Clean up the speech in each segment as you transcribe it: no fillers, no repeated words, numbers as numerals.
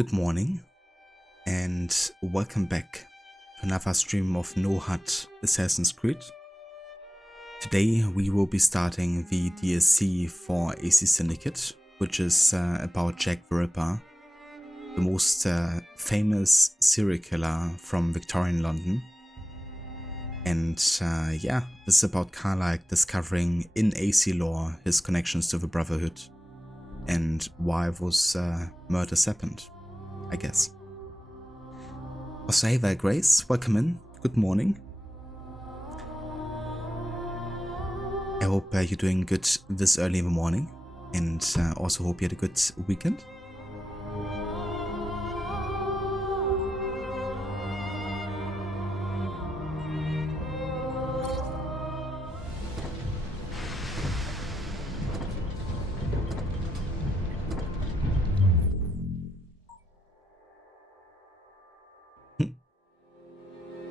Good morning and welcome back to another stream of No HUD Assassin's Creed. Today we will be starting the DLC for AC Syndicate, which is about Jack the Ripper, the most famous serial killer from Victorian London. And yeah, this is about kind of like discovering in AC lore his connections to the Brotherhood and why those murders happened, I guess. Also, hey there, Grace. Welcome in. Good morning. I hope you're doing good this early in the morning, and also hope you had a good weekend.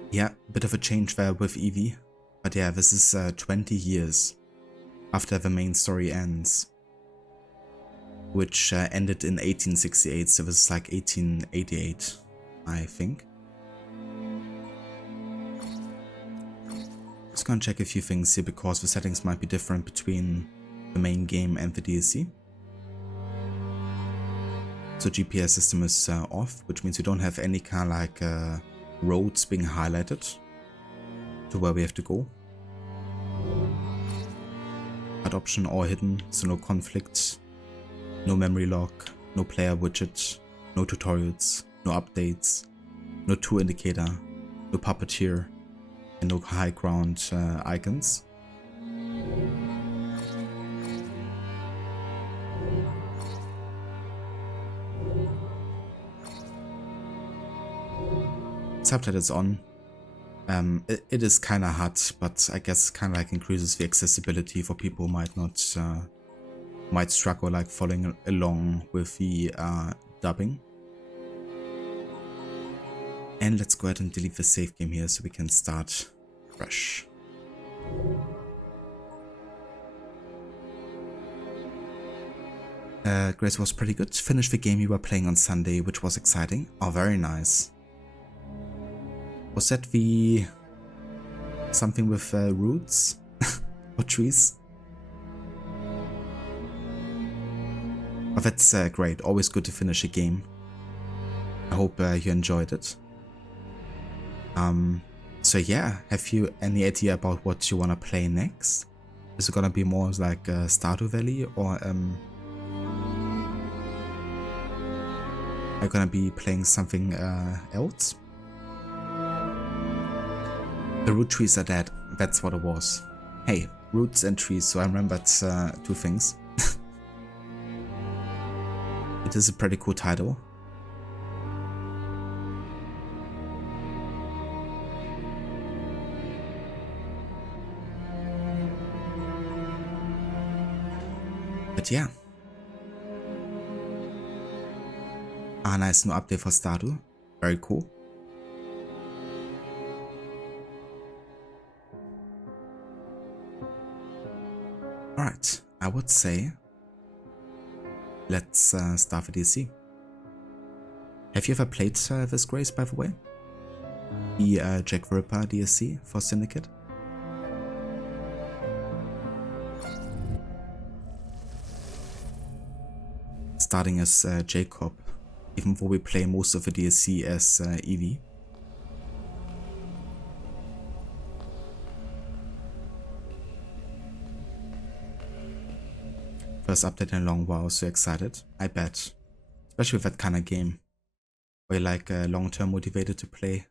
Yeah, bit of a change there with Evie, but yeah, this is 20 years after the main story ends, which ended in 1868, so this is like 1888, I think. Just gonna check a few things here because the settings might be different between the main game and the DLC. So GPS system is off, which means we don't have any kind of like roads being highlighted to where we have to go. HUD option all hidden, so no conflicts, no memory lock, no player widget, no tutorials, no updates, no tour indicator, no puppeteer, and no high ground icons. Subtitles on. It is kind of hard, but I guess kind of like increases the accessibility for people who might not might struggle like following along with the dubbing. And let's go ahead and delete the save game here so we can start fresh. Grace was pretty good. Finished the game you were playing on Sunday, which was exciting. Oh, very nice. Was that the something with roots or trees? Oh, that's great. Always good to finish a game. I hope you enjoyed it. So yeah, have you any idea about what you want to play next? Is it gonna be more like Stardew Valley, or are you gonna be playing something else? The root trees are dead, that's what it was. Hey, roots and trees, so I remembered two things. It is a pretty cool title. But yeah. Ah, nice, new update for Stardew. Very cool. Alright, I would say let's start the DLC. Have you ever played this, Grace, by the way? The Jack the Ripper DLC for Syndicate? Starting as Jacob, even though we play most of the DLC as Evie. First update in a long while, so excited, I bet. Especially with that kind of game, where you're like long-term motivated to play.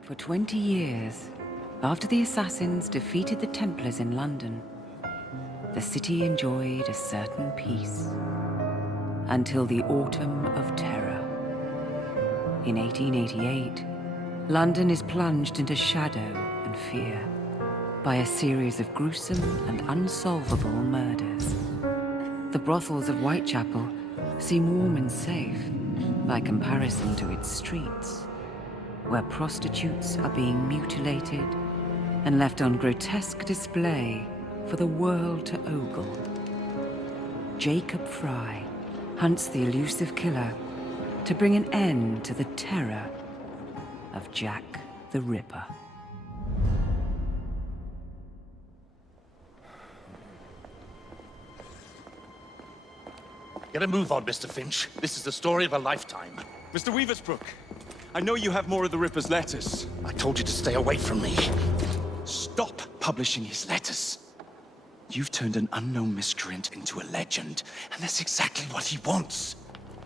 For 20 years, after the assassins defeated the Templars in London, the city enjoyed a certain peace. Until the Autumn of Terror. In 1888, London is plunged into shadow and fear by a series of gruesome and unsolvable murders. The brothels of Whitechapel seem warm and safe by comparison to its streets, where prostitutes are being mutilated and left on grotesque display for the world to ogle. Jacob Fry hunts the elusive killer to bring an end to the terror of Jack the Ripper. Get a move on, Mr. Finch. This is the story of a lifetime. Mr. Weaversbrook, I know you have more of the Ripper's letters. I told you to stay away from me. Stop publishing his letters. You've turned an unknown miscreant into a legend, and that's exactly what he wants.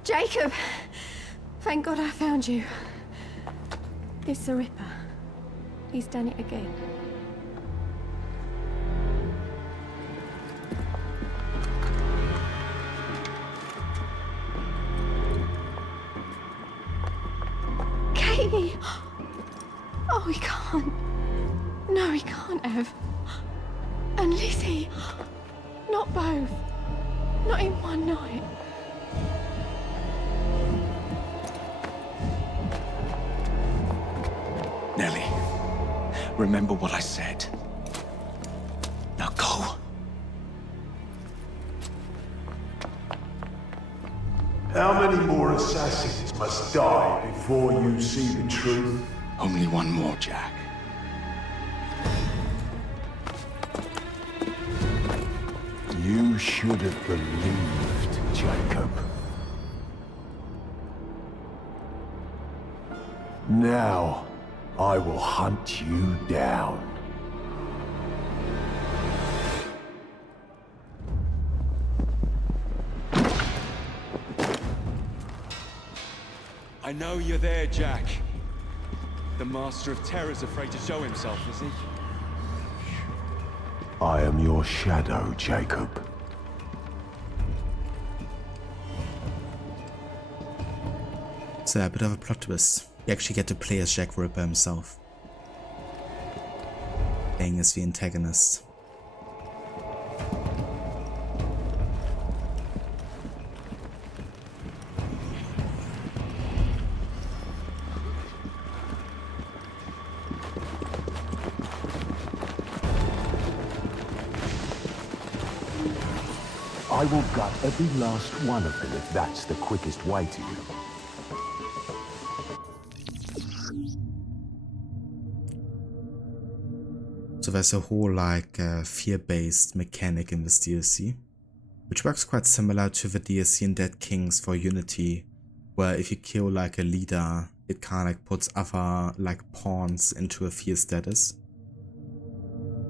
Jacob! Thank God I found you. It's the Ripper. He's done it again. Katie! Oh, he can't. No, he can't have. And Lizzie. Not both. Not in one night. Nellie, remember what I said. Now go. How many more assassins must die before you see the truth? Only one more, Jack. You should have believed, Jacob. Now, I will hunt you down. I know you're there, Jack. The Master of Terror's afraid to show himself, is he? I am your shadow, Jacob. So a bit of a plot twist. You actually get to play as Jack the Ripper himself, playing as the antagonist. I will gut every last one of them if that's the quickest way to you. So there's a whole fear-based mechanic in this DLC, which works quite similar to the DLC in Dead Kings for Unity, where if you kill a leader, it kind of puts other pawns into a fear status.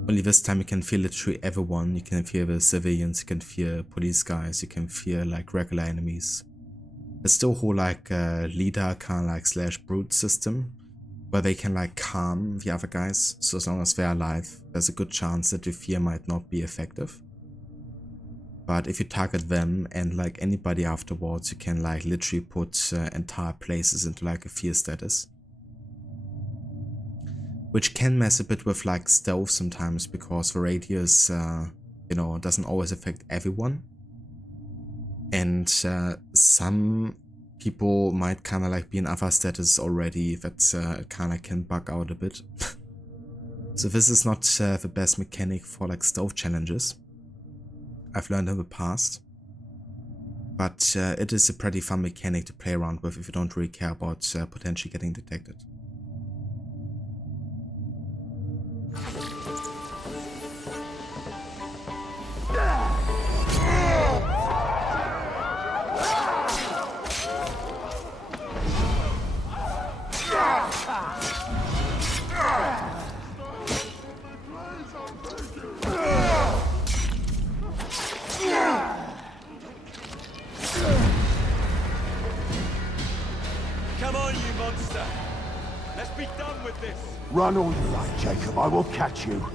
Only this time you can fear literally everyone. You can fear the civilians, you can fear police guys, you can fear regular enemies. There's still a whole leader kind of slash brute system, where they can calm the other guys, so as long as they're alive, there's a good chance that your fear might not be effective. But if you target them and anybody afterwards, you can literally put entire places into a fear status. Which can mess a bit with stealth sometimes, because the radius, doesn't always affect everyone. And some people might kind of be in other status already that kind of can bug out a bit. So this is not the best mechanic for stealth challenges, I've learned in the past. But it is a pretty fun mechanic to play around with if you don't really care about potentially getting detected. Come on, you monster! Let's be done with this! Run all you like, Jacob. I will catch you.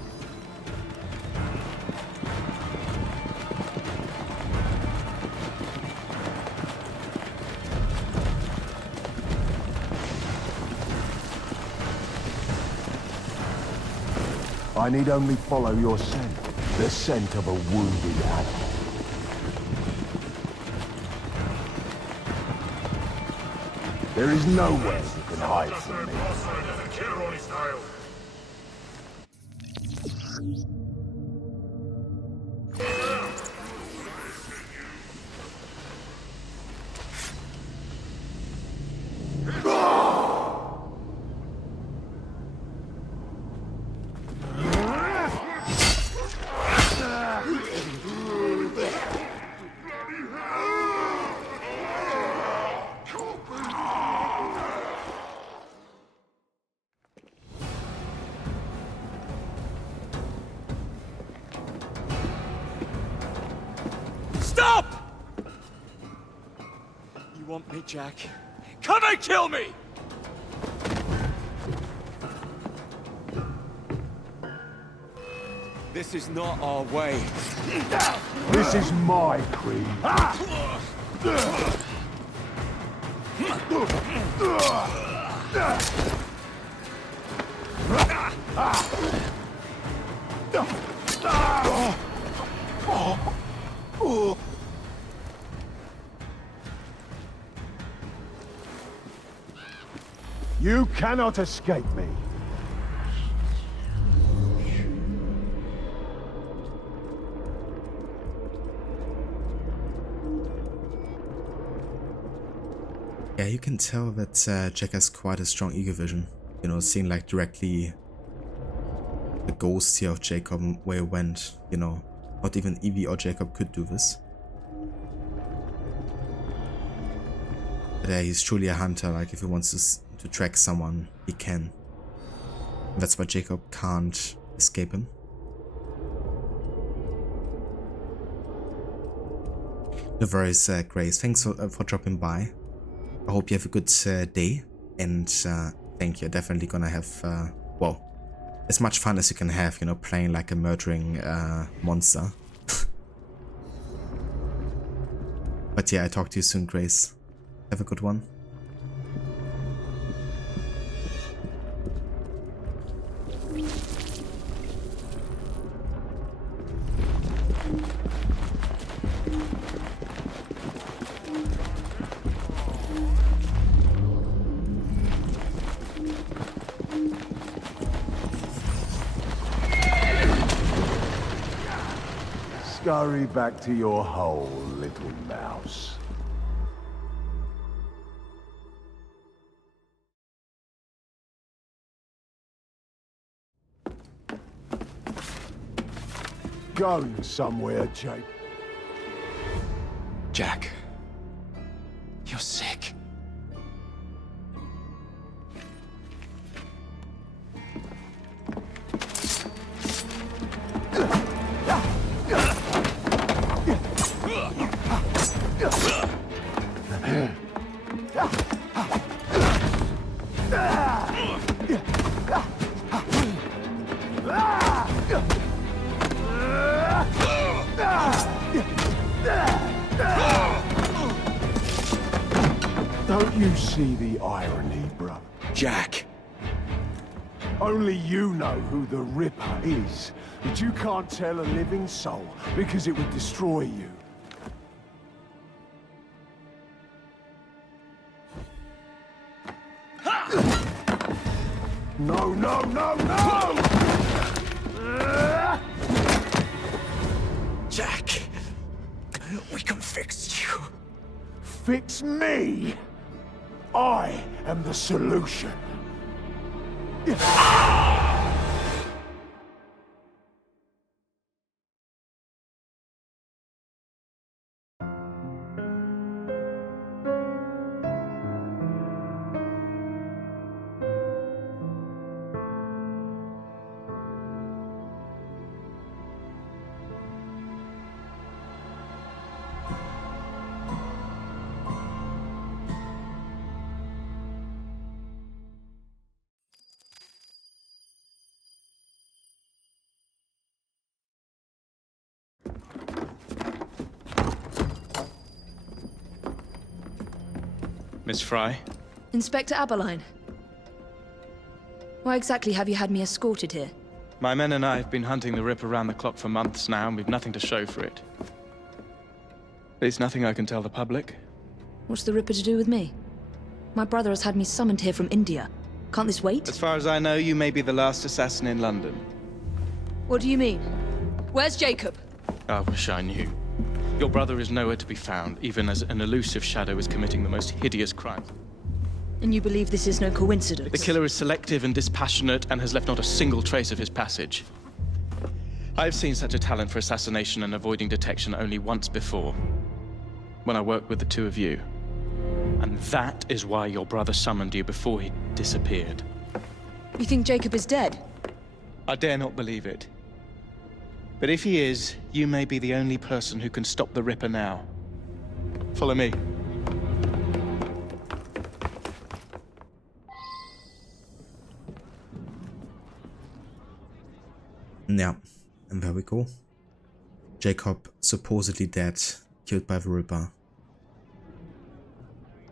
I need only follow your scent. The scent of a wounded animal. There is nowhere you can hide from me. want me, Jack? Come and kill me! This is not our way. This is my creed. You cannot escape me. Yeah, you can tell that Jack has quite a strong ego vision. You know, seeing like directly the ghost here of Jacob and where it went. You know, not even Evie or Jacob could do this. But yeah, he's truly a hunter. Like if he wants to track someone, he can. And that's why Jacob can't escape him. No worries, Grace. Thanks for dropping by. I hope you have a good day, and thank you. Definitely gonna have, well, as much fun as you can have, you know, playing like a murdering monster. But yeah, I talk to you soon, Grace. Have a good one. Scurry back to your hole, little mouse. Going somewhere, Jake. Jack, you're sick. Don't you see the irony, bro? Jack. Only you know who the Ripper is, but you can't tell a living soul because it would destroy you. No, no, no, no! Jack, we can fix you. Fix me! I am the solution. Miss Fry? Inspector Aberline. Why exactly have you had me escorted here? My men and I have been hunting the Ripper around the clock for months now, and we've nothing to show for it. There's nothing I can tell the public. What's the Ripper to do with me? My brother has had me summoned here from India. Can't this wait? As far as I know, you may be the last assassin in London. What do you mean? Where's Jacob? I wish I knew. Your brother is nowhere to be found, even as an elusive shadow is committing the most hideous crimes. And you believe this is no coincidence? The killer is selective and dispassionate and has left not a single trace of his passage. I've seen such a talent for assassination and avoiding detection only once before, when I worked with the two of you. And that is why your brother summoned you before he disappeared. You think Jacob is dead? I dare not believe it. But if he is, you may be the only person who can stop the Ripper now. Follow me. Yeah, and there we go. Jacob supposedly dead, killed by the Ripper.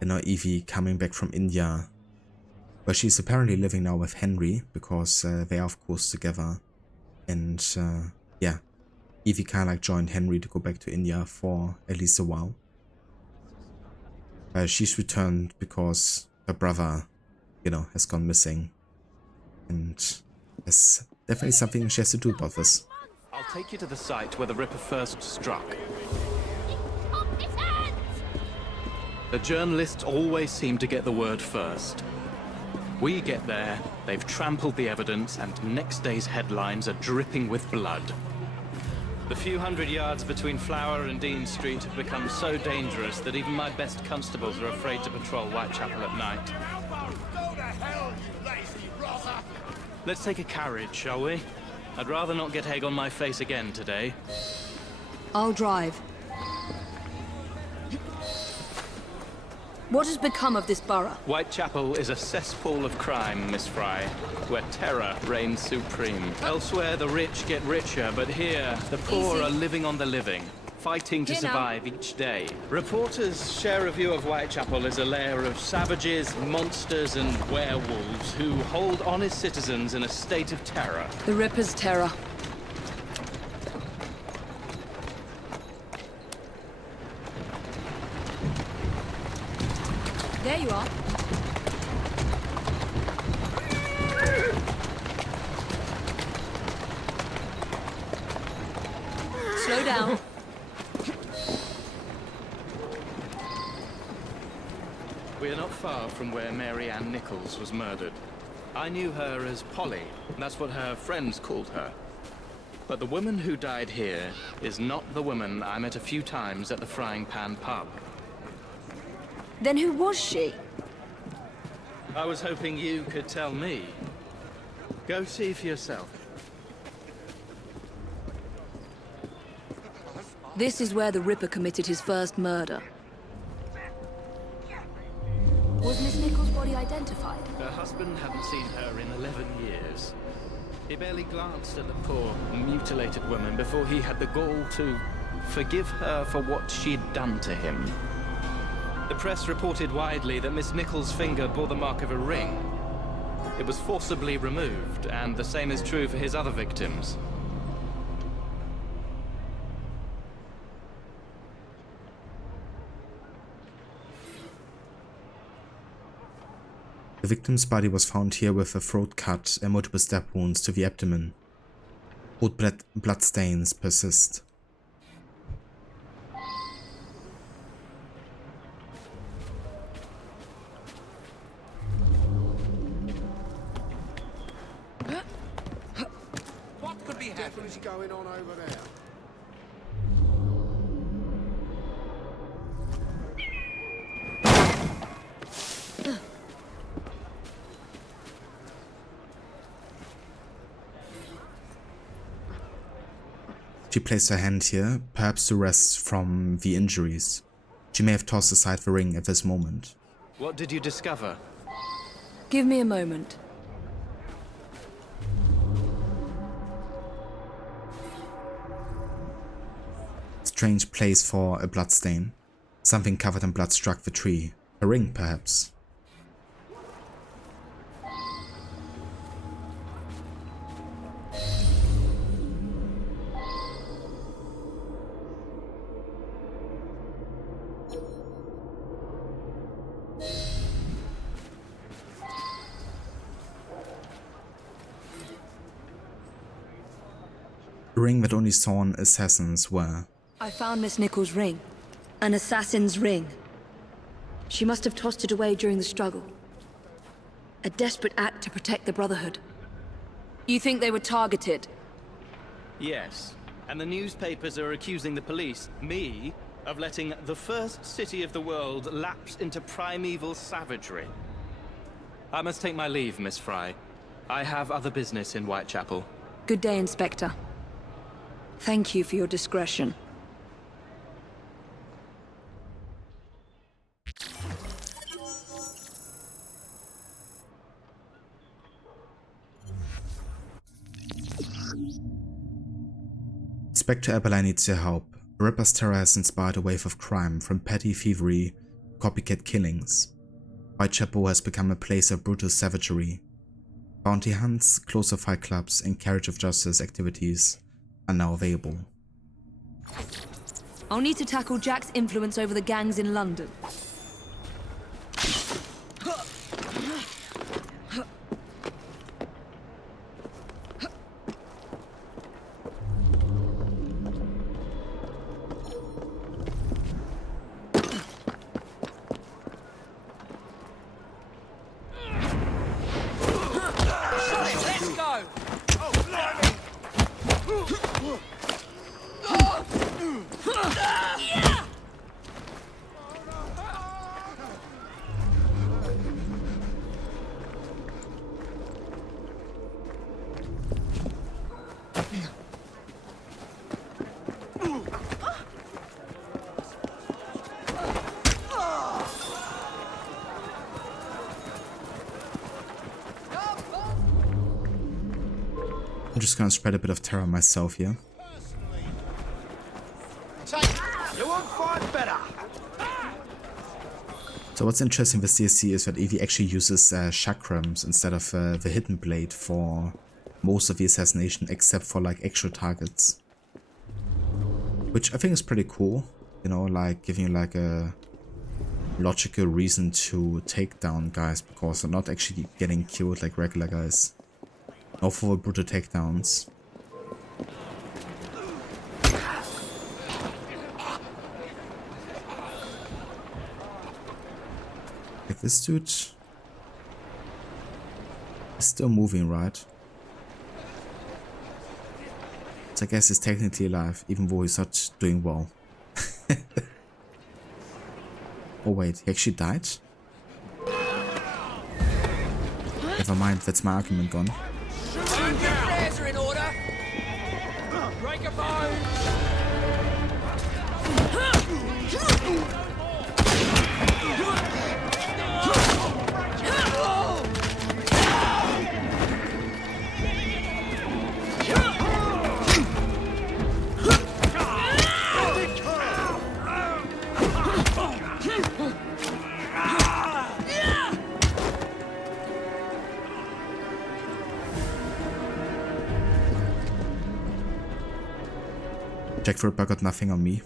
And now Evie coming back from India, where she's apparently living now with Henry, because they are of course together. And yeah, Evie kind of like joined Henry to go back to India for at least a while. She's returned because her brother, you know, has gone missing. And there's definitely something she has to do about this. I'll take you to the site where the Ripper first struck. The journalists always seem to get the word first. We get there, they've trampled the evidence, and next day's headlines are dripping with blood. The few hundred yards between Flower and Dean Street have become so dangerous that even my best constables are afraid to patrol Whitechapel at night. Let's take a carriage, shall we? I'd rather not get egg on my face again today. I'll drive. What has become of this borough? Whitechapel is a cesspool of crime, Miss Fry, where terror reigns supreme. Elsewhere, the rich get richer, but here, the poor are living on the living, fighting to survive each day. Reporters share a view of Whitechapel as a lair of savages, monsters, and werewolves who hold honest citizens in a state of terror. The Ripper's terror. There you are. Slow down. We are not far from where Mary Ann Nichols was murdered. I knew her as Polly. That's what her friends called her. But the woman who died here is not the woman I met a few times at the Frying Pan pub. Then who was she? I was hoping you could tell me. Go see for yourself. This is where the Ripper committed his first murder. Was Miss Nichols' body identified? Her husband hadn't seen her in 11 years. He barely glanced at the poor, mutilated woman before he had the gall to forgive her for what she'd done to him. The press reported widely that Miss Nichols' finger bore the mark of a ring. It was forcibly removed, and the same is true for his other victims. The victim's body was found here with a throat cut and multiple stab wounds to the abdomen. Old blood stains persist. What could be happening going on over there? She placed her hand here, perhaps to rest from the injuries. She may have tossed aside the ring at this moment. What did you discover? Give me a moment. Strange place for a bloodstain. Something covered in blood struck the tree. A ring, perhaps. A ring that only sworn assassins wear. I found Miss Nichols' ring. An assassin's ring. She must have tossed it away during the struggle. A desperate act to protect the Brotherhood. You think they were targeted? Yes, and the newspapers are accusing the police, me, of letting the first city of the world lapse into primeval savagery. I must take my leave, Miss Fry. I have other business in Whitechapel. Good day, Inspector. Thank you for your discretion. Inspector Eberlein needs your help. Ripper's terror has inspired a wave of crime, from petty thievery to copycat killings. Whitechapel has become a place of brutal savagery. Bounty hunts, closer fight clubs, and carriage of justice activities are now available. I'll need to tackle Jack's influence over the gangs in London. I'm just gonna spread a bit of terror myself here. You won't fight better. So what's interesting with DSC is that Evie actually uses chakrams instead of the hidden blade for most of the assassination, except for like actual targets. Which I think is pretty cool, you know, like giving you like a logical reason to take down guys because they're not actually getting killed like regular guys. No for brutal takedowns. Like this dude is still moving, right? So I guess he's technically alive, even though he's not doing well. Oh wait, he actually died? Never mind, that's my argument gone. Stairs are in order. Break a bone. Jack the Ripper got nothing on me.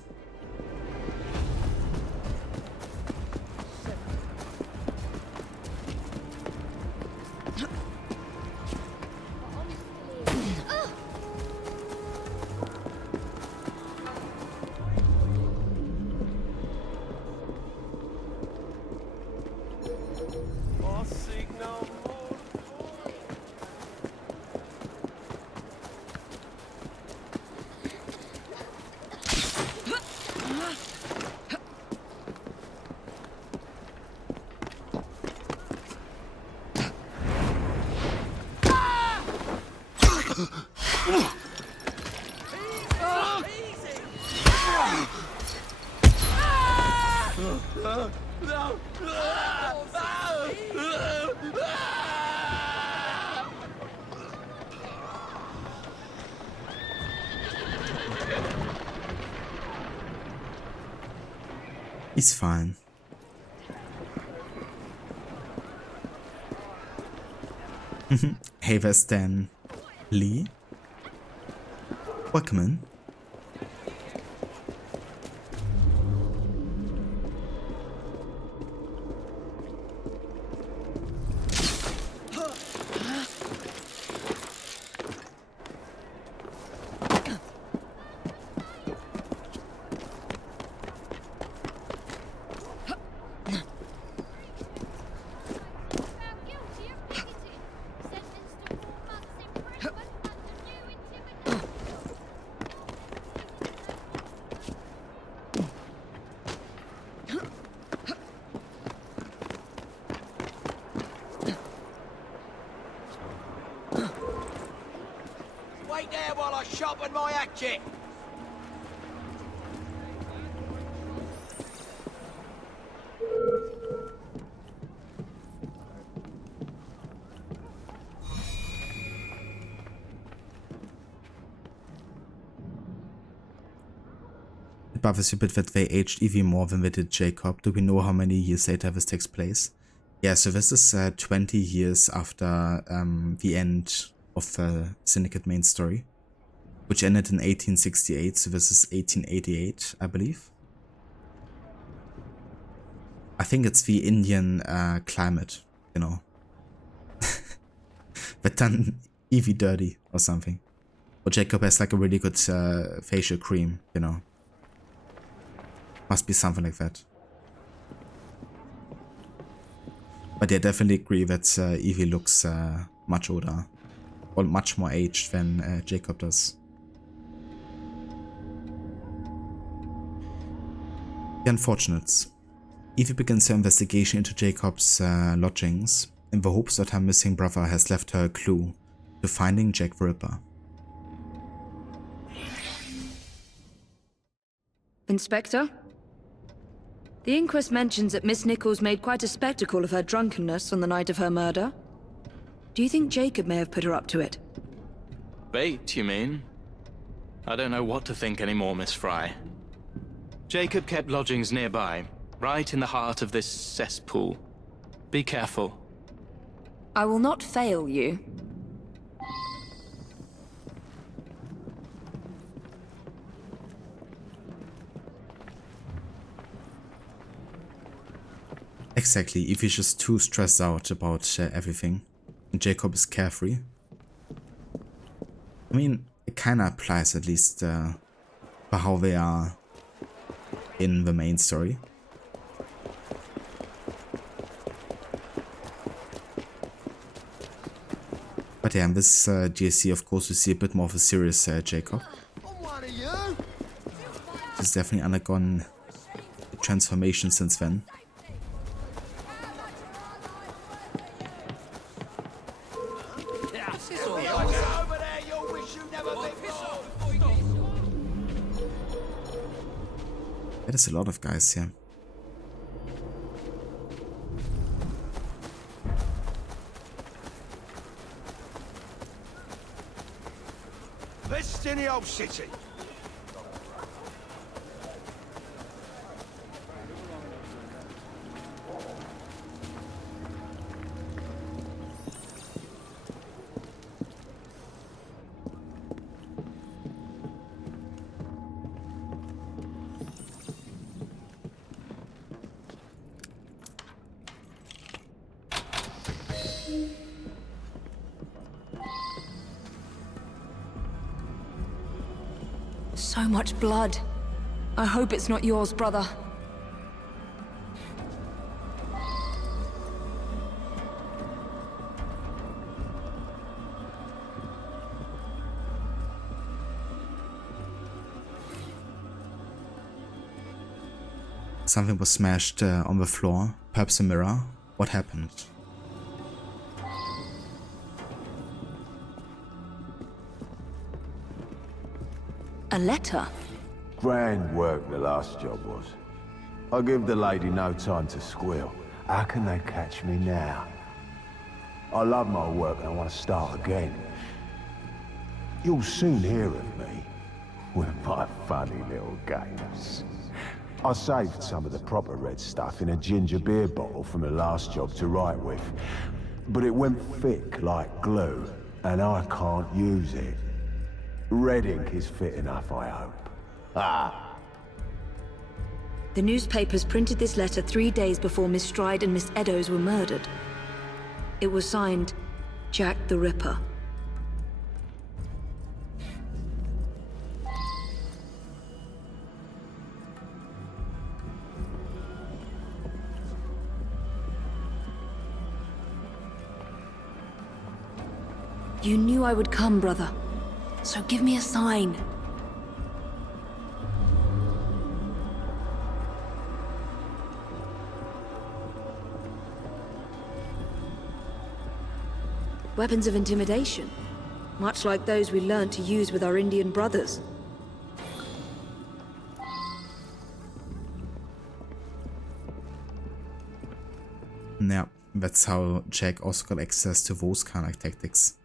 He's fine. Hey there, Stan Lee. Welcome in. Wait there while I sharpen my hatchet. bothers you a bit that they aged Evie more than they did Jacob. Do we know how many years later this takes place? Yeah, so this is 20 years after the end of the Syndicate main story, which ended in 1868, so this is 1888, I believe. I think it's the Indian climate, you know, that done Evie dirty or something. Or Jacob has like a really good facial cream, you know. Must be something like that. But yeah, definitely agree that Evie looks much older, or much more aged than Jacob does. The unfortunates. Evie begins her investigation into Jacob's lodgings in the hopes that her missing brother has left her a clue to finding Jack the Ripper. Inspector? The inquest mentions that Miss Nichols made quite a spectacle of her drunkenness on the night of her murder. Do you think Jacob may have put her up to it? Bait, you mean? I don't know what to think anymore, Miss Fry. Jacob kept lodgings nearby, right in the heart of this cesspool. Be careful. I will not fail you. Exactly, Evie's just too stressed out about everything, and Jacob is carefree. I mean, it kinda applies at least for how they are in the main story. But yeah, in this DLC, of course, we see a bit more of a serious Jacob. He's definitely undergone a transformation since then. There's a lot of guys here. Best in the old city. So much blood. I hope it's not yours, brother. Something was smashed on the floor, perhaps a mirror. What happened? A letter? Grand work the last job was. I give the lady no time to squeal. How can they catch me now? I love my work and I want to start again. You'll soon hear of me with my funny little games. I saved some of the proper red stuff in a ginger beer bottle from the last job to write with, but it went thick like glue, and I can't use it. Red ink is fit enough, I hope. Ah. The newspapers printed this letter 3 days before Miss Stride and Miss Eddowes were murdered. It was signed, Jack the Ripper. You knew I would come, brother. So give me a sign. Weapons of intimidation, much like those we learned to use with our Indian brothers. Yeah, that's how Jack also got access to those kind of tactics.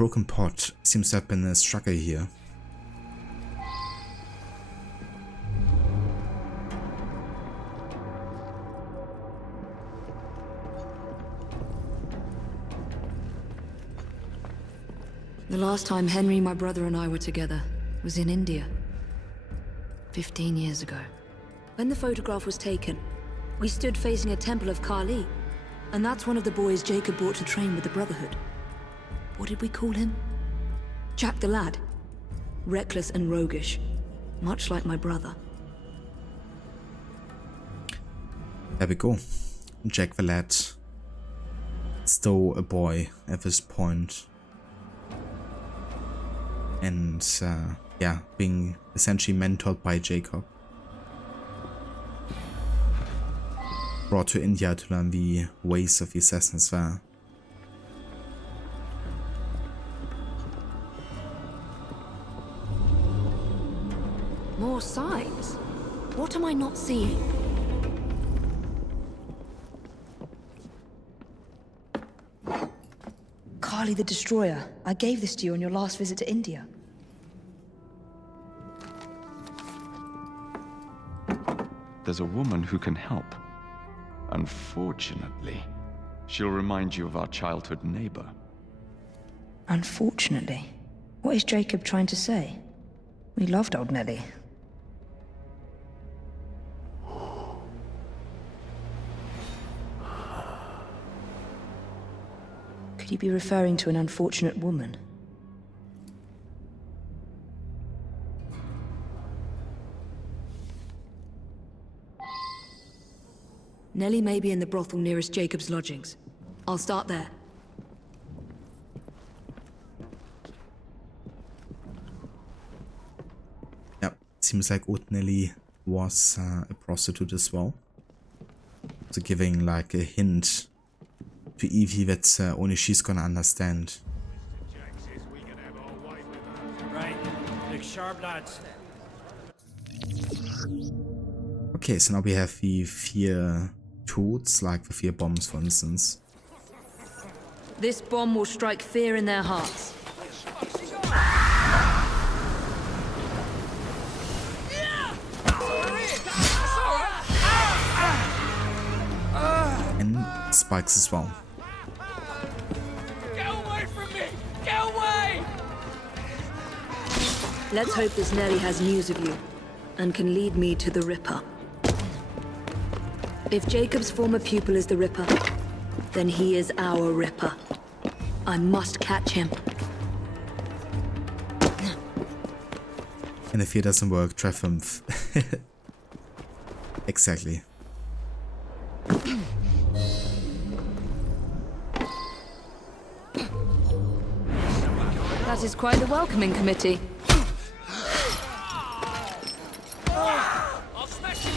broken pot seems to have been a struggle here. The last time Henry, my brother, and I were together was in India. 15 years ago. When the photograph was taken, we stood facing a temple of Kali, and that's one of the boys Jacob brought to train with the Brotherhood. What did we call him? Jack the Lad. Reckless and roguish, much like my brother. There we go. Jack the Lad. Still a boy at this point. And yeah, being essentially mentored by Jacob. Brought to India to learn the ways of the assassins there. More signs? What am I not seeing? Kali the Destroyer. I gave this to you on your last visit to India. There's a woman who can help. Unfortunately, she'll remind you of our childhood neighbor. Unfortunately? What is Jacob trying to say? We loved old Nellie. Could he be referring to an unfortunate woman? Nellie may be in the brothel nearest Jacob's lodgings. I'll start there. Yep, seems like old Nelly was a prostitute as well. So giving like a hint to Evie that only she's gonna understand. Right. Look sharp, lads. Okay, so now we have the 4 tools, like the 4 bombs, for instance. This bomb will strike fear in their hearts. And spikes as well. Get away from me! Get away! Let's hope this Nellie has news of you, and can lead me to the Ripper. If Jacob's former pupil is the Ripper, then he is our Ripper. I must catch him. And if it doesn't work, try 5. Exactly. That is quite the welcoming committee. I'll smash you!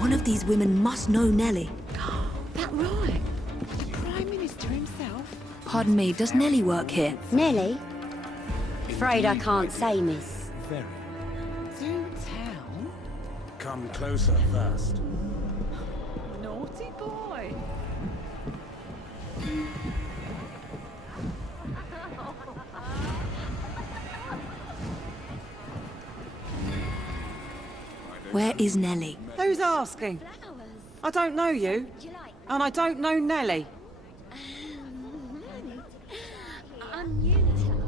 One of these women must know Nellie. That right. The Prime Minister himself. Pardon me, does Nellie work here? Nelly? Afraid I can't say, miss. Very. Do tell. Come closer first. Naughty boy. Where is Nellie? Who's asking? I don't know you. And I don't know Nellie. Unusual.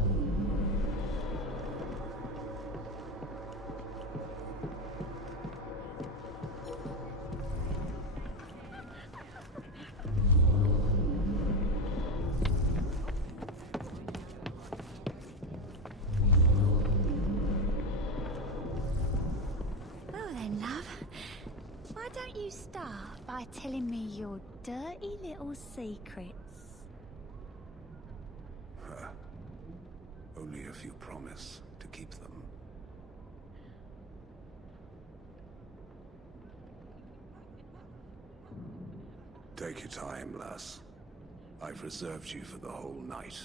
Well then, love. Why don't you start by telling me your dirty little secrets? Only if you promise to keep them. Take your time, lass. I've reserved you for the whole night.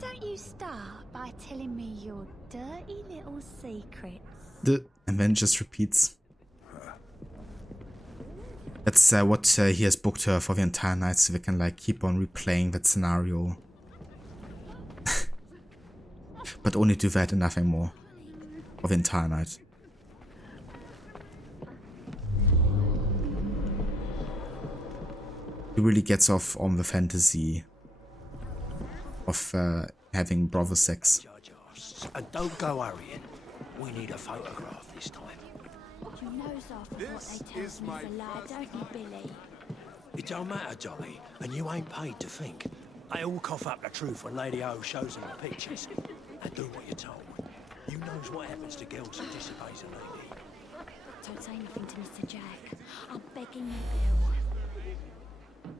don't you start by telling me your dirty little secrets? And then just repeats. That's what he has booked her for the entire night, so we can like keep on replaying that scenario. But only do that and nothing more for the entire night. He really gets off on the fantasy of having brother sex. And don't go hurrying. We need a photograph this time. You knows off what they tell me's a lie, don't you, Billy? It don't matter, Dolly, and you ain't paid to think. They all cough up the truth when Lady O shows them the pictures. And do what you're told. You knows what happens to girls who disobeys a lady. Don't say anything to Mr. Jack. I'm begging you, Bill.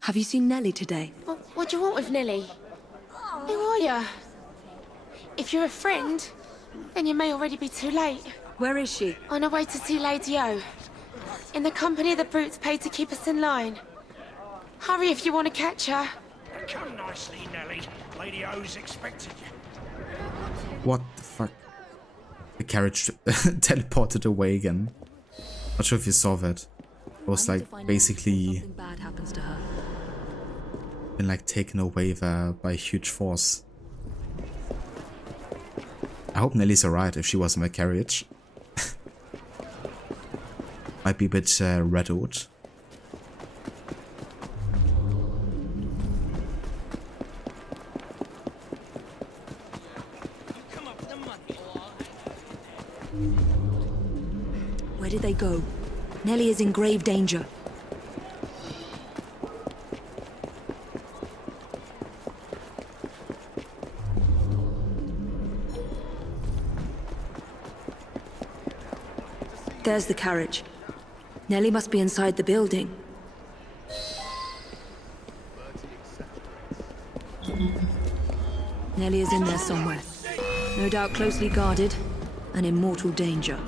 Have you seen Nellie today? What do you want with Nellie? Who are you? If you're a friend, then you may already be too late. Where is she? On her way to see Lady O. In the company of the brutes paid to keep us in line. Hurry if you want to catch her. Come nicely, Nellie. Lady O's expecting you. What the fuck? The carriage teleported away again. Not sure if you saw that. It was like basically Something bad happens to her. been like taken away there by a huge force. I hope Nellie's alright if she was in the carriage. Might be a bit rattled. Where did they go? Nellie is in grave danger. There's the carriage. Nellie must be inside the building. Nellie is in there somewhere. No doubt closely guarded and in mortal danger.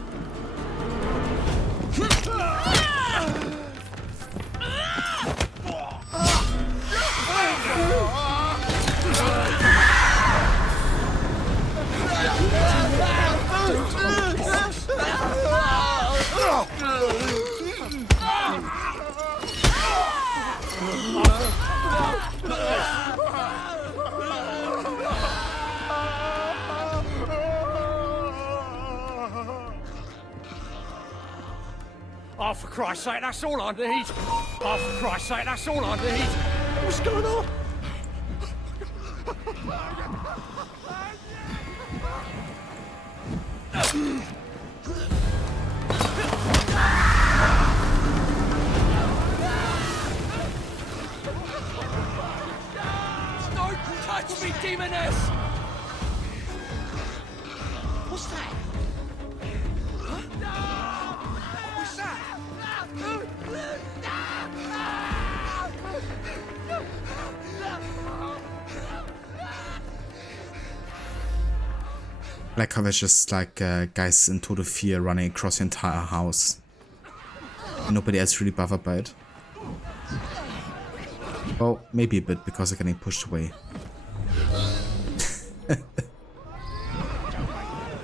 Oh, for Christ's sake, that's all I need. Oh, for Christ's sake, that's all I need. What's going on? Don't touch me, demoness! What's that? Like how there's just like guys in total fear running across the entire house. And nobody else really bothered by it. Well, maybe a bit because they're getting pushed away.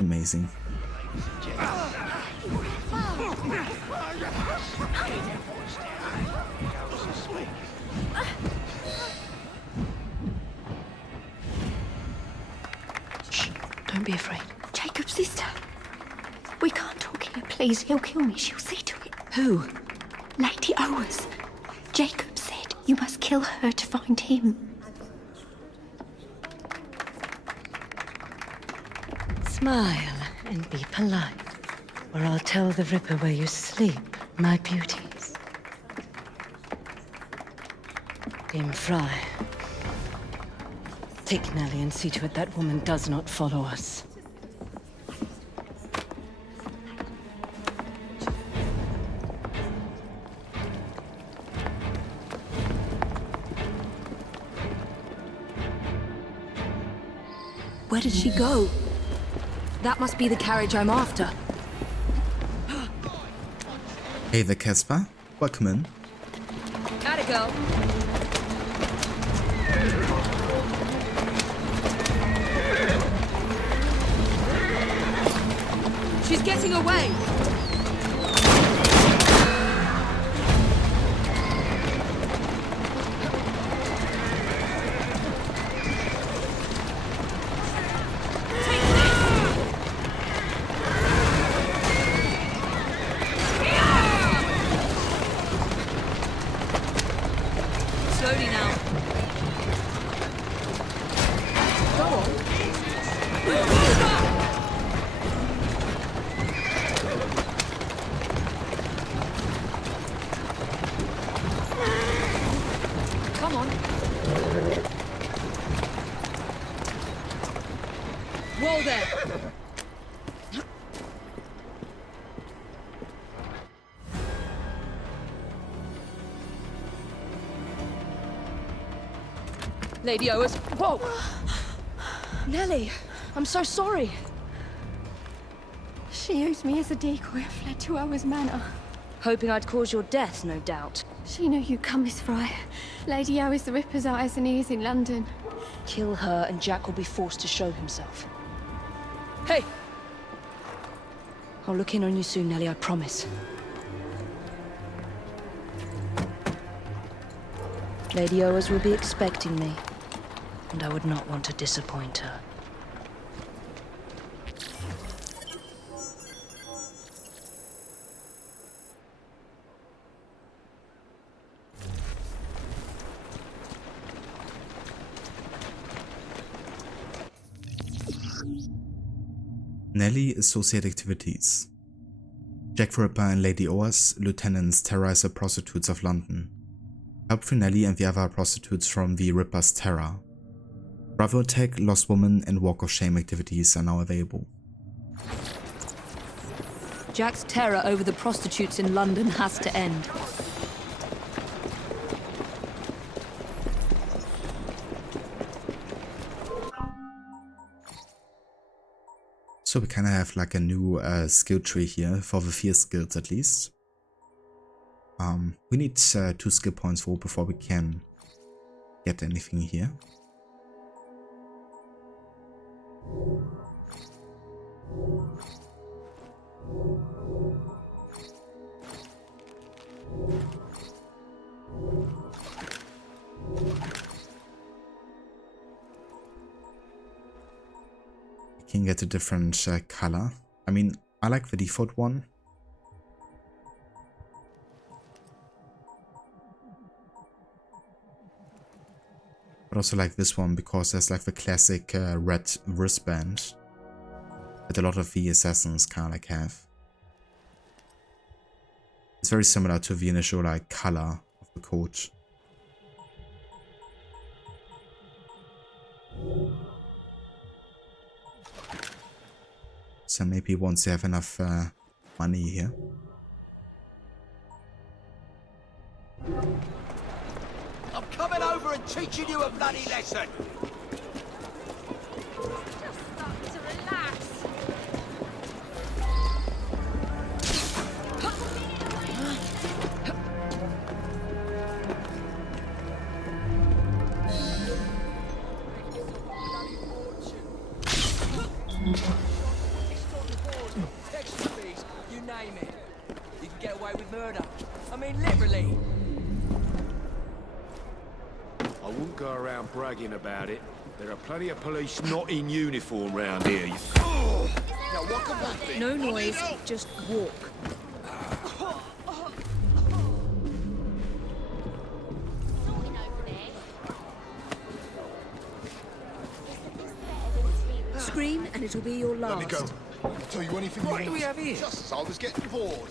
Amazing. Don't be afraid. Jacob's sister. We can't talk here, please. He'll kill me. She'll see to it. Who? Lady Owers. Jacob said you must kill her to find him. Smile and be polite, or I'll tell the Ripper where you sleep, my beauties. Dame Fry, take Nellie and see to it that woman does not follow us. Where did she go? That must be the carriage I'm after. Hey there, Casper. Welcome in. Atta girl. He's getting away! Slowly now. Go on. Come on. Whoa there. Lady Owers. Whoa! Nellie, I'm so sorry. She used me as a decoy and fled to Owers Manor. Hoping I'd cause your death, no doubt. She knew you'd come, Miss Fry. Lady Owers the Ripper's eyes and ears in London. Kill her and Jack will be forced to show himself. Hey! I'll look in on you soon, Nellie, I promise. Lady Owers will be expecting me, and I would not want to disappoint her. Nellie associate activities. Jack the Ripper and Lady Owers, lieutenants, terrorize the prostitutes of London. Help for Nellie and the other prostitutes from the Ripper's terror. Bravo attack, lost woman and walk of shame activities are now available. Jack's terror over the prostitutes in London has to end. So we kind of have like a new skill tree here for the fear skills at least. We need 2 skill points for before we can get anything here. Can get a different color. I mean, I like the default one. But also like this one because there's like the classic red wristband that a lot of the assassins kind of like have. It's very similar to the initial like color of the coat. So maybe once you have enough money here. I'm coming over and teaching you a bloody lesson. Just stop to relax. You name it. You can get away with murder. I mean, literally. I wouldn't go around bragging about it. There are plenty of police not in uniform round here. Now, what can we do? No noise, just walk. Scream and it'll be your last. Let me go. I'll tell you anything What you do want. we have here? Just as I was getting bored.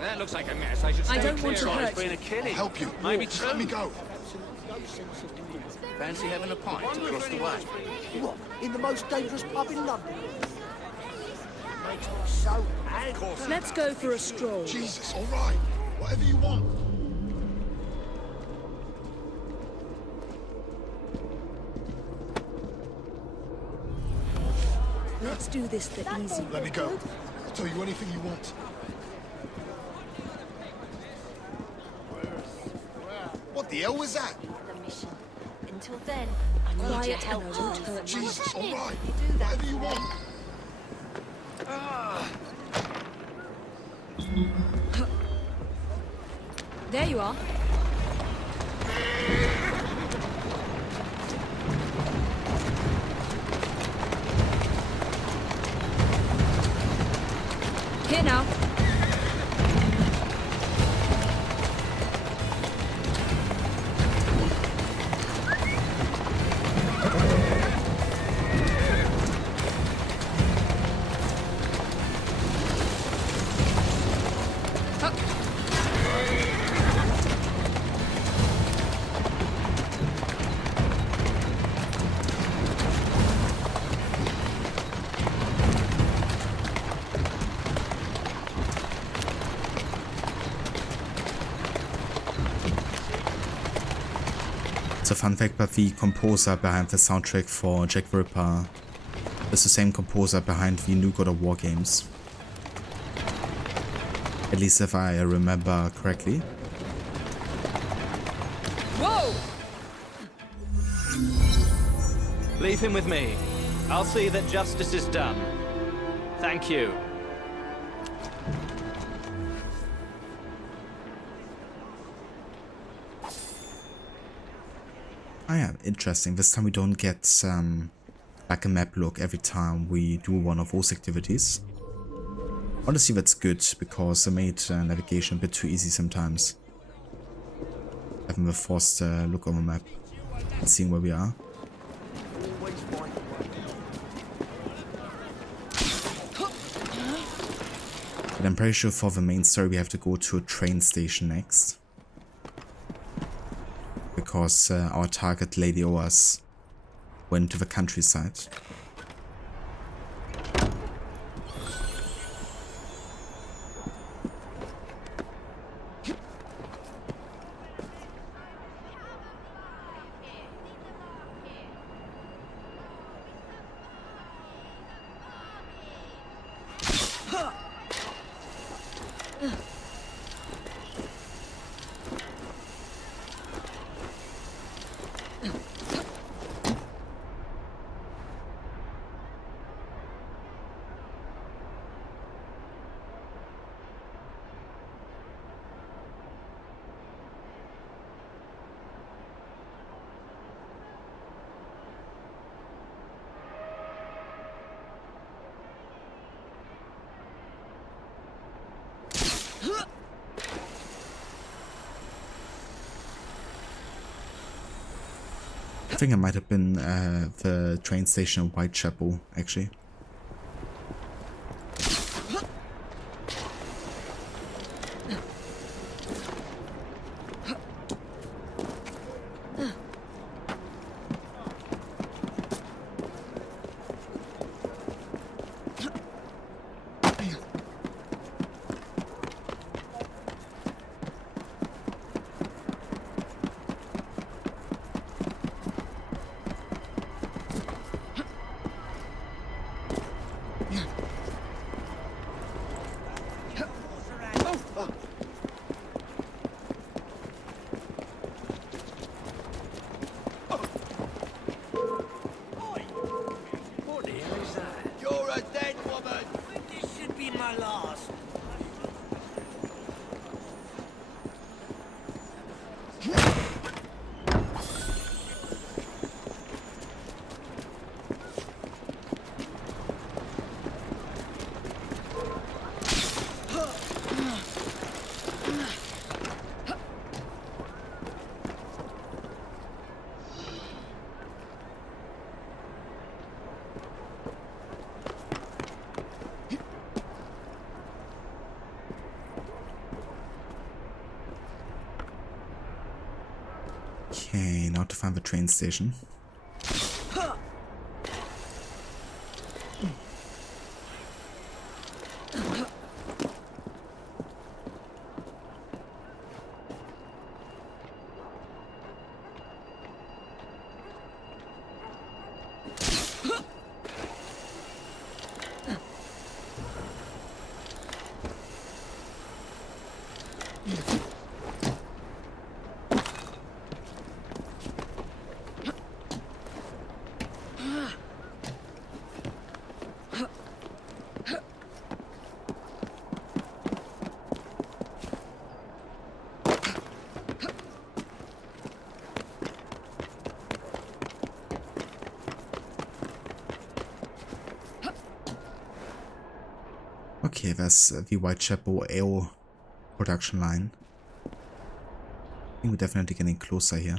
That looks like a mess. I should stay I don't want to clear of it. hurt It's been a killing. I'll help you. Maybe Just true. let me go. Fancy having a pint across the way? What? In the most dangerous pub in London? Makes me so angry. Let's go for a stroll. Jesus, all right. Whatever you want. Let's do this the easy way. Let me go. I'll tell you anything you want. What the hell was that? The mission. Until then, I Quiet and I won't hurt you. Jesus, all right. Whatever you want. There you are. Here now. It's a fun fact, but the composer behind the soundtrack for Jack the Ripper is the same composer behind the new God of War games. At least if I remember correctly. Whoa! Leave him with me. I'll see that justice is done. Thank you. Ah yeah, interesting. This time we don't get like a map look every time we do one of those activities. Honestly, that's good, because it made navigation a bit too easy sometimes. Having the forced look on the map and seeing where we are. But I'm pretty sure for the main story we have to go to a train station next. Because our target Lady Oas went to the countryside. I think it might have been the train station in Whitechapel, actually. Okay, now to find the train station. Okay, there's the Whitechapel Ale production line. I think we're definitely getting closer here.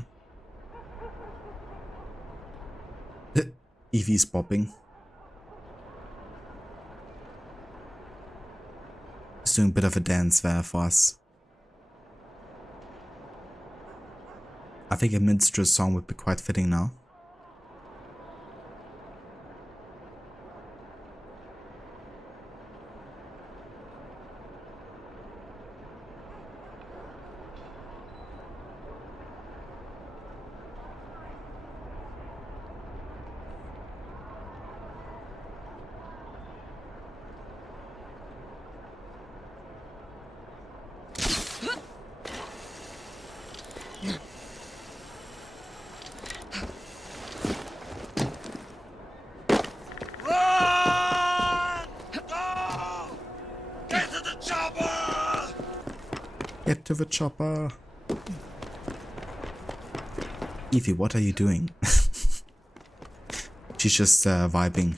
Evie's bobbing. He's doing a bit of a dance there for us. I think a minstrel song would be quite fitting now. Get to the chopper! Evie, what are you doing? She's just vibing.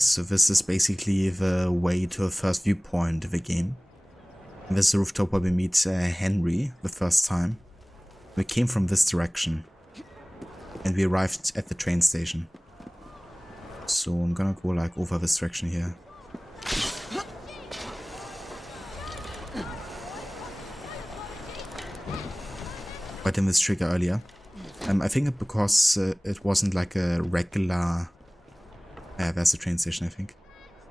So this is basically the way to a first viewpoint of the game. This is the rooftop where we meet Henry the first time. We came from this direction and we arrived at the train station. So I'm gonna go like over this direction here. Quite in this trigger earlier. I think because it wasn't like a regular... there's the train station, I think.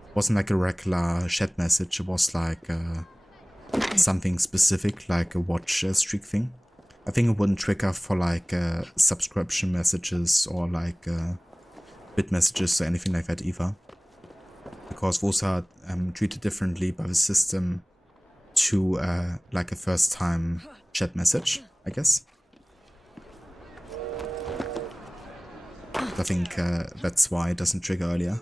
It wasn't like a regular chat message, it was like something specific, like a watch streak thing. I think it wouldn't trigger for like subscription messages or like bit messages or anything like that either. Because those are treated differently by the system to like a first time chat message, I guess. I think that's why it doesn't trigger earlier.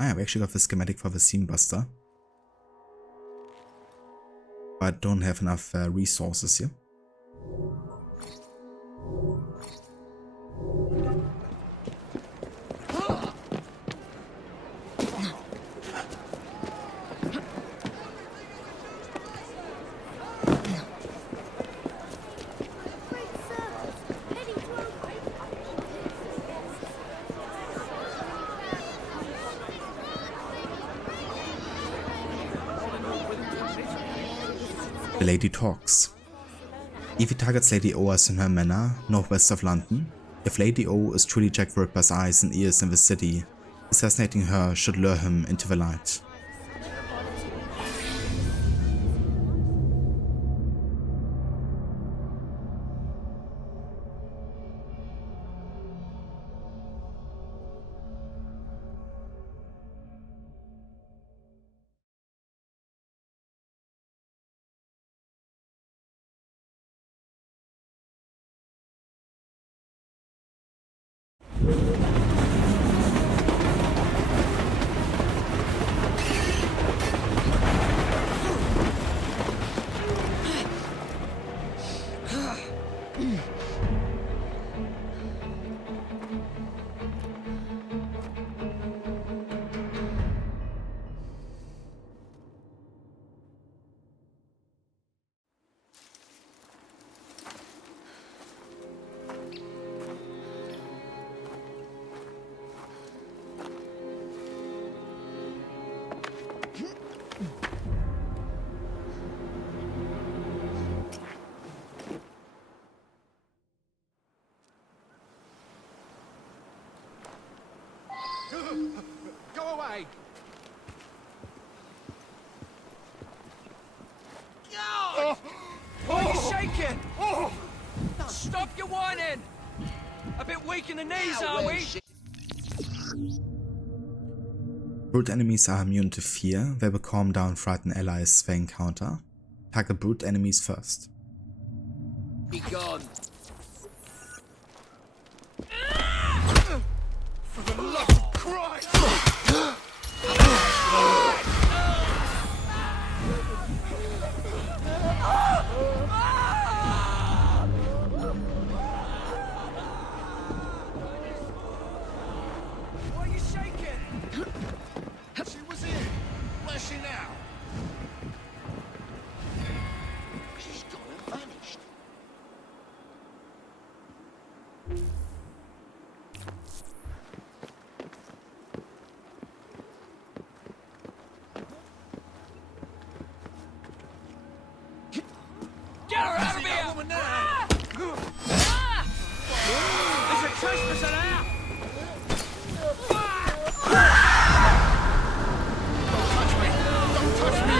Ah yeah, we actually got the schematic for the Seam Buster. But don't have enough resources here. The lady talks. Evie targets Lady Oas in her manor, northwest of London. If Lady O is truly Jack the Ripper's eyes and ears in the city, assassinating her should lure him into the light. Go away! weak in the knees, are we? Brute enemies are immune to fear. They will calm down frightened allies they encounter. Target brute enemies first. Be gone. For the love of Christ! Why are you shaking? She was here. Where's she now? She's gone and vanished. Get her out of here! Woman now. There's a trespasser now! Don't touch me! Don't touch me!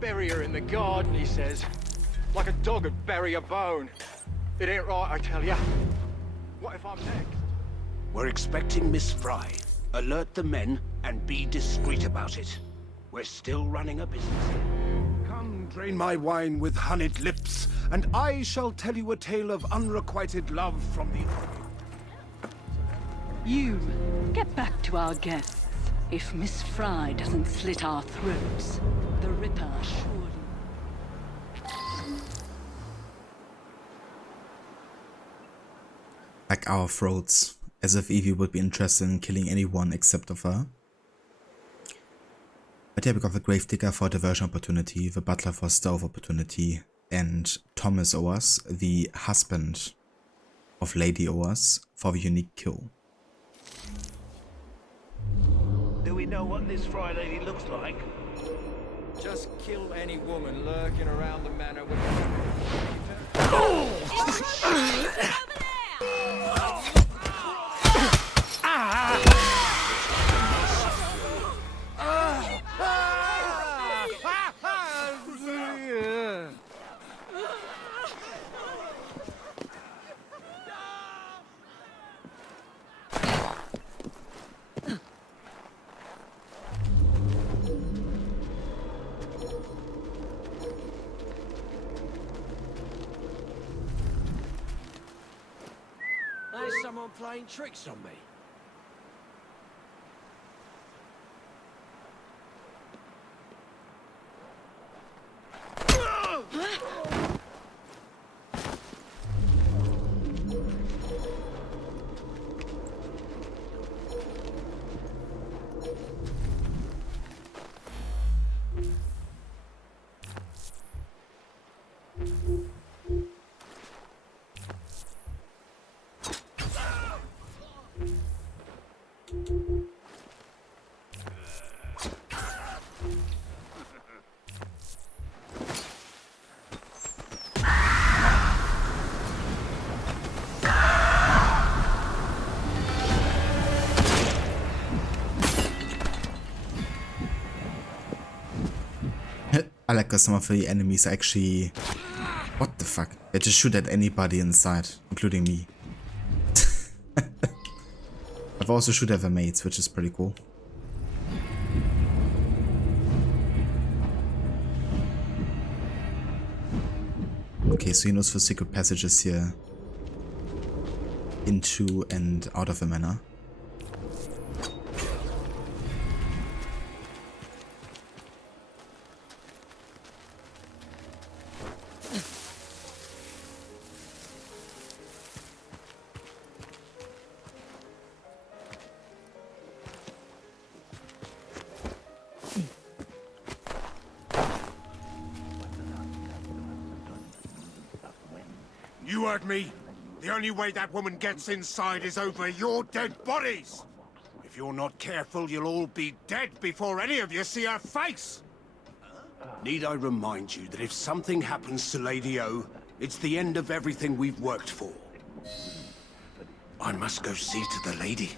Bury her in the garden, he says. Like a dog would bury a bone. It ain't right, I tell ya. What if I'm next? We're expecting Miss Fry. Alert the men and be discreet about it. We're still running a business here. Come, drain my wine with honeyed lips, and I shall tell you a tale of unrequited love from the army. You, get back to our guests. If Miss Fry doesn't slit our throats, the Ripper surely... Like our throats, as if Evie would be interested in killing anyone except of her. But yeah, we got the Gravedigger for diversion opportunity, the Butler for stealth opportunity, and Thomas Owers, the husband of Lady Owers, for the unique kill. Do we know what this Fry lady looks like? Just kill any woman lurking around the manor with There's someone playing tricks on me. I like how some of the enemies actually... What the fuck? They just shoot at anybody inside, including me. I've also shoot at the mates, which is pretty cool. Okay, so he knows the secret passages here into and out of the manor. You heard me. The only way that woman gets inside is over your dead bodies. If you're not careful, you'll all be dead before any of you see her face! Need I remind you that if something happens to Lady O, it's the end of everything we've worked for? I must go see to the lady.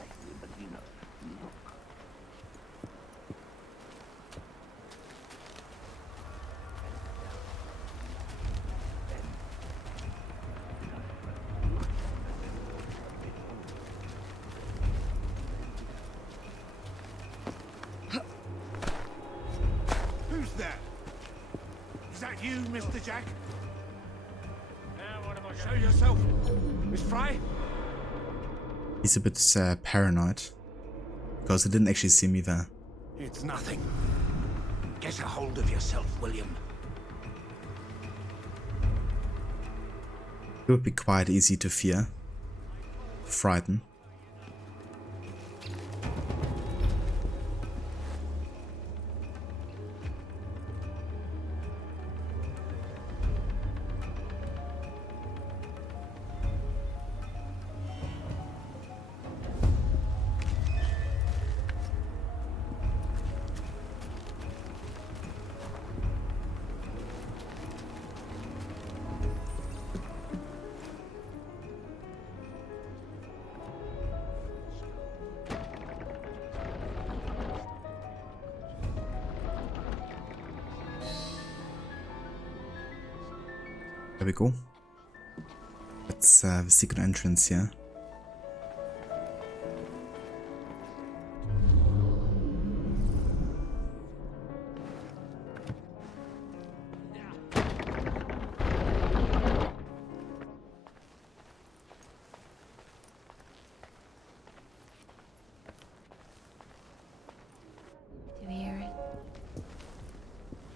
Who's there? Is that you, Mr. Jack? Show yourself. Miss Fry? He's a bit paranoid, because he didn't actually see me there. It's nothing. Get a hold of yourself, William. He would be quite easy to fear, frighten. There we go. That's the secret entrance here. Do you hear it?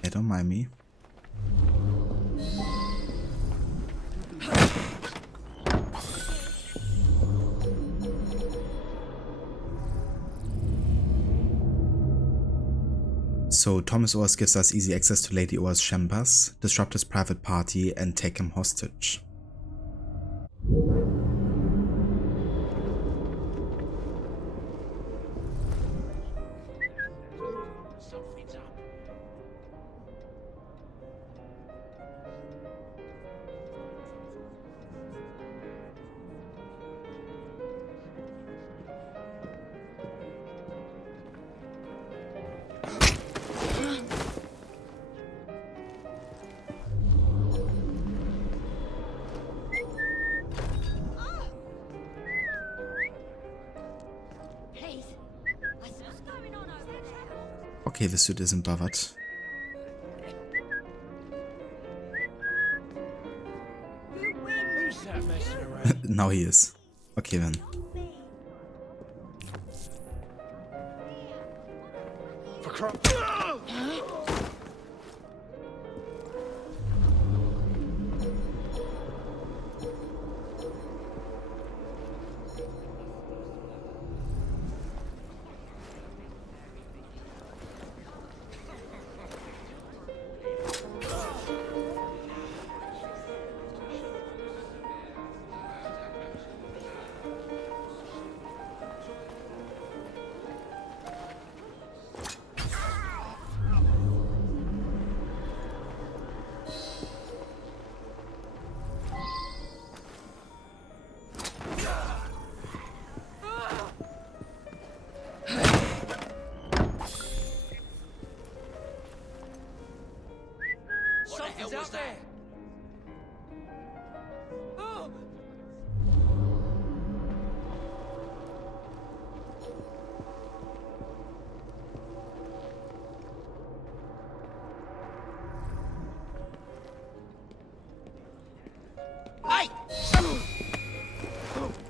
Yeah, don't mind me. So Thomas Ors gives us easy access to Lady Or's chambers, disrupt his private party and take him hostage. Okay, the suit isn't bothered. Who's that messing around? Now he is. Okay then. For crap. Something's out there! Oh! Hey!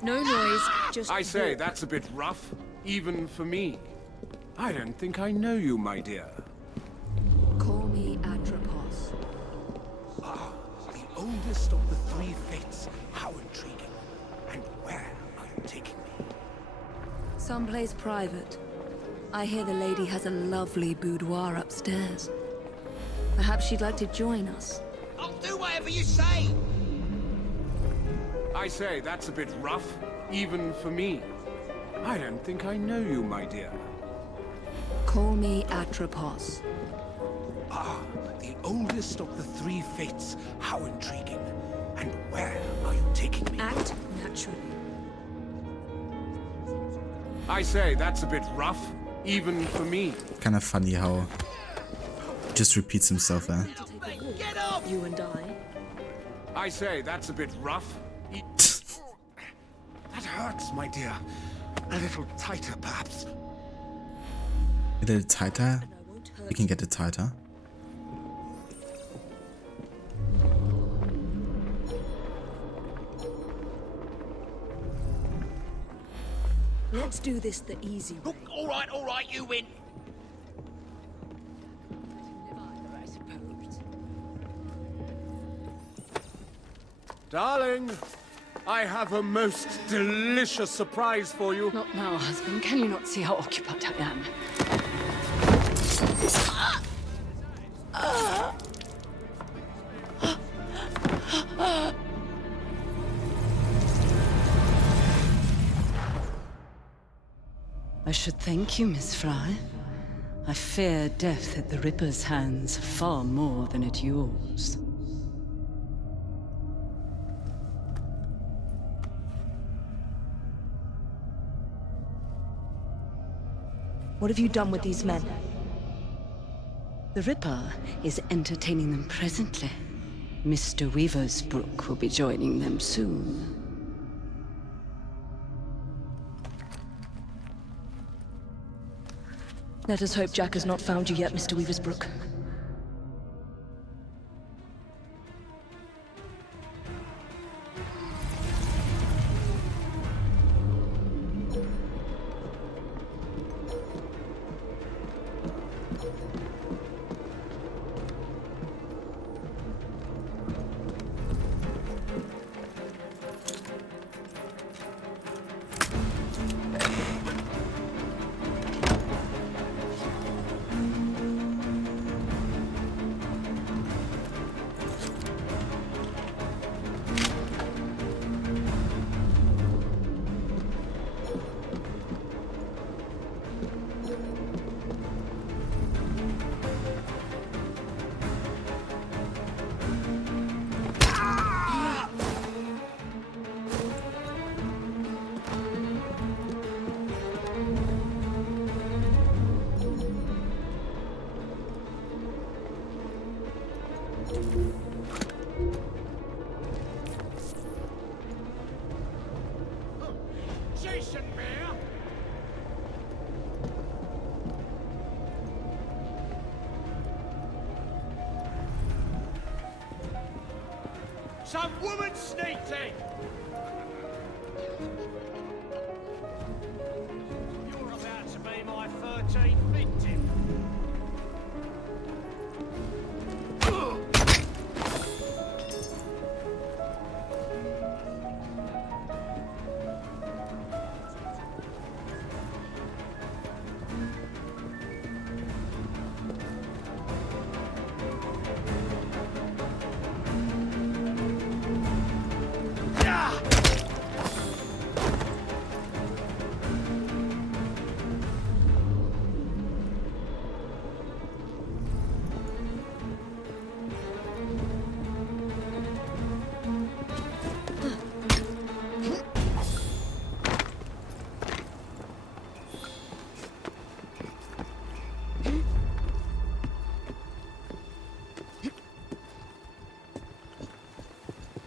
No noise, just... I say, that's a bit rough, even for me. I don't think I know you, my dear. Call me Atropos. Ah, the oldest of the three fates. How intriguing. And where are you taking me? Someplace private. I hear the lady has a lovely boudoir upstairs. Perhaps she'd like to join us. I'll do whatever you say! I say, that's a bit rough, even for me. I don't think I know you, my dear. Call me Atropos. Ah, the oldest of the three fates. How intriguing. And where are you taking me? Act naturally. I say, that's a bit rough, even for me. Kind of funny how he just repeats himself there. Get up! You and I say, that's a bit rough. That hurts, my dear. A little tighter, perhaps. A little tighter? We can get it tighter. Let's do this the easy way. All right, you win. Darling, I have a most delicious surprise for you. Not now, husband. Can you not see how occupied I am? I should thank you, Miss Fry. I fear death at the Ripper's hands far more than at yours. What have you done with these men? The Ripper is entertaining them presently. Mr. Weaversbrook will be joining them soon. Let us hope Jack has not found you yet, Mr. Weaversbrook. Jason Bear! Some woman sneaked in! You're about to be my 13th victim.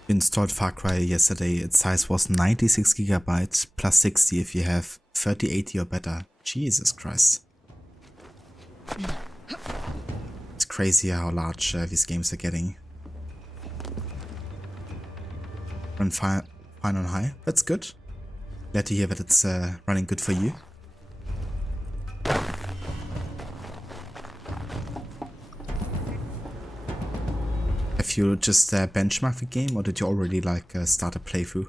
Installed Far Cry yesterday. Its size was 96 GB plus 60 if you have 3080 or better. Jesus Christ. It's crazy how large these games are getting. Run fine on high. That's good. Glad to hear that it's running good for you. Have you just benchmarked the game, or did you already like start a playthrough?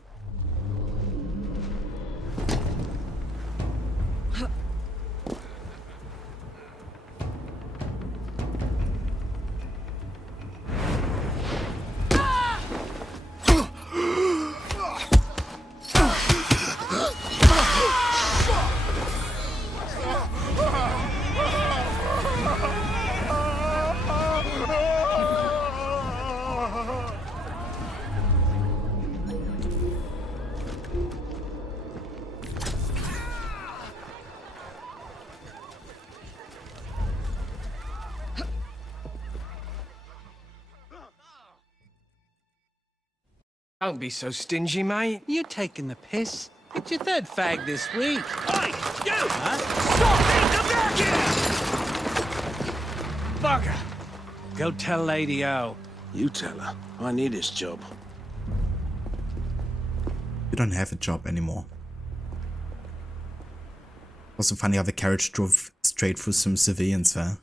Don't be so stingy, mate. You're taking the piss. It's your third fag this week. Oi, you! Huh? Stop! Bugger! Go tell Lady O. You tell her. I need this job. You don't have a job anymore. Also funny how the carriage drove straight through some civilians there.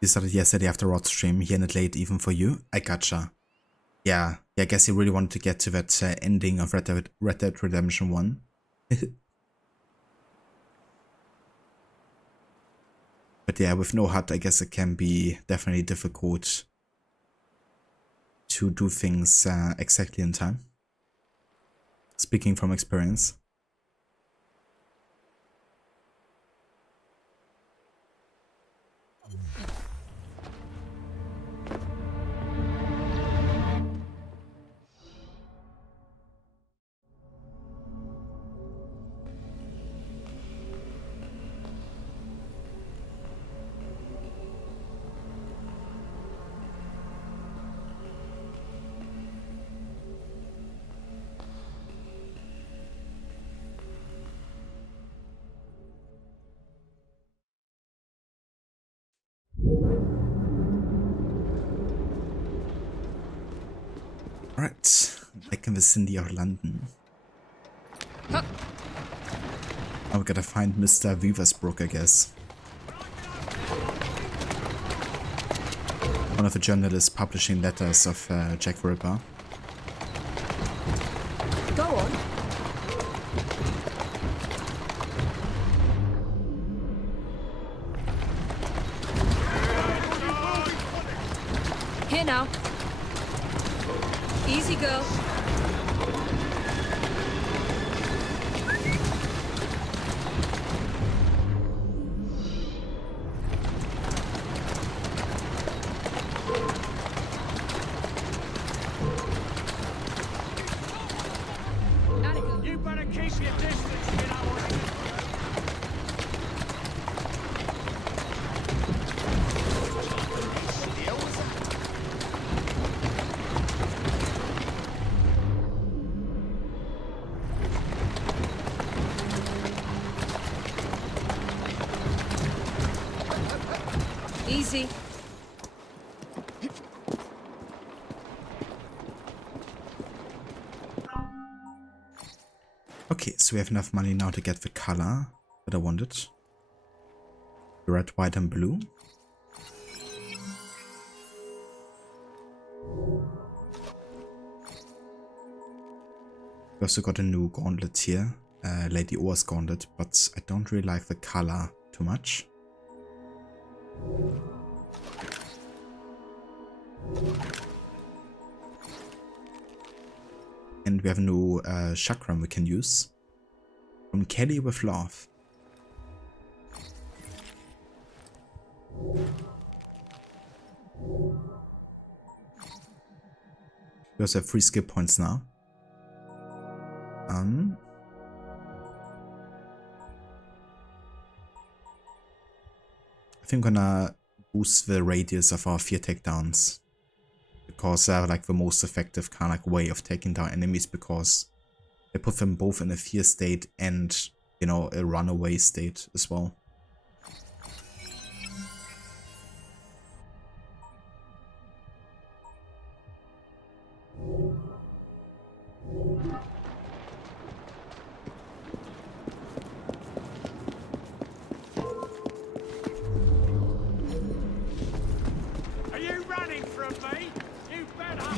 You started yesterday after Rod's stream. He ended late even for you. I gotcha. Yeah, I guess he really wanted to get to that ending of Red Dead Redemption 1. But yeah, with no HUD, I guess it can be definitely difficult to do things exactly in time. Speaking from experience. Alright, back in the city of London. Now we gotta find Mr. Weaversbrook, I guess. One of the journalists publishing letters of Jack the Ripper. Go on. Here now. Easy, girl. You better keep your distance, you know what I mean? Easy. Okay, so we have enough money now to get the color that I wanted. Red, white and blue. We also got a new gauntlet here, Lady O's gauntlet, but I don't really like the color too much. And we have a new chakram we can use. From Kelly with Love. We also have 3 skill points now. I think I'm gonna boost the radius of our fear takedowns. Because they're like the most effective kind of like way of taking down enemies, because they put them both in a fear state and, you know, a runaway state as well. Are you running from me? You better!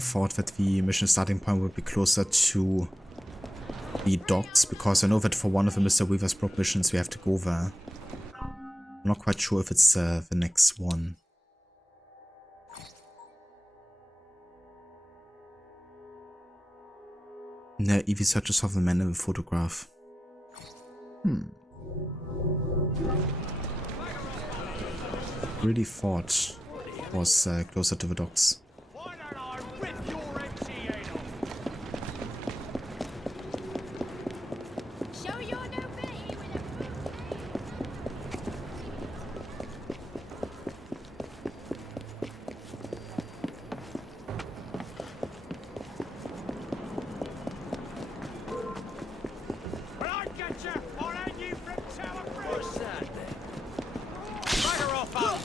of thought that the mission starting point would be closer to the docks, because I know that for one of the Mr. Weaver's prop missions we have to go there. I'm not quite sure if it's the next one. No, Evie searches of the man in the photograph. Really thought it was closer to the docks.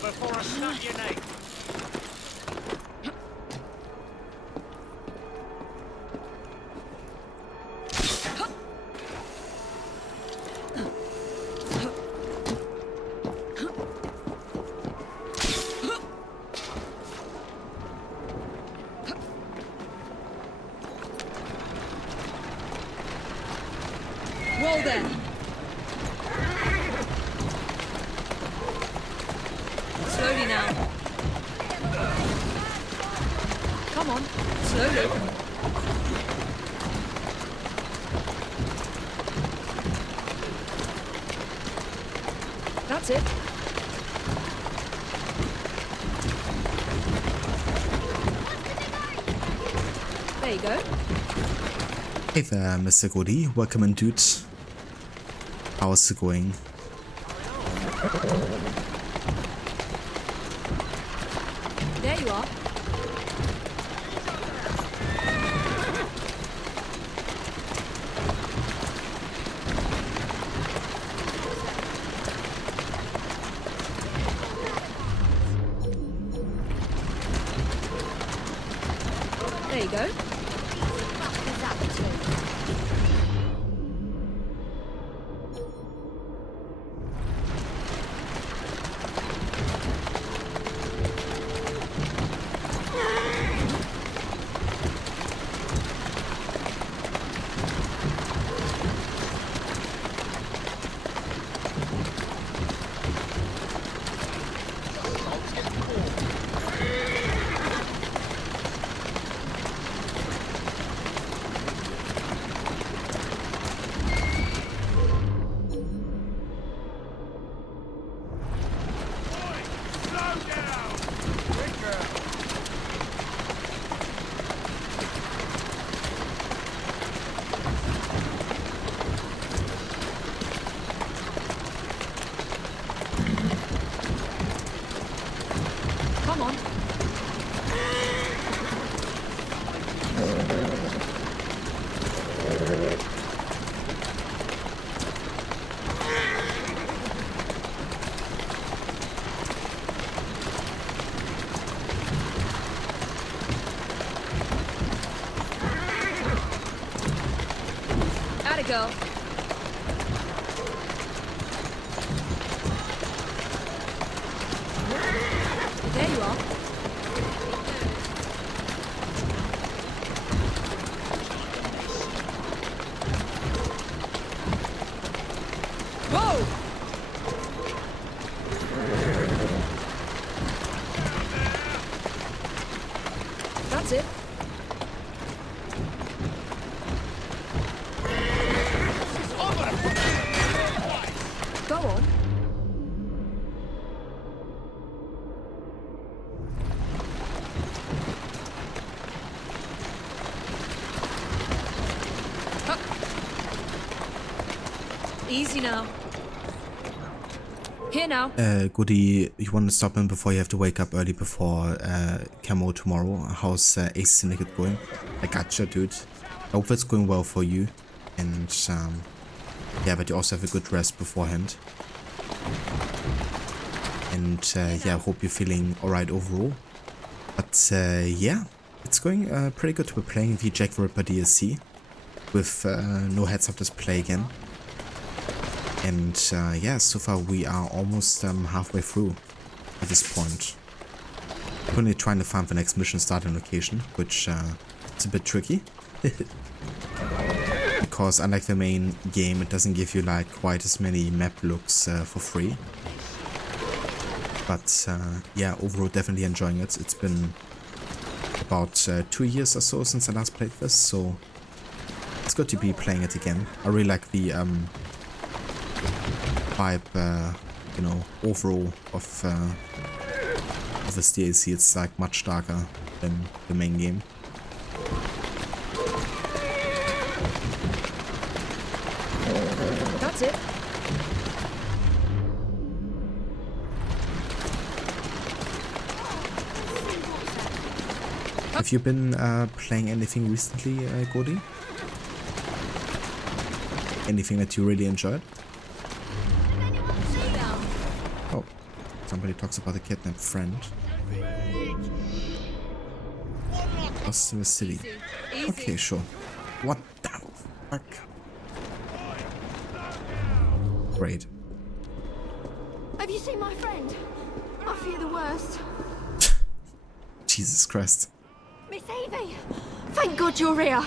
Before I snap your neck. Whoa there! Slowly now. Come on, slowly. That's it. There you go. Hey there, Mr. Goody. Welcome in, dude. How's it going? There you are. There you go. Come on. Atta girl. There you are. Whoa! That's it. Go on. Easy now. Here now. Goody, you want to stop him before you have to wake up early before camo tomorrow? How's Ace Syndicate going? I gotcha, dude. I hope it's going well for you. And yeah, but you also have a good rest beforehand. And yeah, I hope you're feeling alright overall. But yeah, it's going pretty good. We're playing the Jack the Ripper DLC with no heads-up display again. And yeah, so far we are almost halfway through at this point. Currently trying to find the next mission starting location, which it's a bit tricky. Because unlike the main game, it doesn't give you like quite as many map looks for free. But yeah, overall definitely enjoying it. It's been about 2 years or so since I last played this, so it's good to be playing it again. I really like the vibe, you know, overall of this DLC. It's like much darker than the main game. That's it. Have you been playing anything recently, Gordy? Anything that you really enjoyed? Oh, somebody talks about a kidnapped friend. Lost in the city. Okay, sure. What the fuck? Great. Have you seen my friend? I fear the worst. Jesus Christ. Miss Evie! Thank God you're here!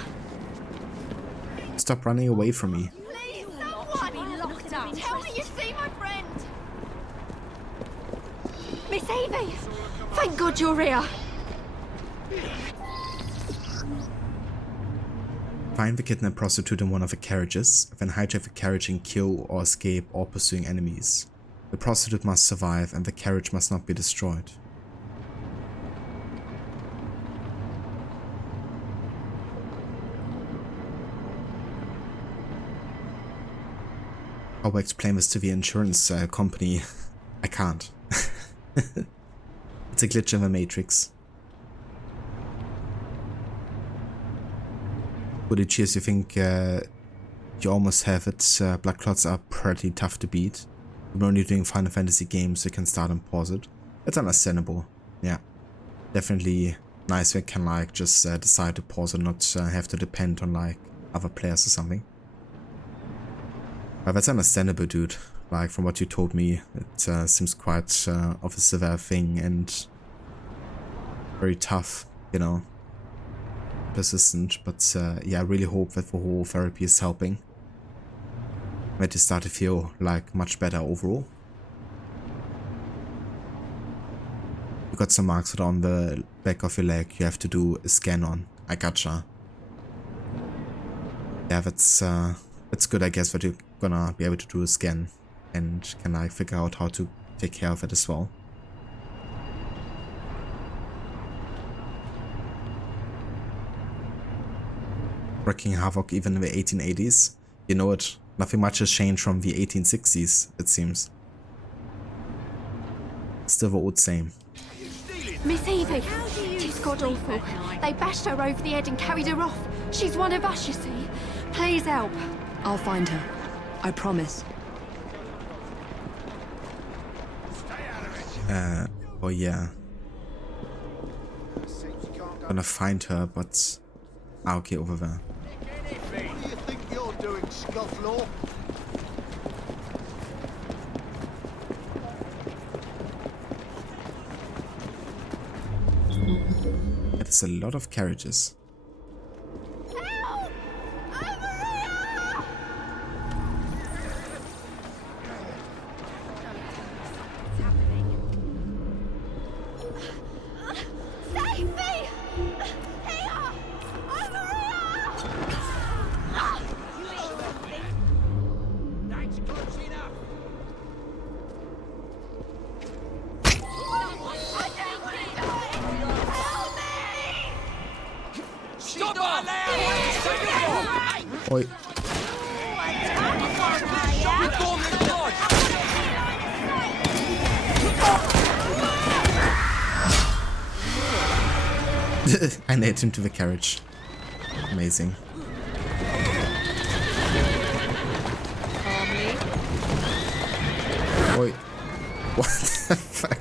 Stop running away from me. Please, someone! Tell me you see my friend! Miss Evie! Thank God you're here! Find the kidnapped prostitute in one of the carriages, then hijack the carriage and kill or escape all pursuing enemies. The prostitute must survive and the carriage must not be destroyed. How do I explain this to the insurance company? I can't. It's a glitch in the matrix. Would it cheers you think you almost have it? Blood clots are pretty tough to beat. When only doing Final Fantasy games, you can start and pause it. It's understandable. Yeah, definitely nice when you can like just decide to pause and not have to depend on like other players or something. But that's understandable, dude. Like from what you told me, it seems quite of a severe thing and very tough, you know. Persistent, but yeah, I really hope that the whole therapy is helping. That you start to feel like much better overall. You got some marks on the back of your leg you have to do a scan on. I gotcha. Yeah, that's good, I guess, that you're gonna be able to do a scan and can like figure out how to take care of it as well. Wreaking havoc even in the 1880s. You know it, nothing much has changed from the 1860s, it seems. Still the old same. Miss Evie! She's god awful. They bashed her over the head and carried her off. She's one of us, you see. Please help. I'll find her. I promise. Oh yeah. Gonna find her, but... Ah, okay, over there. What do you think you're doing, scufflaw? That is a lot of carriages. Oi. I nailed him to the carriage. Amazing. Oi. What the fuck?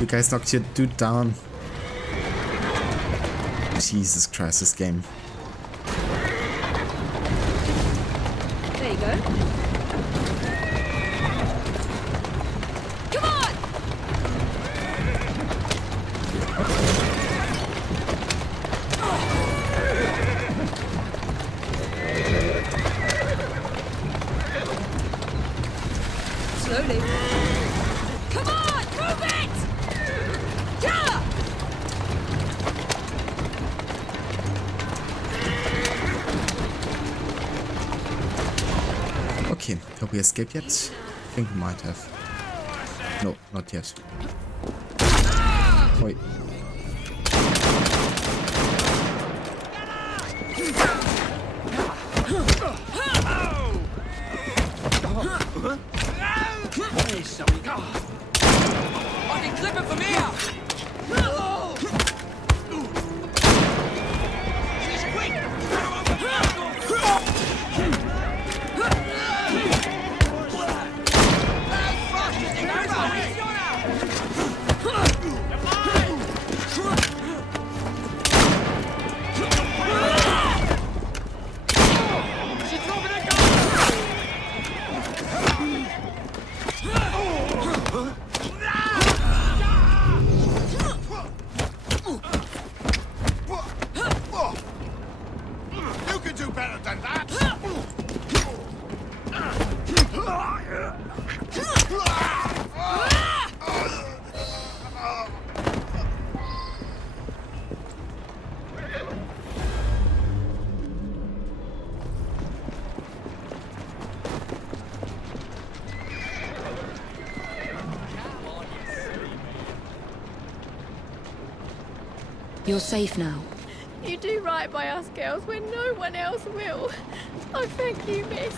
You guys knocked your dude down. Jesus Christ, this game. There you go. Come on! Okay, have we escaped yet? I think we might have. No, not yet. Wait. I can clip it from here! You're safe now. You do right by us girls when no one else will. Oh, thank you, miss.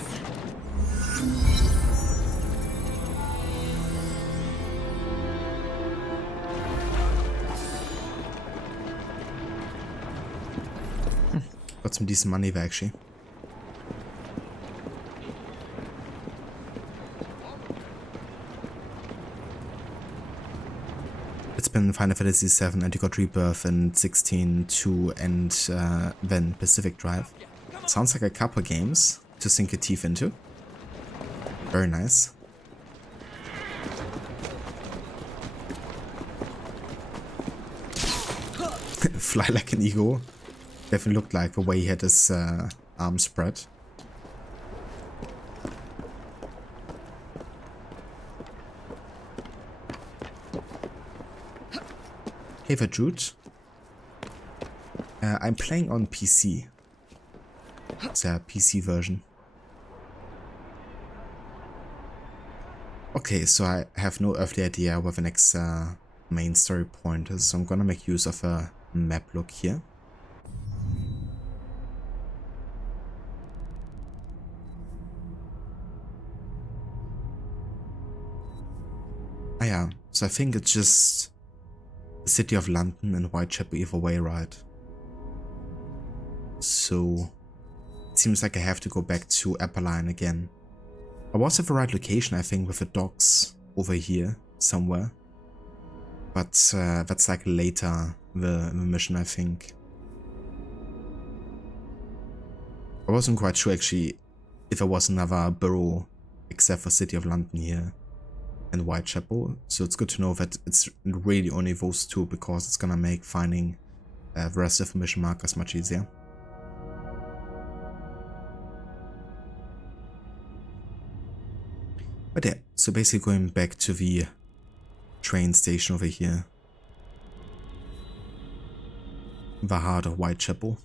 Got some decent money there, actually. It's been Final Fantasy VII, and you got Rebirth in 16, 2, and then Pacific Drive. Sounds like a couple games to sink your teeth into. Very nice. Fly like an eagle. Definitely looked like the way he had his arms spread. Hey there, Jude. I'm playing on PC. It's a PC version. Okay, so I have no earthly idea where the next main story point is, so I'm gonna make use of a map look here. Ah yeah, so I think it's just the city of London and Whitechapel either way, right? So it seems like I have to go back to Appaline again. I was at the right location, I think, with the docks over here somewhere. But that's like later the mission, I think. I wasn't quite sure actually if there was another borough except for City of London here and Whitechapel. So it's good to know that it's really only those two, because it's gonna make finding the rest of the mission markers much easier. But yeah, so basically going back to the train station over here. The heart of Whitechapel.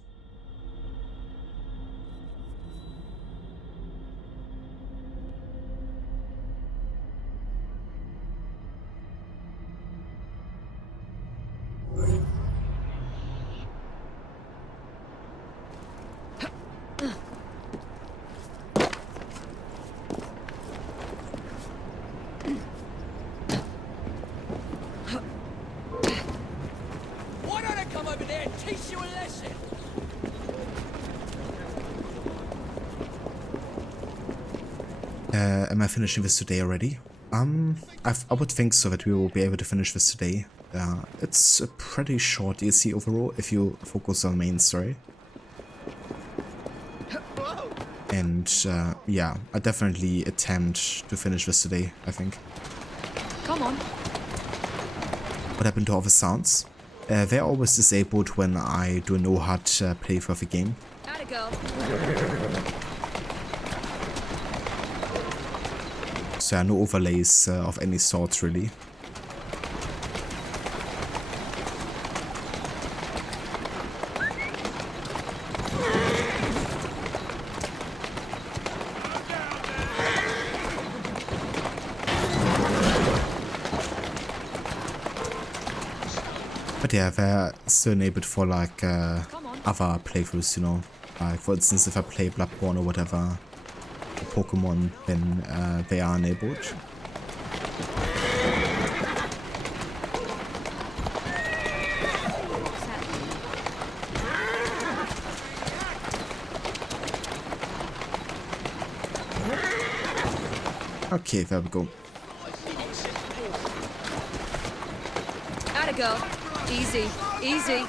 Am I finishing this today already? I would think so, that we will be able to finish this today. It's a pretty short DLC overall if you focus on the main story. And yeah, I definitely attempt to finish this today, I think. Come on. What happened to all the sounds? They're always disabled when I do no HUD playthrough of the game. Atta girl. So there are no overlays of any sort, really. yeah, they're still enabled for like other playthroughs, you know. Like for instance, if I play Bloodborne or whatever, or Pokemon, then they are enabled. Okay, there we go. Atta girl. Easy, easy.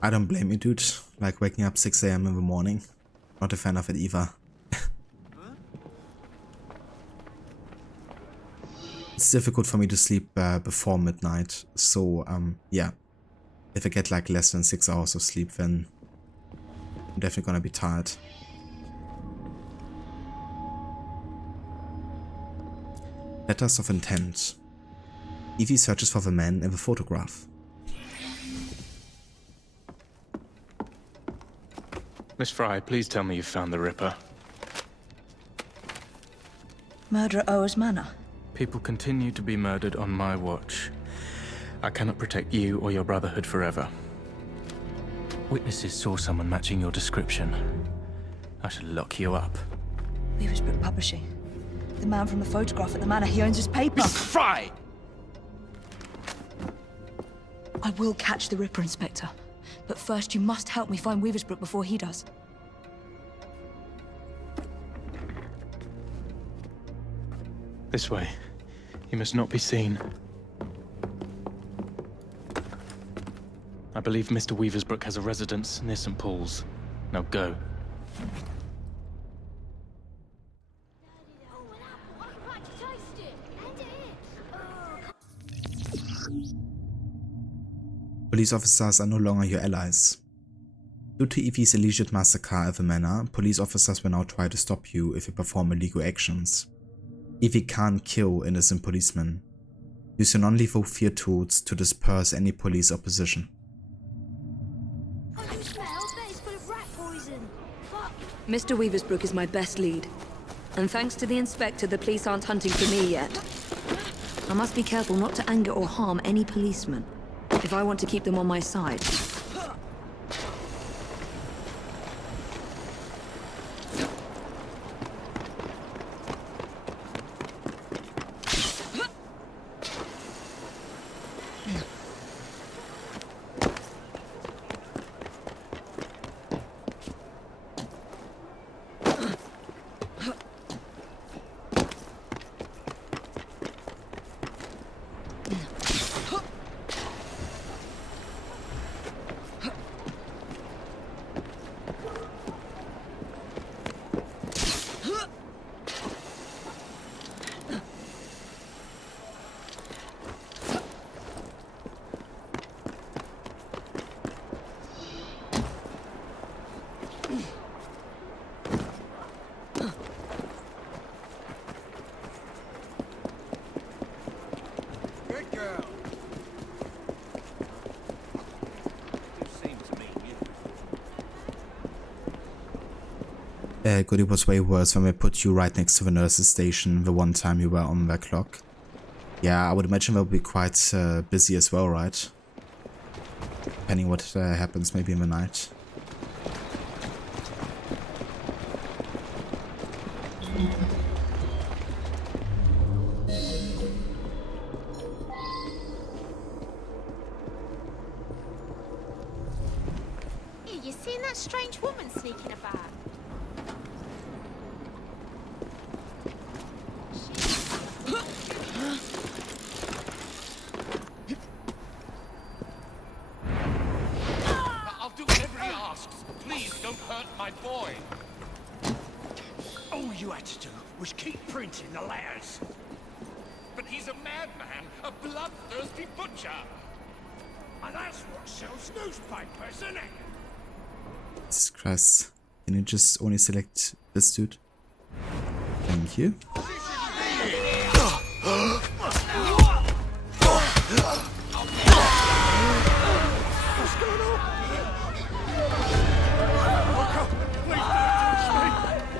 I don't blame you, dude. Like waking up 6 AM in the morning. Not a fan of it either. It's difficult for me to sleep before midnight, so yeah. If I get like less than 6 hours of sleep, then I'm definitely gonna be tired. Letters of intent. Evie searches for the man in the photograph. Miss Fry, please tell me you found the Ripper. Murder at Oa's Manor. People continue to be murdered on my watch. I cannot protect you or your Brotherhood forever. Witnesses saw someone matching your description. I should lock you up. Weaversbrook Publishing. The man from the photograph at the manor, he owns his paper. Miss Fry! I will catch the Ripper, Inspector. But first, you must help me find Weaversbrook before he does. This way. He must not be seen. I believe Mr. Weaversbrook has a residence near St. Paul's. Now go. Police officers are no longer your allies. Due to Evie's alleged massacre at the manor, police officers will now try to stop you if you perform illegal actions. Evie can't kill innocent policemen. Use your non-lethal fear tools to disperse any police opposition. Mr. Weaversbrook is my best lead. And thanks to the Inspector, the police aren't hunting for me yet. I must be careful not to anger or harm any policemen, if I want to keep them on my side. Good, it was way worse when we put you right next to the nurse's station the one time you were on the clock. Yeah, I would imagine they'll be quite busy as well, right? Depending what happens maybe in the night. Hey, you seen that strange woman sneaking about? In the layers. But he's a madman, a bloodthirsty butcher. And that's what sells newspapers, isn't it? Jesus Christ. Can you just only select this dude? Thank you. What's going on? Please don't touch me.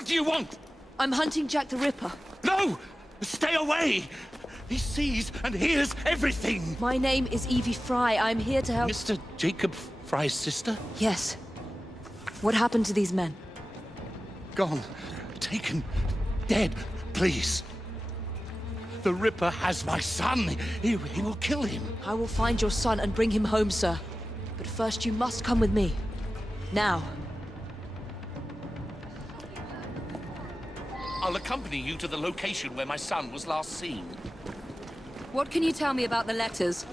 What do you want? I'm hunting Jack the Ripper. No! Stay away! He sees and hears everything! My name is Evie Fry. I'm here to help... Mr. Jacob Fry's sister? Yes. What happened to these men? Gone. Taken. Dead. Please. The Ripper has my son. He will kill him. I will find your son and bring him home, sir. But first you must come with me. Now. I'll accompany you to the location where my son was last seen. What can you tell me about the letters?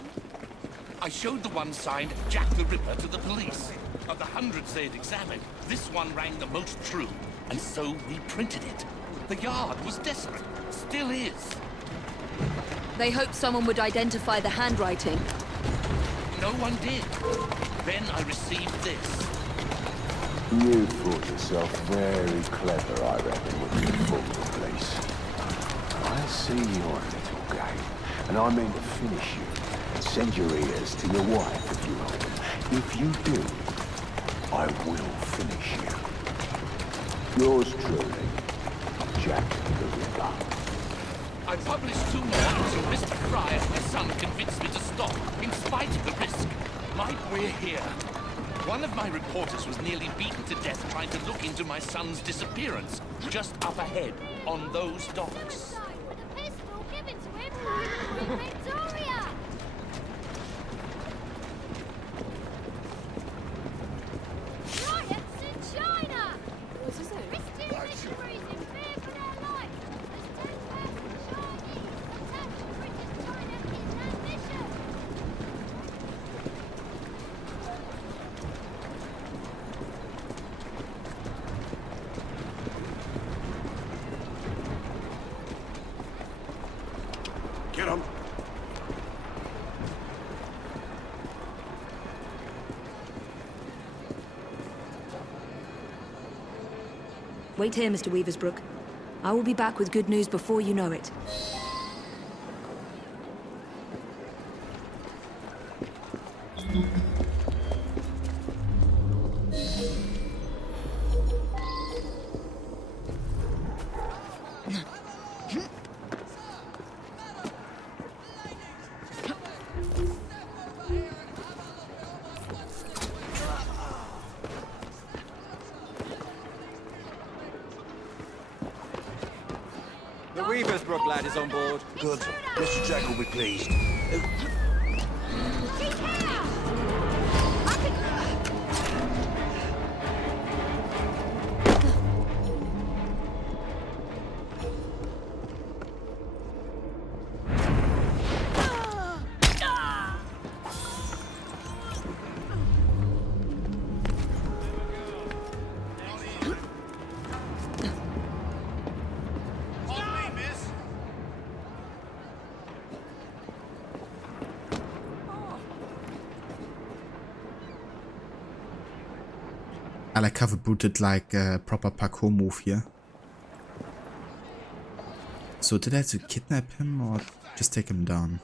I showed the one signed Jack the Ripper to the police. Of the hundreds they had examined, this one rang the most true, and so we printed it. The Yard was desperate. Still is. They hoped someone would identify the handwriting. No one did. Then I received this. You thought yourself very clever, I reckon, when you fooled the police. I see your little game, and I mean to finish you and send your ears to your wife if you want. If you do, I will finish you. Yours truly, Jack the Ripper. I published 2 more until Mr. Fry and my son convinced me to stop, in spite of the risk. Mike, we're here. One of my reporters was nearly beaten to death trying to look into my son's disappearance, just up ahead, on those docks. With a pistol given to him by Queen Victoria! Riots in China! What is it? Christian missionaries in fear for their lives as 10,000 Chinese attack British China inland mission! Get him. Wait here, Mr. Weaversbrook. I will be back with good news before you know it. The Weaversbrook lad is on board. Good. Mr. Jack will be pleased. I like how we booted like a proper parkour move here. So did I have to kidnap him or just take him down?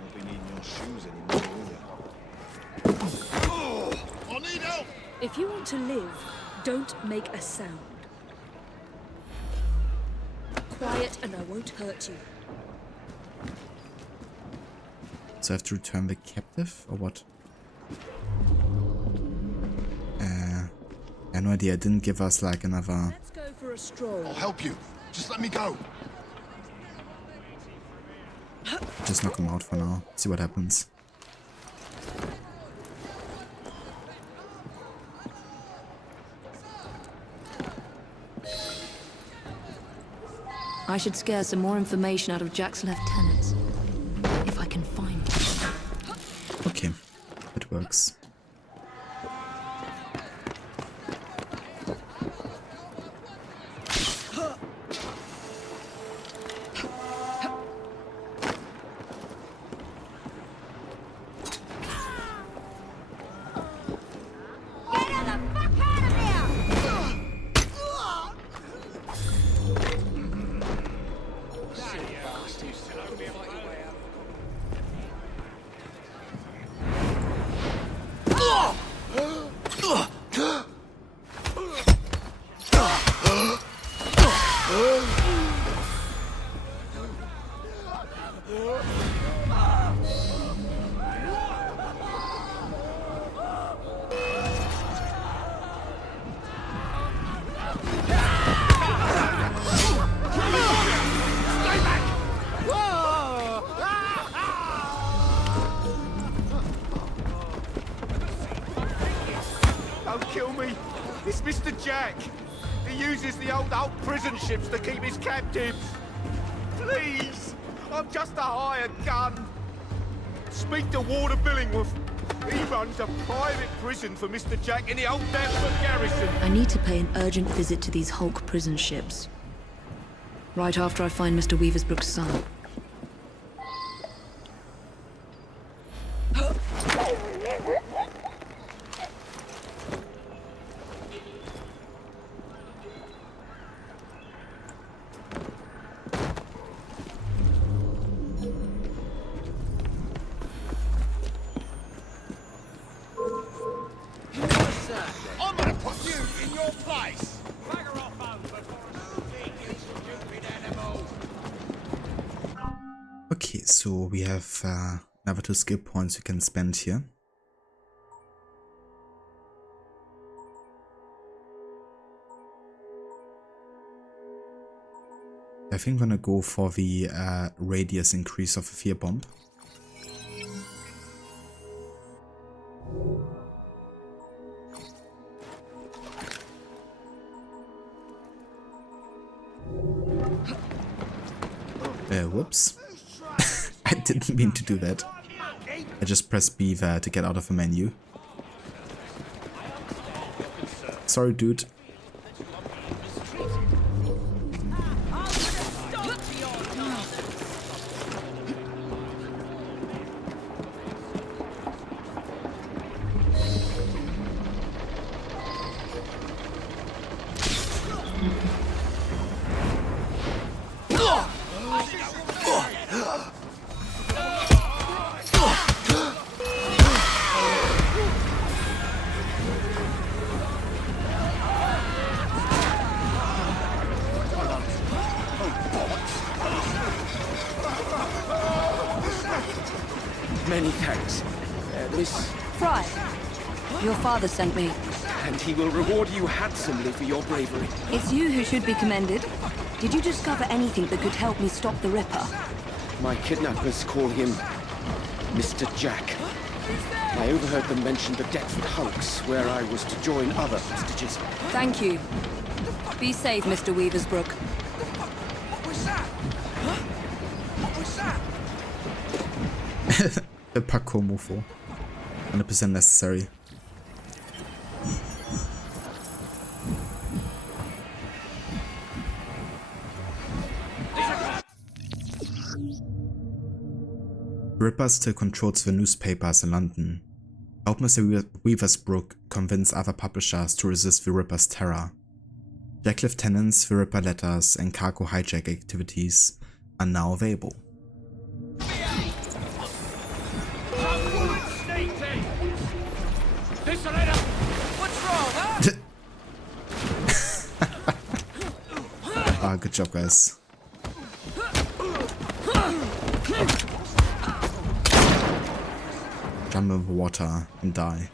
Won't be needing your shoes anymore, will you? Oh, I need help! If you want to live, don't make a sound. Quiet and I won't hurt you. So I have to return the captive or what? I have no idea, it didn't give us like another... Let's go for a stroll. I'll help you. Just let me go. Just knock him out for now, see what happens. I should scare some more information out of Jack's lieutenants. If I can find them. Okay, it works. He uses the old prison ships to keep his captives. Please, I'm just a hired gun. Speak to Warder Billingworth. He runs a private prison for Mr. Jack in the old Danforth garrison. I need to pay an urgent visit to these Hulk prison ships. Right after I find Mr. Weaversbrook's son. I'm gonna put you in your place. Bagger off, you stupid animal. Okay, so we have another 2 skill points we can spend here. I think I'm gonna go for the radius increase of a fear bomb. Whoops. I didn't mean to do that. I just pressed B there to get out of the menu. Sorry, dude. Many thanks. Miss... Fry, your father sent me. And he will reward you handsomely for your bravery. It's you who should be commended. Did you discover anything that could help me stop the Ripper? My kidnappers call him Mr. Jack. I overheard them mention the Deptford Hulks, where I was to join other hostages. Thank you. Be safe, Mr. Weaversbrook. What was that? What was that? A parkour move. 100% necessary. Ripper still controls the newspapers in London. Help Mr. Weaversbrook convince other publishers to resist the Ripper's terror. Jack Lieutenants, the Ripper letters, and cargo hijack activities are now available. Good job, guys. Jump in the water and die.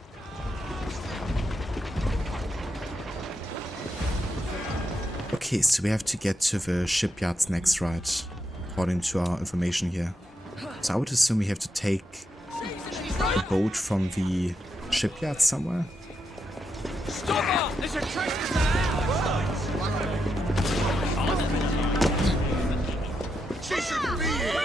Okay, so we have to get to the shipyards next, right? According to our information here. So I would assume we have to take a boat from the shipyard somewhere. Stop her! There's a treasure there! She shouldn't be here!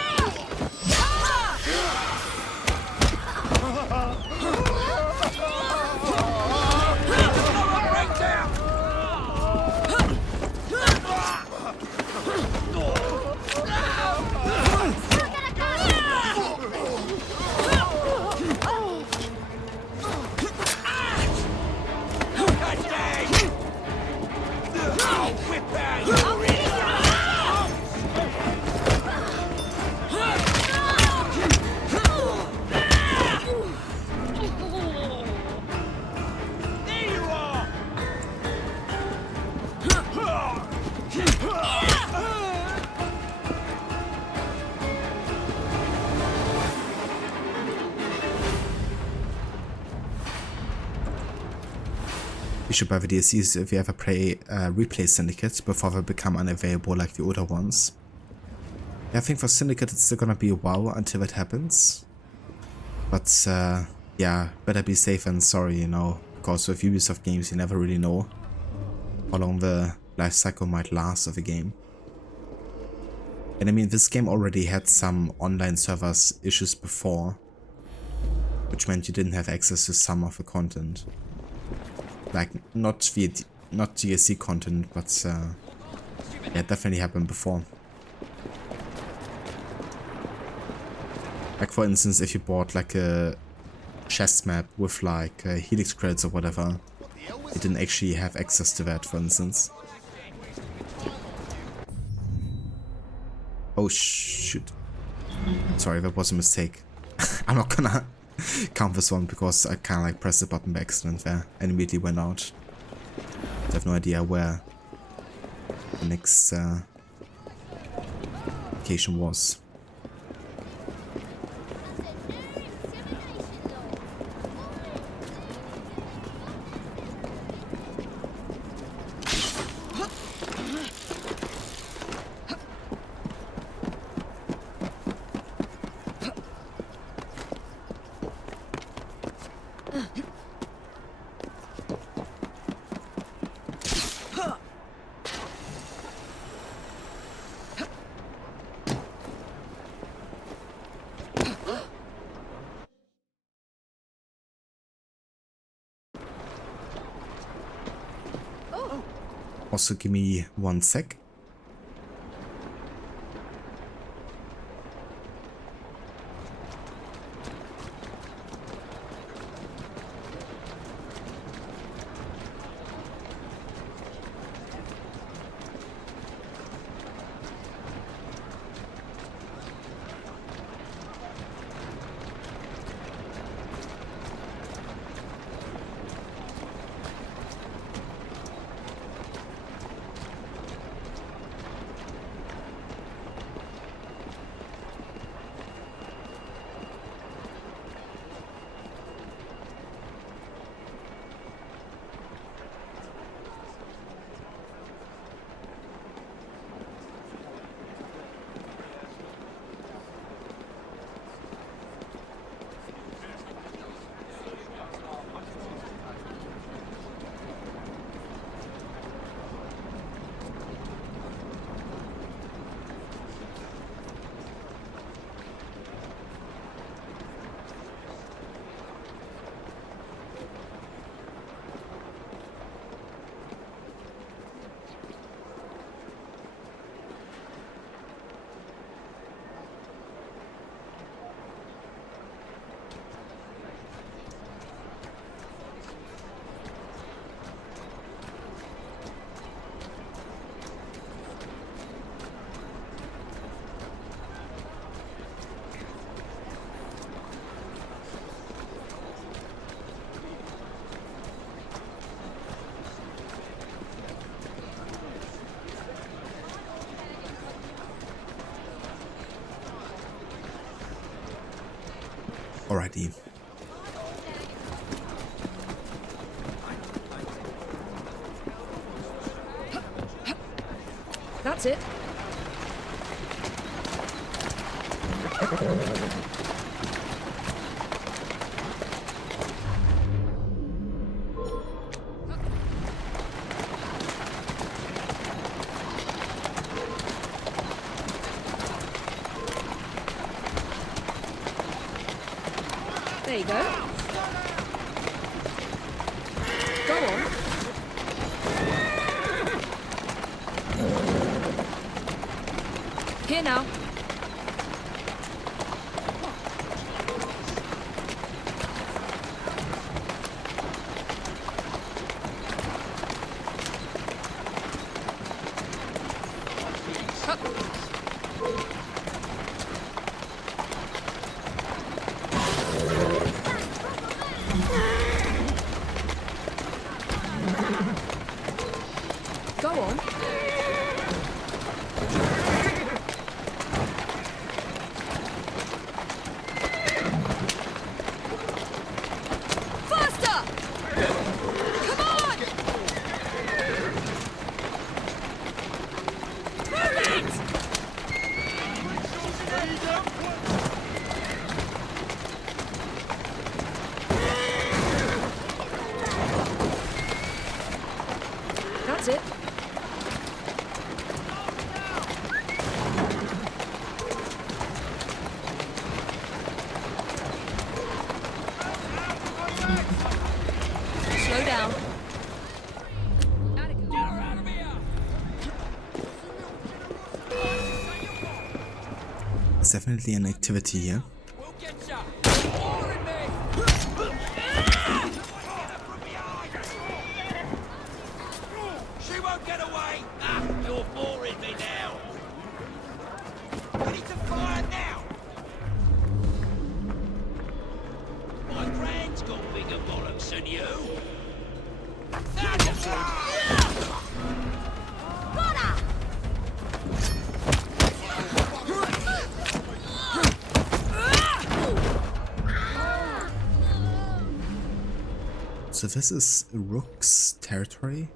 We should buy the DLCs if we ever replay Syndicate before they become unavailable like the older ones. Yeah, I think for Syndicate it's still gonna be a while until it happens. But yeah, better be safe than sorry, you know, because with Ubisoft games you never really know how long the life cycle might last of a game. And I mean, this game already had some online servers issues before, which meant you didn't have access to some of the content. Like, not DLC content, but yeah, it definitely happened before. Like, for instance, if you bought like a chess map with like Helix credits or whatever, you didn't actually have access to that, for instance. Oh shoot. Sorry, that was a mistake. I'm not gonna count this one because I kinda like pressed the button by accident there and immediately went out. I have no idea where the next location was. Also, give me 1 sec. Alrighty. That's it. There you go. Go on. Here now. Go on. Faster! Come on! Move it! That's it. There's definitely an activity here. She won't get away! Ah, you're boring me now! Ready to fire now! My grand's got bigger bollocks than you! So this is Rook's territory,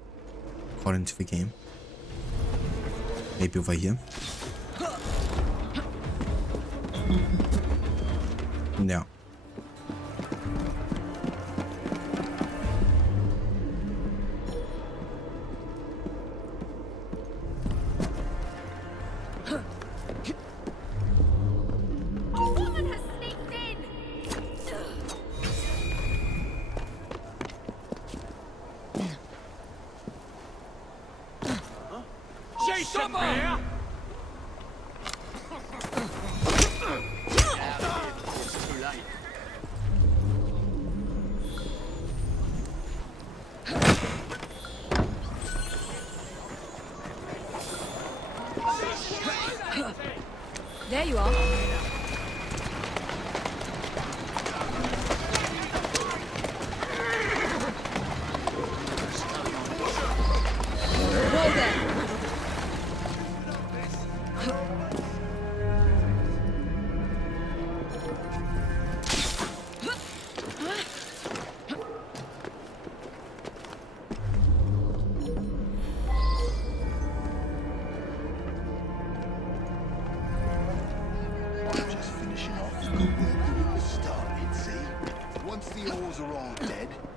according to the game. Maybe over here. No. There you are. Whoa there.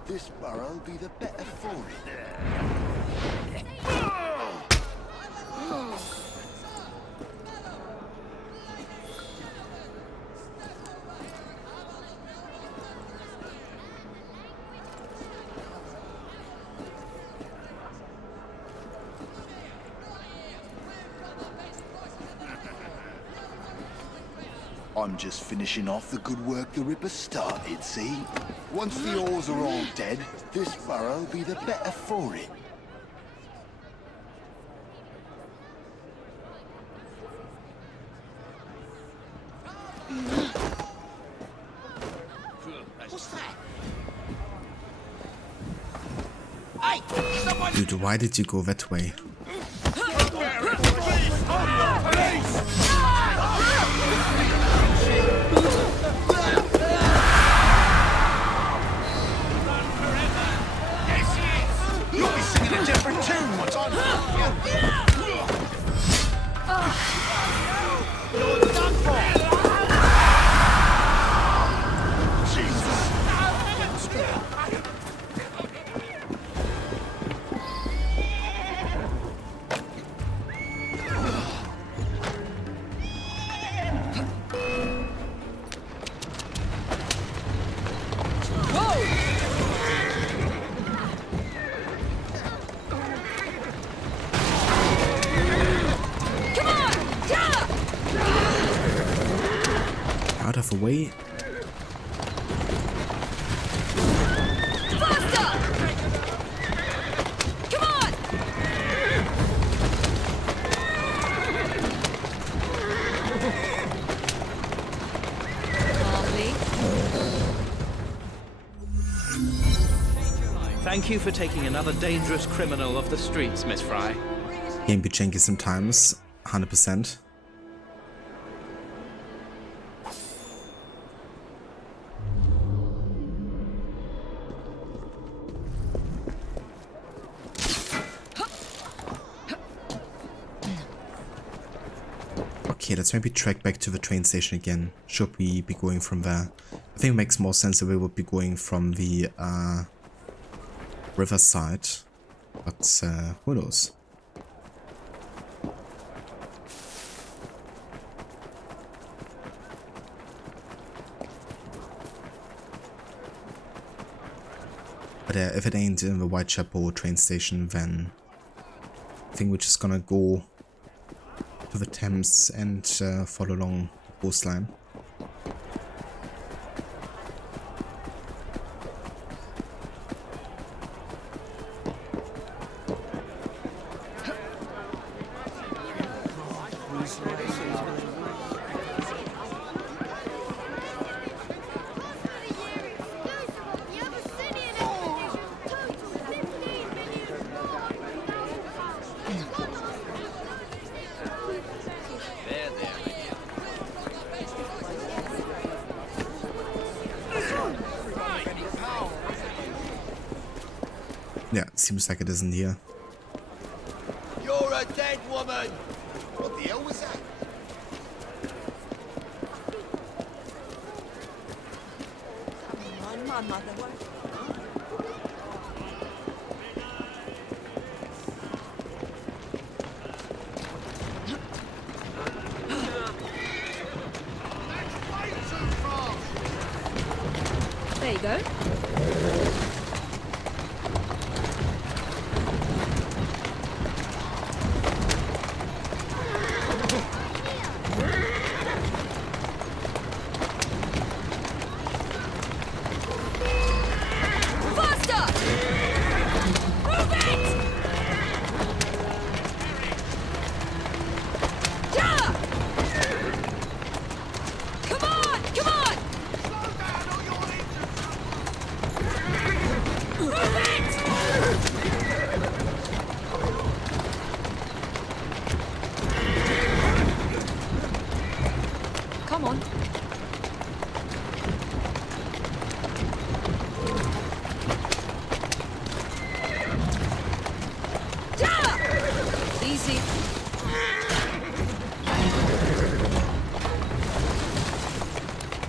This burrow'll be the better for it. I'm just finishing off the good work the Ripper started, see? Once the oars are all dead, this burrow'll be the better for it. What's that? Dude, why did you go that way? Different tune, what's on? You're done for. Out of the way. Come on! Thank you for taking another dangerous criminal off the streets, Miss Fry. Game be janky sometimes, 100%. Okay, let's maybe track back to the train station again. Should we be going from there? I think it makes more sense that we would be going from the riverside, but who knows? But if it ain't in the Whitechapel train station, then I think we're just gonna go to the Thames and follow along coastline. Yeah, seems like it isn't here. You're a dead woman! What the hell was that? My mother won't. There you go. Come on. Easy.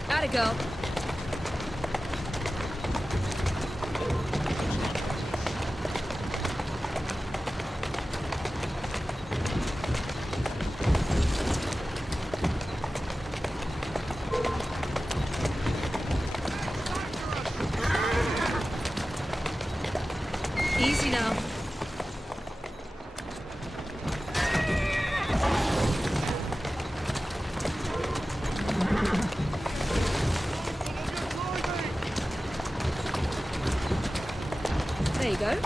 Gotta go. Easy now. There you go.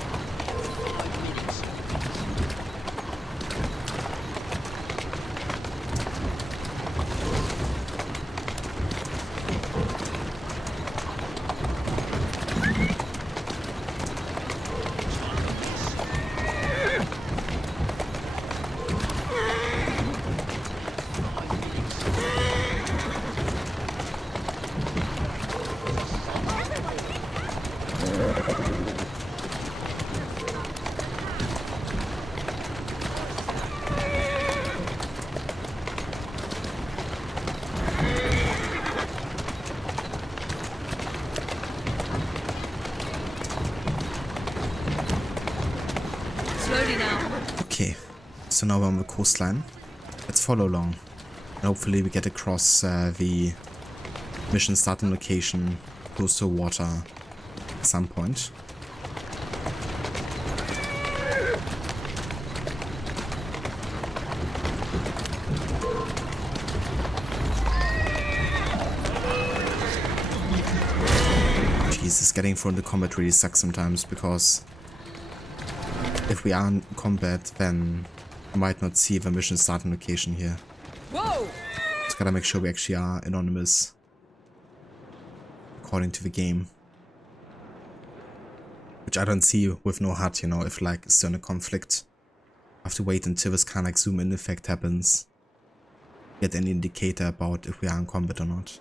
Slowly now. Okay, so now we're on the coastline. Let's follow along. And hopefully we get across the mission starting location close to water at some point. Jesus, getting thrown into combat really sucks sometimes, because if we are in combat, then we might not see the mission starting location here. Whoa! Just gotta make sure we actually are anonymous according to the game. Which I don't see with no HUD, you know, if like it's still in a conflict. I have to wait until this kind of like zoom in effect happens. Get any indicator about if we are in combat or not.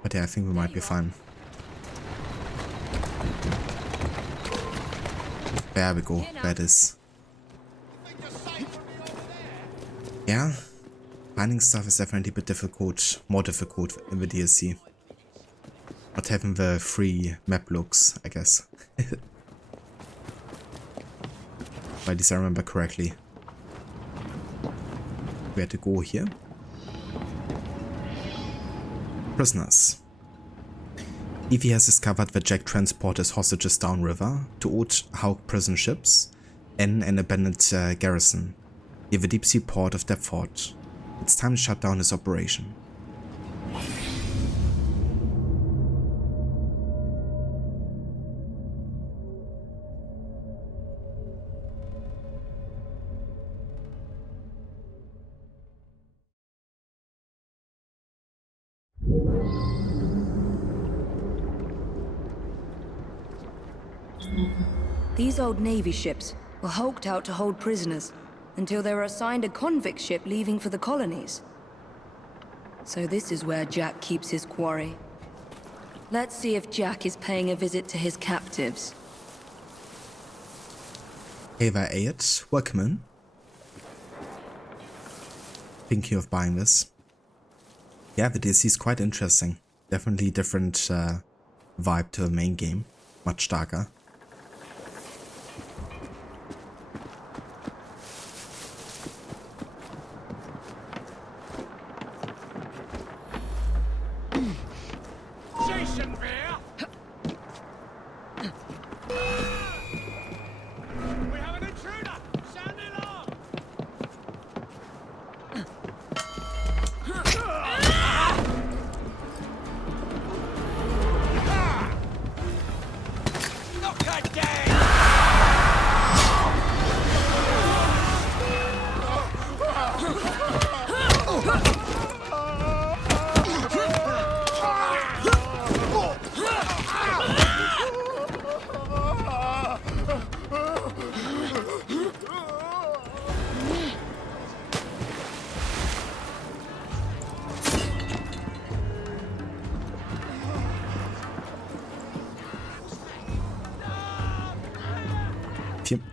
But yeah, I think we might be fine. There we go, there it is. Yeah, finding stuff is definitely a bit difficult, more difficult in the DLC. Not having the free map looks, I guess. But at least I remember correctly. We had to go here. Prisoners. Evie has discovered that Jack transported hostages downriver to old Hauk prison ships and an abandoned garrison near the deep sea port of Deptford. It's time to shut down his operation. These old Navy ships were hulked out to hold prisoners until they were assigned a convict ship leaving for the colonies. So this is where Jack keeps his quarry. Let's see if Jack is paying a visit to his captives. Hey there, Ayat. Welcome in. Thinking of buying this. Yeah, the DLC is quite interesting. Definitely different vibe to the main game. Much darker.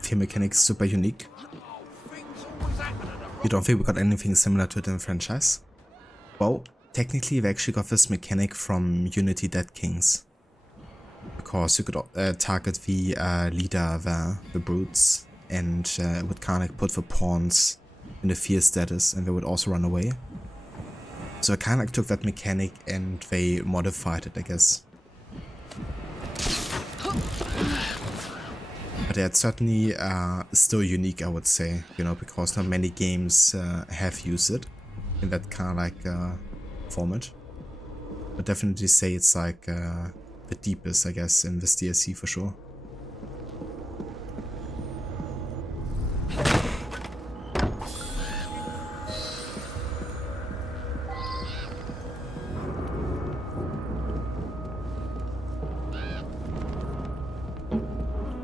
Fear mechanic is super unique. You don't think we got anything similar to it in the franchise? Well, technically we actually got this mechanic from Unity Dead Kings. Because you could target the leader there, the brutes, and it would kind of put the pawns in the fear status and they would also run away. So I kind of took that mechanic and they modified it, I guess. But yeah, it's certainly still unique, I would say, you know, because not many games have used it in that kind of like format. But definitely say it's like the deepest, I guess, in this DLC for sure.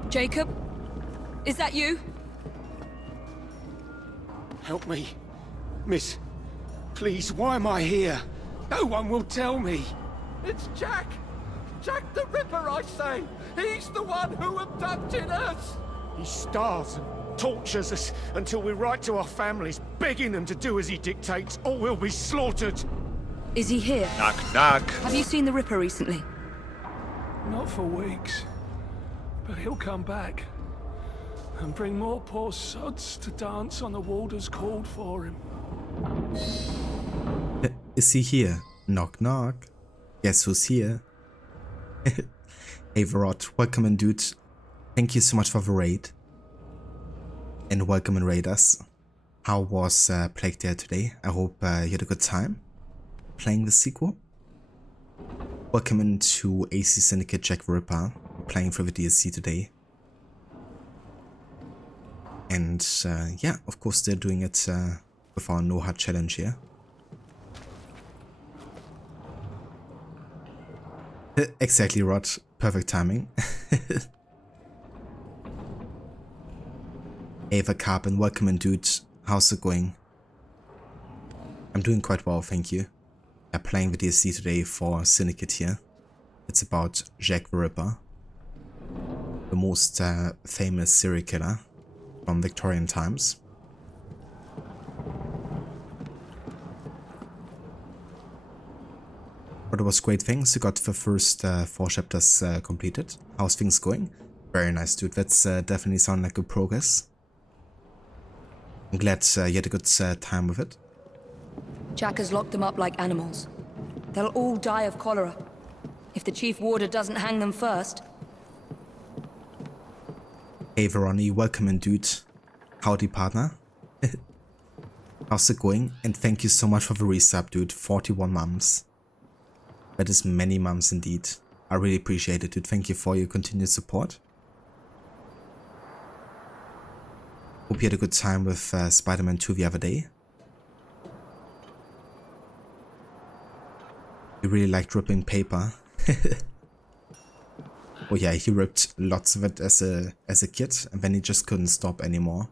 Jacob? Is that you? Help me. Miss, please, why am I here? No one will tell me. It's Jack! Jack the Ripper, I say! He's the one who abducted us! He starves and tortures us until we write to our families, begging them to do as he dictates, or we'll be slaughtered. Is he here? Knock, knock. Have you seen the Ripper recently? Not for weeks. But he'll come back. And bring more poor sods to dance on the Walder's called for him. Is he here? Knock knock. Guess who's here? Hey Varot, welcome in dude. Thank you so much for the raid. And welcome in raiders. How was Plague Tale today? I hope you had a good time playing the sequel. Welcome into AC Syndicate Jack the Ripper. Playing for the DLC today. And yeah, of course they're doing it with our no HUD challenge here. Exactly, Rod. Perfect timing. Ava Carbon, welcome in dude. How's it going? I'm doing quite well, thank you. I'm playing the DLC today for Syndicate here. It's about Jack the Ripper. The most famous serial killer from Victorian times. But it was great things. You got the first 4 chapters completed. How's things going? Very nice, dude. That's definitely sound like good progress. I'm glad you had a good time with it. Jack has locked them up like animals. They'll all die of cholera. If the Chief Warder doesn't hang them first. Hey Veroni, welcome in dude. Howdy partner. How's it going? And thank you so much for the resub, dude. 41 months. That is many months indeed. I really appreciate it, dude. Thank you for your continued support. Hope you had a good time with Spider-Man 2 the other day. You really liked ripping paper. Oh yeah, he ripped lots of it as a kid, and then he just couldn't stop anymore.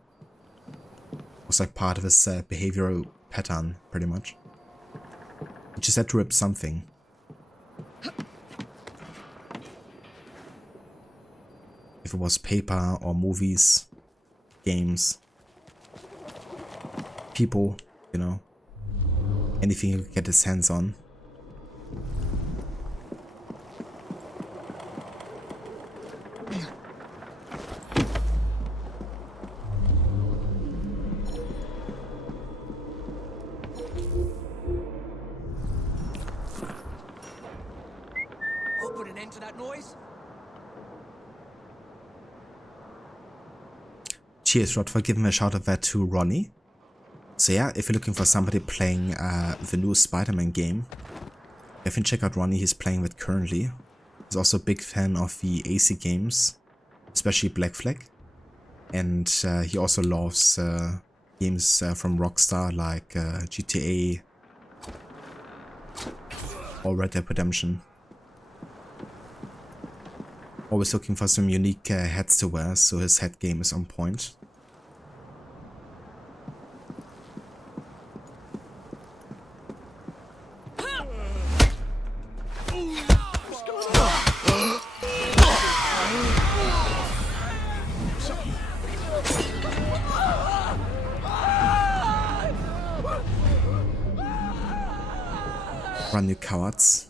It was like part of his behavioral pattern, pretty much. He just had to rip something. If it was paper or movies, games, people, you know, anything he could get his hands on. I'll put an end to that noise. Cheers, Rod, for giving me a shout out there to Ronnie. So yeah, if you're looking for somebody playing the new Spider-Man game, definitely check out Ronnie. He's playing it currently. He's also a big fan of the AC games, especially Black Flag. And he also loves games from Rockstar like GTA or Red Dead Redemption. Always looking for some unique hats to wear, so his hat game is on point. Run, you cowards.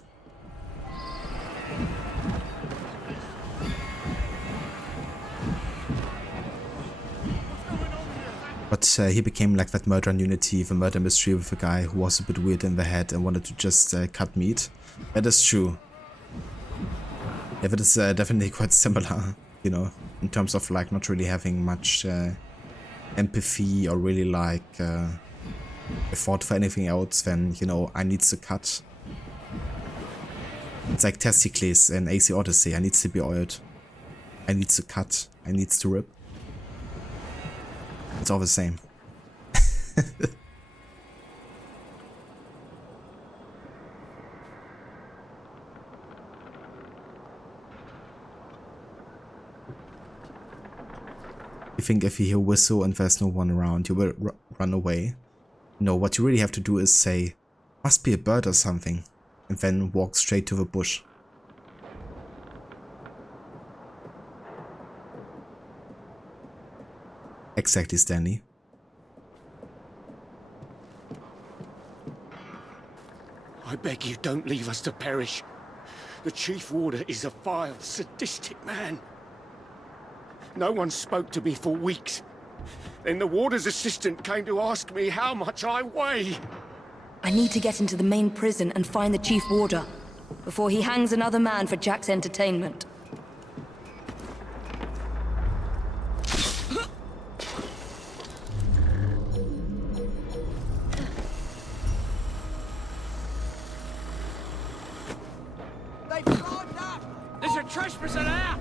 But he became like that murder on Unity, the murder mystery with a guy who was a bit weird in the head and wanted to just cut meat. That is true. Yeah, that is definitely quite similar, you know, in terms of like not really having much empathy or really like a thought for anything else than, you know, I need to cut. It's like testicles in AC Odyssey. I need to be oiled. I need to cut. I need to rip. It's all the same. You think if you hear whistle and there's no one around, you will run away? No, what you really have to do is say, must be a bird or something, and then walk straight to the bush. Exactly, Stanley. I beg you, don't leave us to perish. The Chief Warder is a vile, sadistic man. No one spoke to me for weeks. Then the Warder's assistant came to ask me how much I weigh. I need to get into the main prison and find the Chief Warder before he hangs another man for Jack's entertainment. They've climbed up! There's a trespasser there!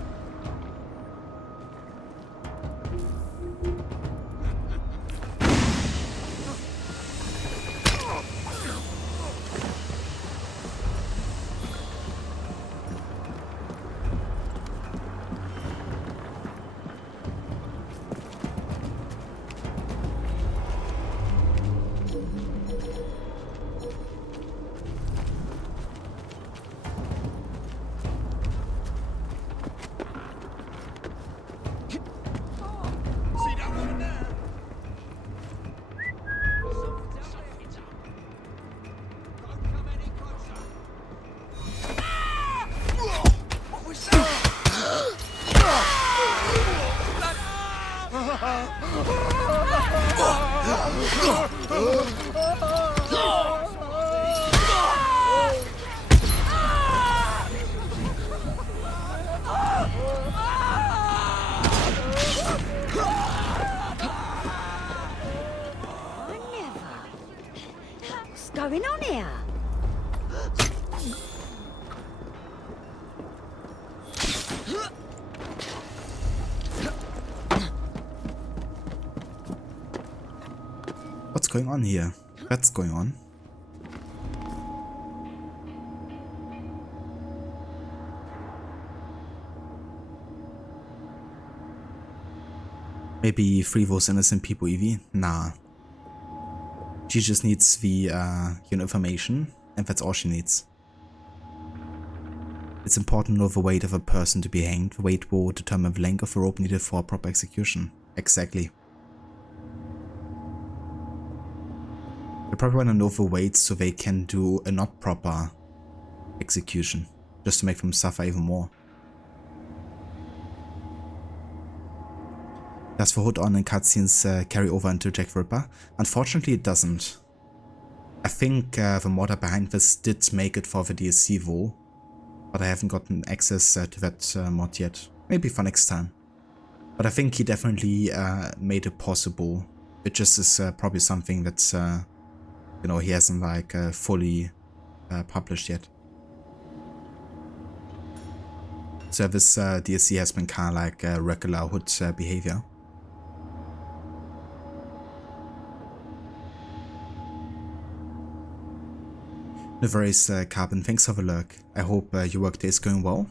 going on here? What's going on? Maybe free those innocent people, Evie? Nah. She just needs the information, and that's all she needs. It's important to know the weight of a person to be hanged. The weight will determine the length of the rope needed for proper execution. Exactly. They probably want to know the weight so they can do a not proper execution, just to make them suffer even more. Does the HUD on in cutscenes carry over into Jack the Ripper? Unfortunately it doesn't. I think the modder behind this did make it for the DLC though, but I haven't gotten access to that mod yet. Maybe for next time. But I think he definitely made it possible. It just is probably something that's, you know, he hasn't like fully published yet. So this DLC has been kind of like regular HUD behavior. No worries, Carbon, thanks for the lurk. I hope your workday is going well.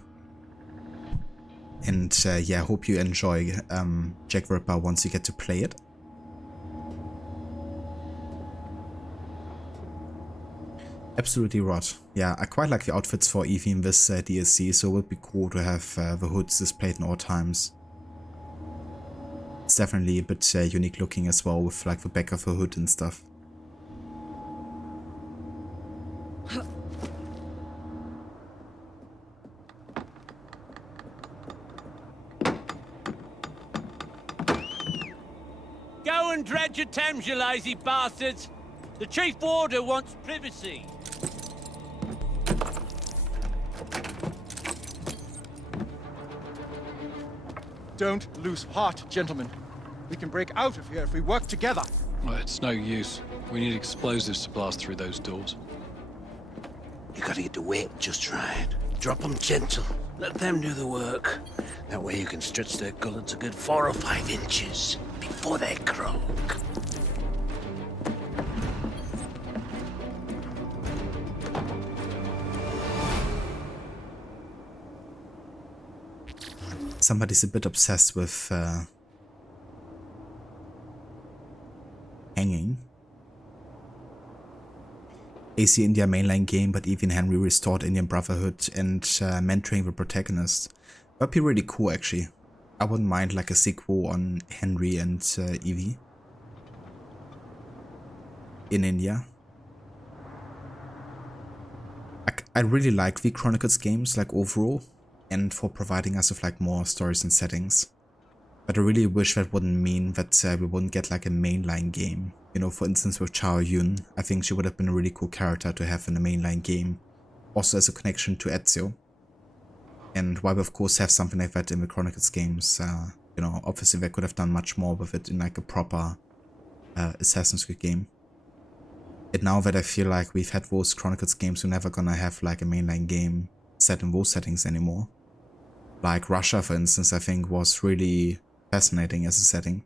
And yeah, I hope you enjoy Jack the Ripper once you get to play it. Absolutely rot. Yeah, I quite like the outfits for Evie in this DLC, so it would be cool to have the hoods displayed in all times. It's definitely a bit unique looking as well, with like the back of the hood and stuff. Go and dredge your Thames, you lazy bastards! The Chief Warder wants privacy. Don't lose heart, gentlemen. We can break out of here if we work together. Well, it's no use. We need explosives to blast through those doors. You gotta get the weight just right. Drop them gentle. Let them do the work. That way you can stretch their gullets a good 4 or 5 inches before they croak. Somebody's a bit obsessed with hanging. AC India mainline game, but even Henry restored Indian Brotherhood and mentoring the protagonist. That'd be really cool actually. I wouldn't mind like a sequel on Henry and Evie in India. I really like the Chronicles games like overall, and for providing us with like more stories and settings. But I really wish that wouldn't mean that we wouldn't get like a mainline game. You know, for instance with Chao Yun, I think she would have been a really cool character to have in a mainline game. Also as a connection to Ezio. And while we of course have something like that in the Chronicles games, you know, obviously they could have done much more with it in like a proper Assassin's Creed game. And now that I feel like we've had those Chronicles games, we're never gonna have like a mainline game set in those settings anymore. Like Russia, for instance, I think was really fascinating as a setting.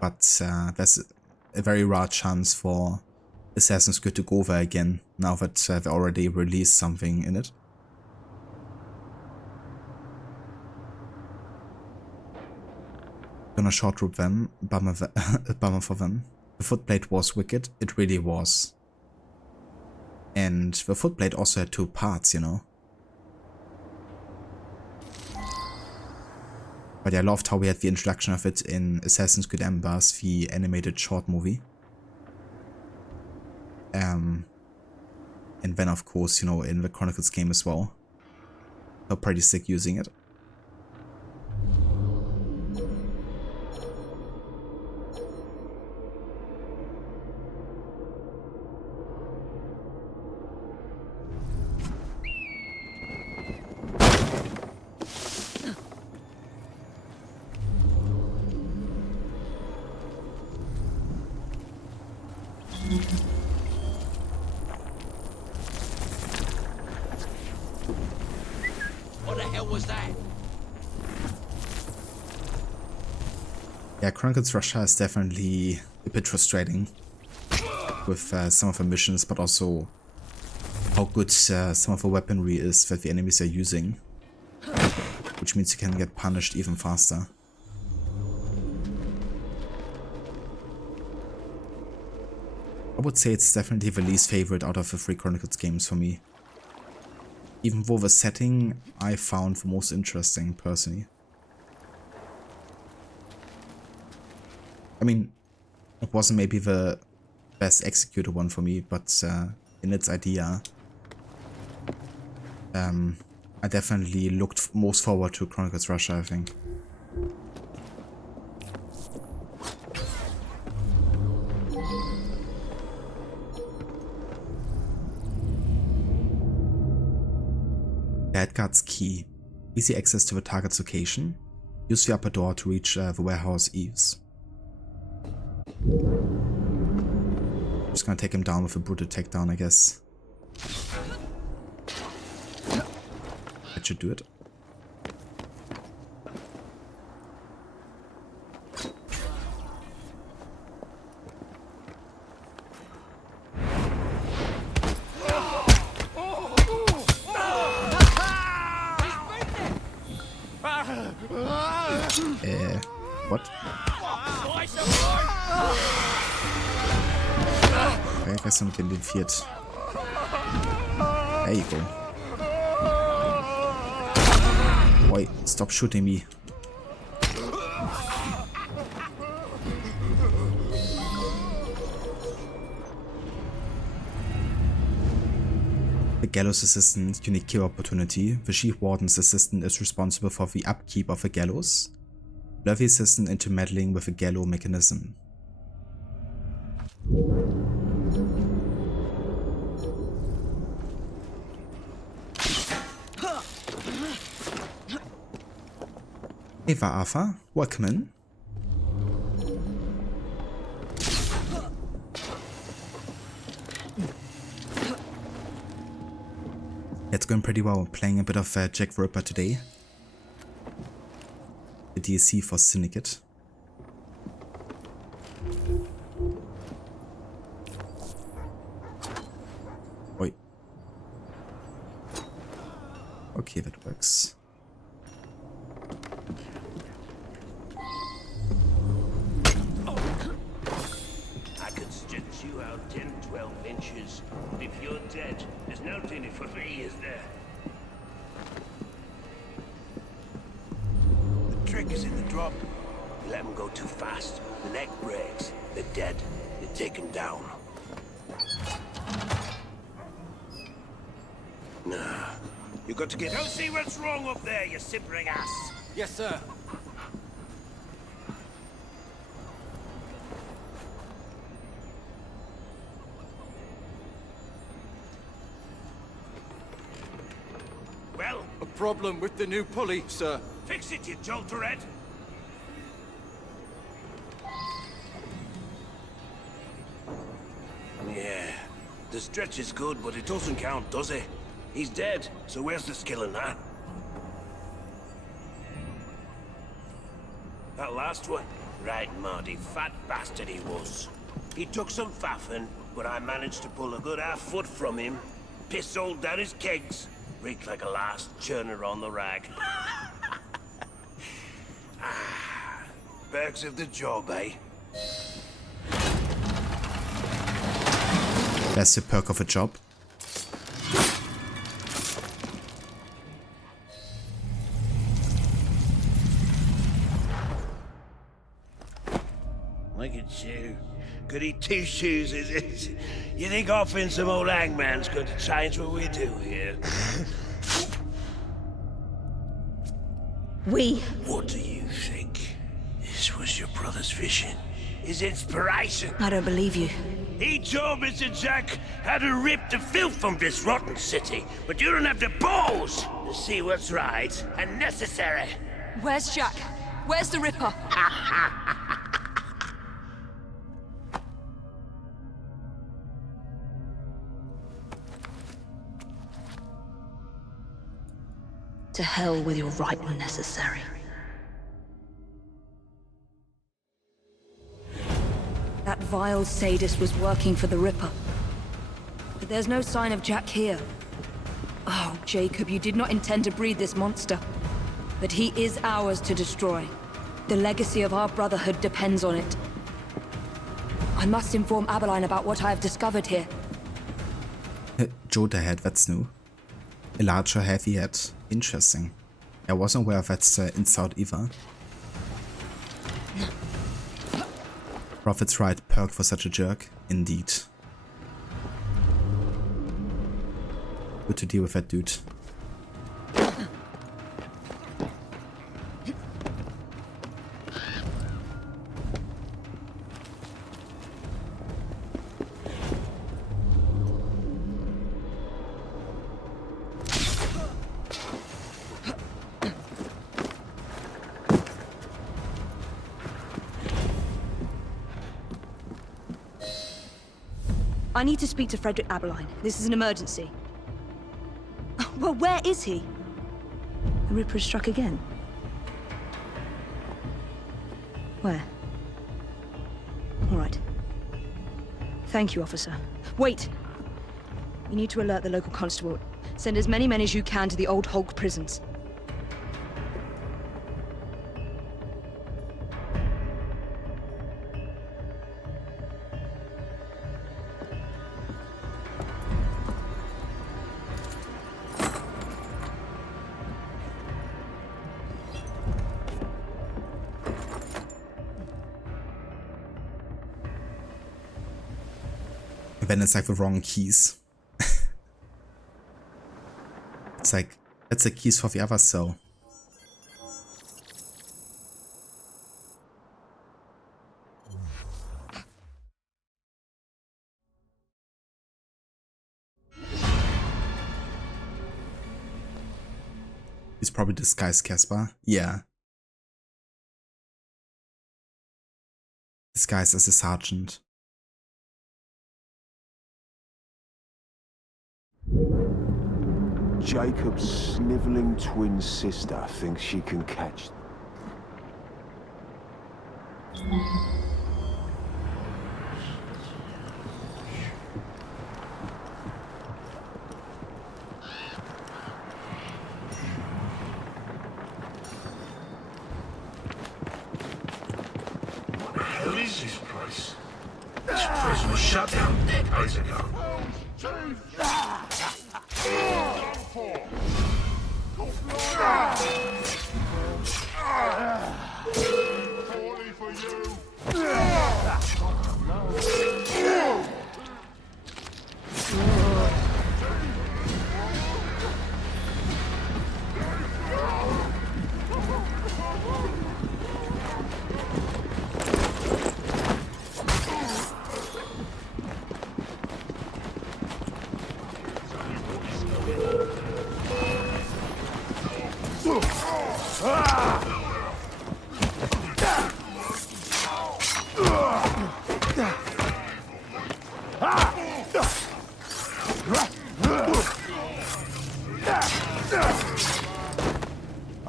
But there's a very rare chance for Assassin's Creed to go there again, now that they already released something in it. Gonna short rope them, bummer for them. The footplate was wicked, it really was. And the footplate also had 2 parts, you know. But I loved how we had the introduction of it in Assassin's Creed Embers, the animated short movie. And then of course, you know, in the Chronicles game as well. They're pretty sick using it. What the hell was that? Yeah, Chronicles Russia is definitely a bit frustrating with some of the missions, but also how good some of the weaponry is that the enemies are using, which means you can get punished even faster. I would say it's definitely the least favorite out of the 3 Chronicles games for me. Even though the setting I found the most interesting, personally. I mean, it wasn't maybe the best executed one for me, but in its idea, I definitely looked most forward to Chronicles Russia, I think. Guard's key. Easy access to the target's location. Use the upper door to reach the warehouse eaves. I'm just gonna take him down with a brutal takedown, I guess. That should do it. What? Okay, I guess I'm getting defeated. There you go. Boy, stop shooting me. The Gallows Assistant, unique kill opportunity. The Chief Warden's Assistant is responsible for the upkeep of the Gallows. Lure the Assistant into meddling with the Gallows mechanism. Eva Arthur, welcome in. It's going pretty well. Playing a bit of Jack the Ripper today. The DLC for Syndicate. Oi. Okay, that works. I could stretch you out 10, 12 inches. But if you're dead, there's no dinner for me, is there? The trick is in the drop. You let them go too fast, the neck breaks. They're dead. You take them down. Nah. You got to get... Go see what's wrong up there, you simpering ass. Yes, sir. Well? A problem with the new pulley, sir. Fix it, you jolterhead. Yeah. The stretch is good, but it doesn't count, does it? He's dead, so where's the skill in that? That last one? Right, Marty, fat bastard he was. He took some faffing, but I managed to pull a good half-foot from him. Piss all down his kegs. Reeked like a last churner on the rag. Perks of the job, eh? That's the perk of a job. Look at you. Goody two-shoes, is it? You think offering some old hangman's going to change what we do here? What do you think? This was your brother's vision? His inspiration? I don't believe you. He told Mr. Jack how to rip the filth from this rotten city, but you don't have the balls to see what's right and necessary. Where's Jack? Where's the Ripper? To hell with your right and necessary. That vile sadist was working for the Ripper. But there's no sign of Jack here. Oh, Jacob, you did not intend to breed this monster. But he is ours to destroy. The legacy of our brotherhood depends on it. I must inform Abeline about what I have discovered here. Joda head, that's new. A larger, heavy head. Interesting. I wasn't aware that's inside either. Prophet's right, perk for such a jerk. Indeed. Good to deal with that dude. I need to speak to Frederick Abeline. This is an emergency. Well, where is he? The Ripper has struck again. Where? All right. Thank you, officer. Wait! You need to alert the local constable. Send as many men as you can to the old Hulk prisons. Then it's like the wrong keys. It's like, that's the keys for the other cell. He's probably disguised Caspar. Yeah. Disguised as a sergeant. Jacob's sniveling twin sister thinks she can catch... What the hell is this place? This prison was shut down decades ago.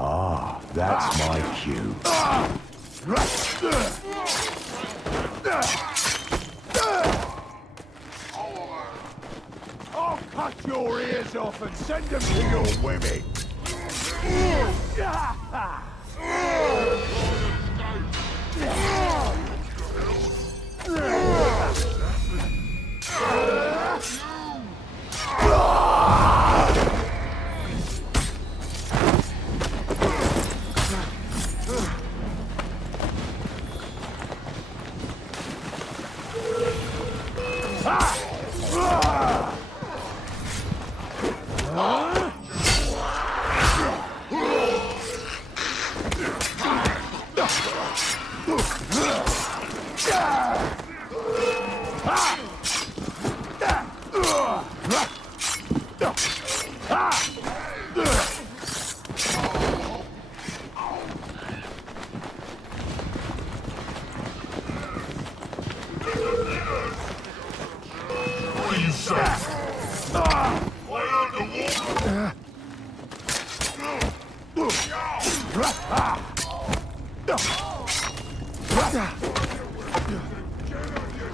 Ah, that's my cue. I'll cut your ears off and send them to your women.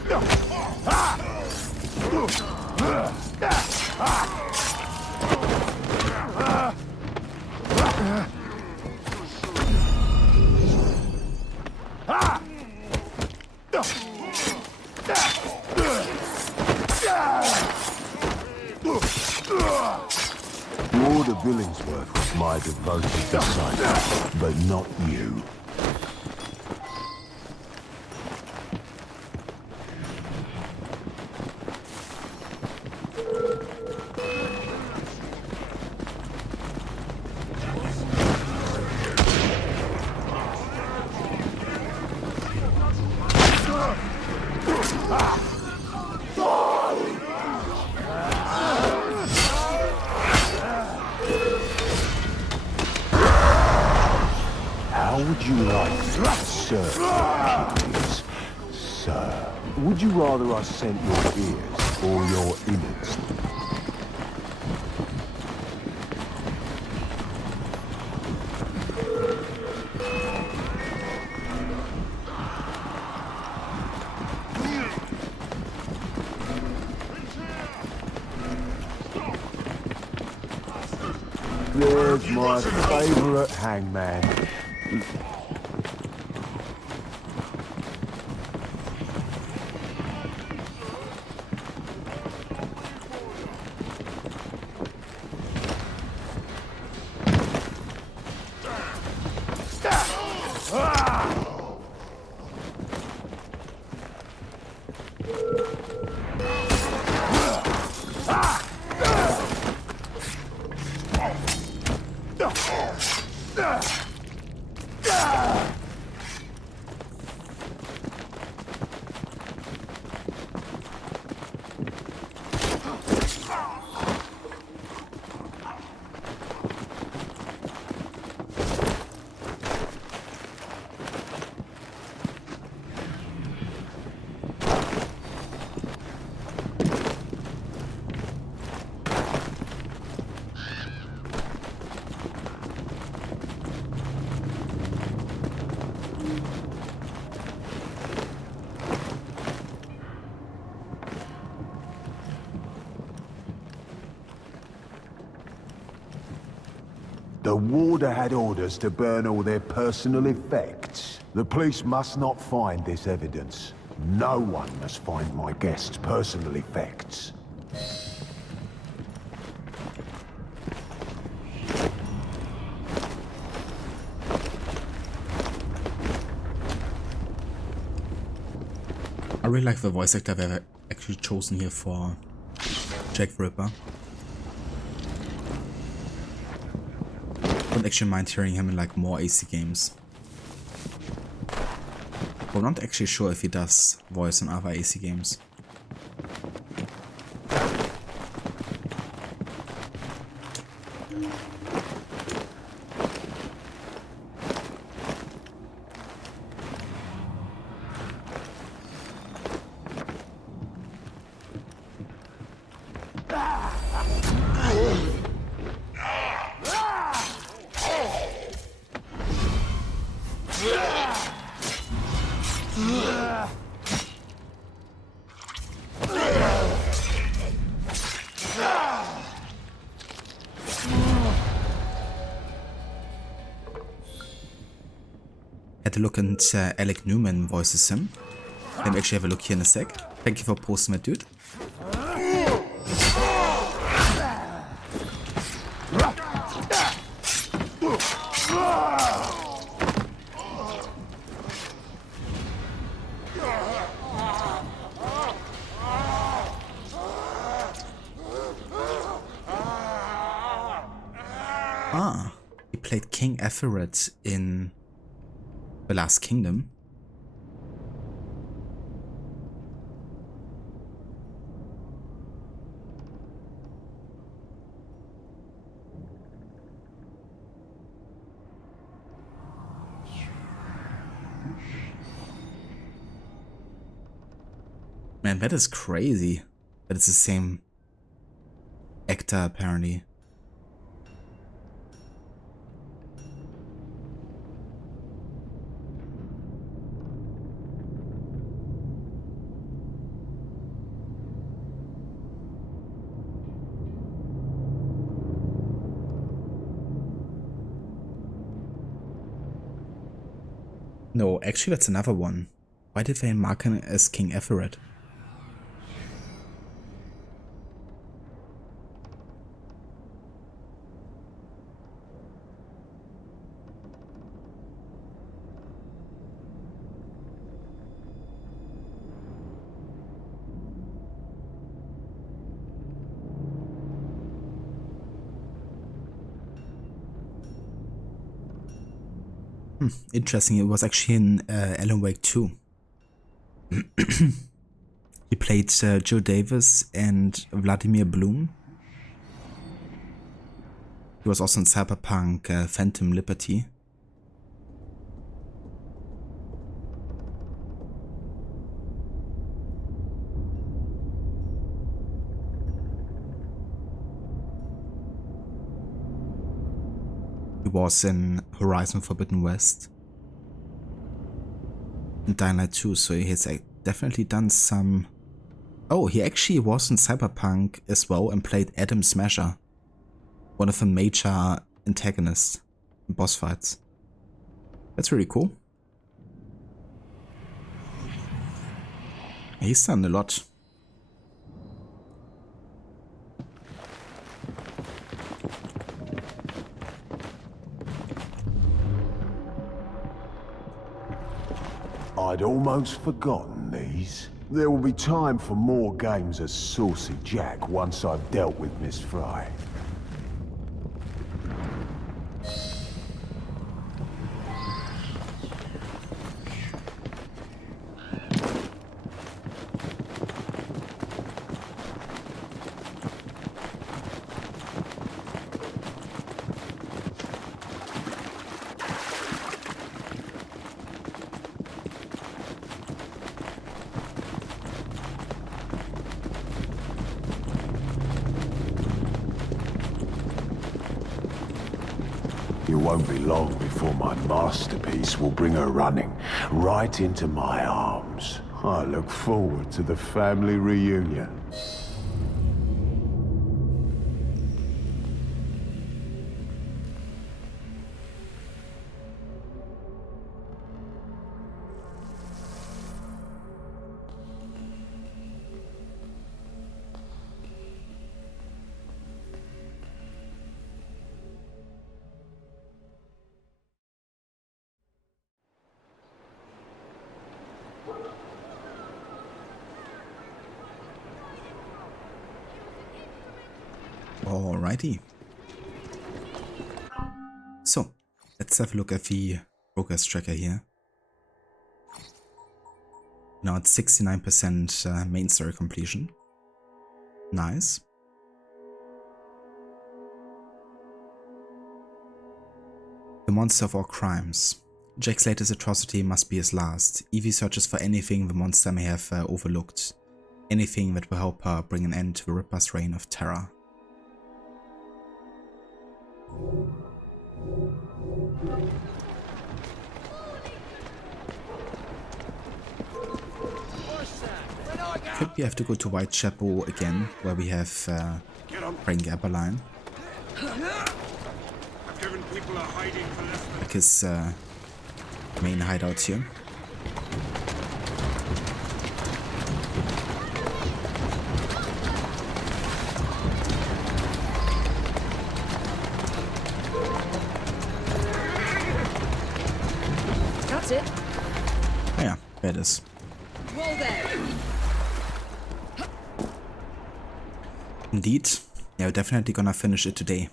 Lord of Billingsworth was my devoted disciple, but not you. How would you like to serve your kidneys, sir? Would you rather I sent your ears or your innards? There's my favourite hangman. The warder had orders to burn all their personal effects. The police must not find this evidence. No one must find my guest's personal effects. I really like the voice actor they've actually chosen here for Jack the Ripper. I don't actually mind hearing him in like more AC games. But I'm not actually sure if he does voice in other AC games. Had a look and Alec Newman voices him. Let me actually have a look here in a sec. Thank you for posting that, dude. Ah, he played King Ethelred in The Last Kingdom. Man, that is crazy. That it's the same actor apparently. No, actually that's another one. Why did they mark him as King Everett? Interesting, it was actually in Alan Wake 2. He played Joe Davis and Vladimir Bloom. He was also in Cyberpunk Phantom Liberty. He was in Horizon Forbidden West and Dying Light 2, so he has definitely done some... Oh, he actually was in Cyberpunk as well and played Adam Smasher, one of the major antagonists in boss fights. That's really cool. He's done a lot. I'd almost forgotten these. There will be time for more games as Saucy Jack once I've dealt with Miss Fry. It won't be long before my masterpiece will bring her running right into my arms. I look forward to the family reunion. Alrighty. So, let's have a look at the progress tracker here. Now it's 69% main story completion. Nice. The monster of all crimes. Jack's latest atrocity must be his last. Evie searches for anything the monster may have overlooked. Anything that will help her bring an end to the Ripper's reign of terror. Could we have to go to Whitechapel again, where we have Frank Eberline? Like his main hideout here. That's it. Oh yeah, there it is. Roll there. Indeed. Yeah, we're definitely gonna finish it today.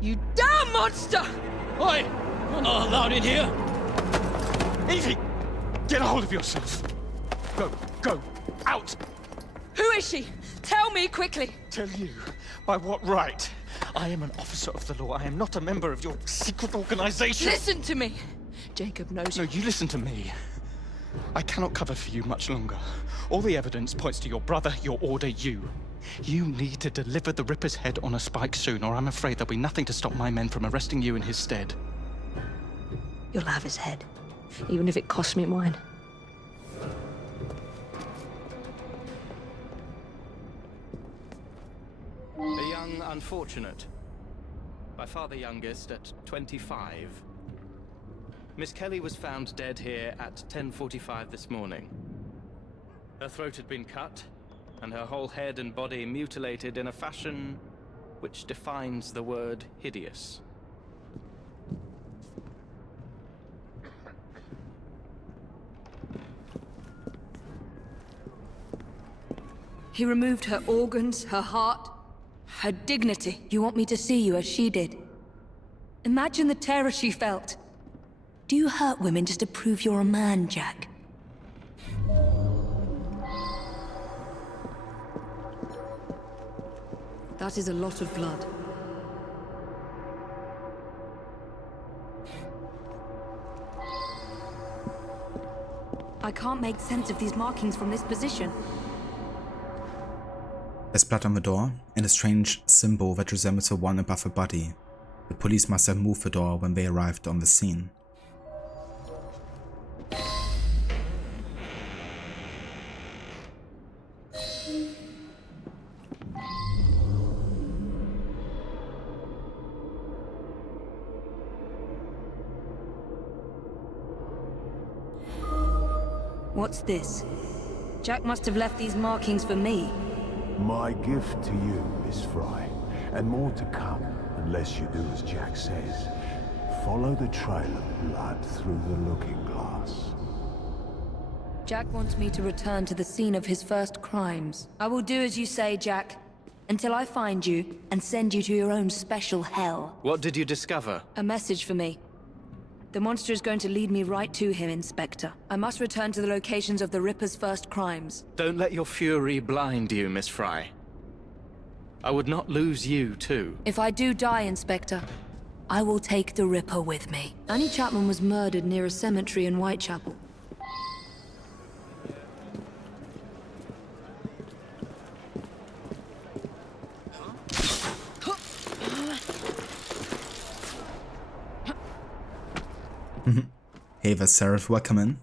You damn monster! Oi! You're not allowed in here! Evie! Get a hold of yourself! Go! Out! Who is she? Tell me quickly! Tell you? By what right? I am an officer of the law. I am not a member of your secret organization. Listen to me! Jacob knows. No, you listen to me. I cannot cover for you much longer. All the evidence points to your brother, your order, you. You need to deliver the Ripper's head on a spike soon, or I'm afraid there'll be nothing to stop my men from arresting you in his stead. You'll have his head, even if it costs me mine. A young unfortunate. By far the youngest, at 25. Miss Kelly was found dead here at 10:45 this morning. Her throat had been cut, and her whole head and body mutilated in a fashion which defines the word hideous. He removed her organs, her heart, her dignity. You want me to see you as she did? Imagine the terror she felt. Do you hurt women just to prove you're a man, Jack? That is a lot of blood. I can't make sense of these markings from this position. There's blood on the door and a strange symbol that resembles the one above her body. The police must have moved the door when they arrived on the scene. What's this? Jack must have left these markings for me. My gift to you, Miss Fry. And more to come, unless you do as Jack says. Follow the trail of blood through the looking glass. Jack wants me to return to the scene of his first crimes. I will do as you say, Jack. Until I find you and send you to your own special hell. What did you discover? A message for me. The monster is going to lead me right to him, Inspector. I must return to the locations of the Ripper's first crimes. Don't let your fury blind you, Miss Fry. I would not lose you, too. If I do die, Inspector, I will take the Ripper with me. Annie Chapman was murdered near a cemetery in Whitechapel. Hey there, Seraph, welcome in.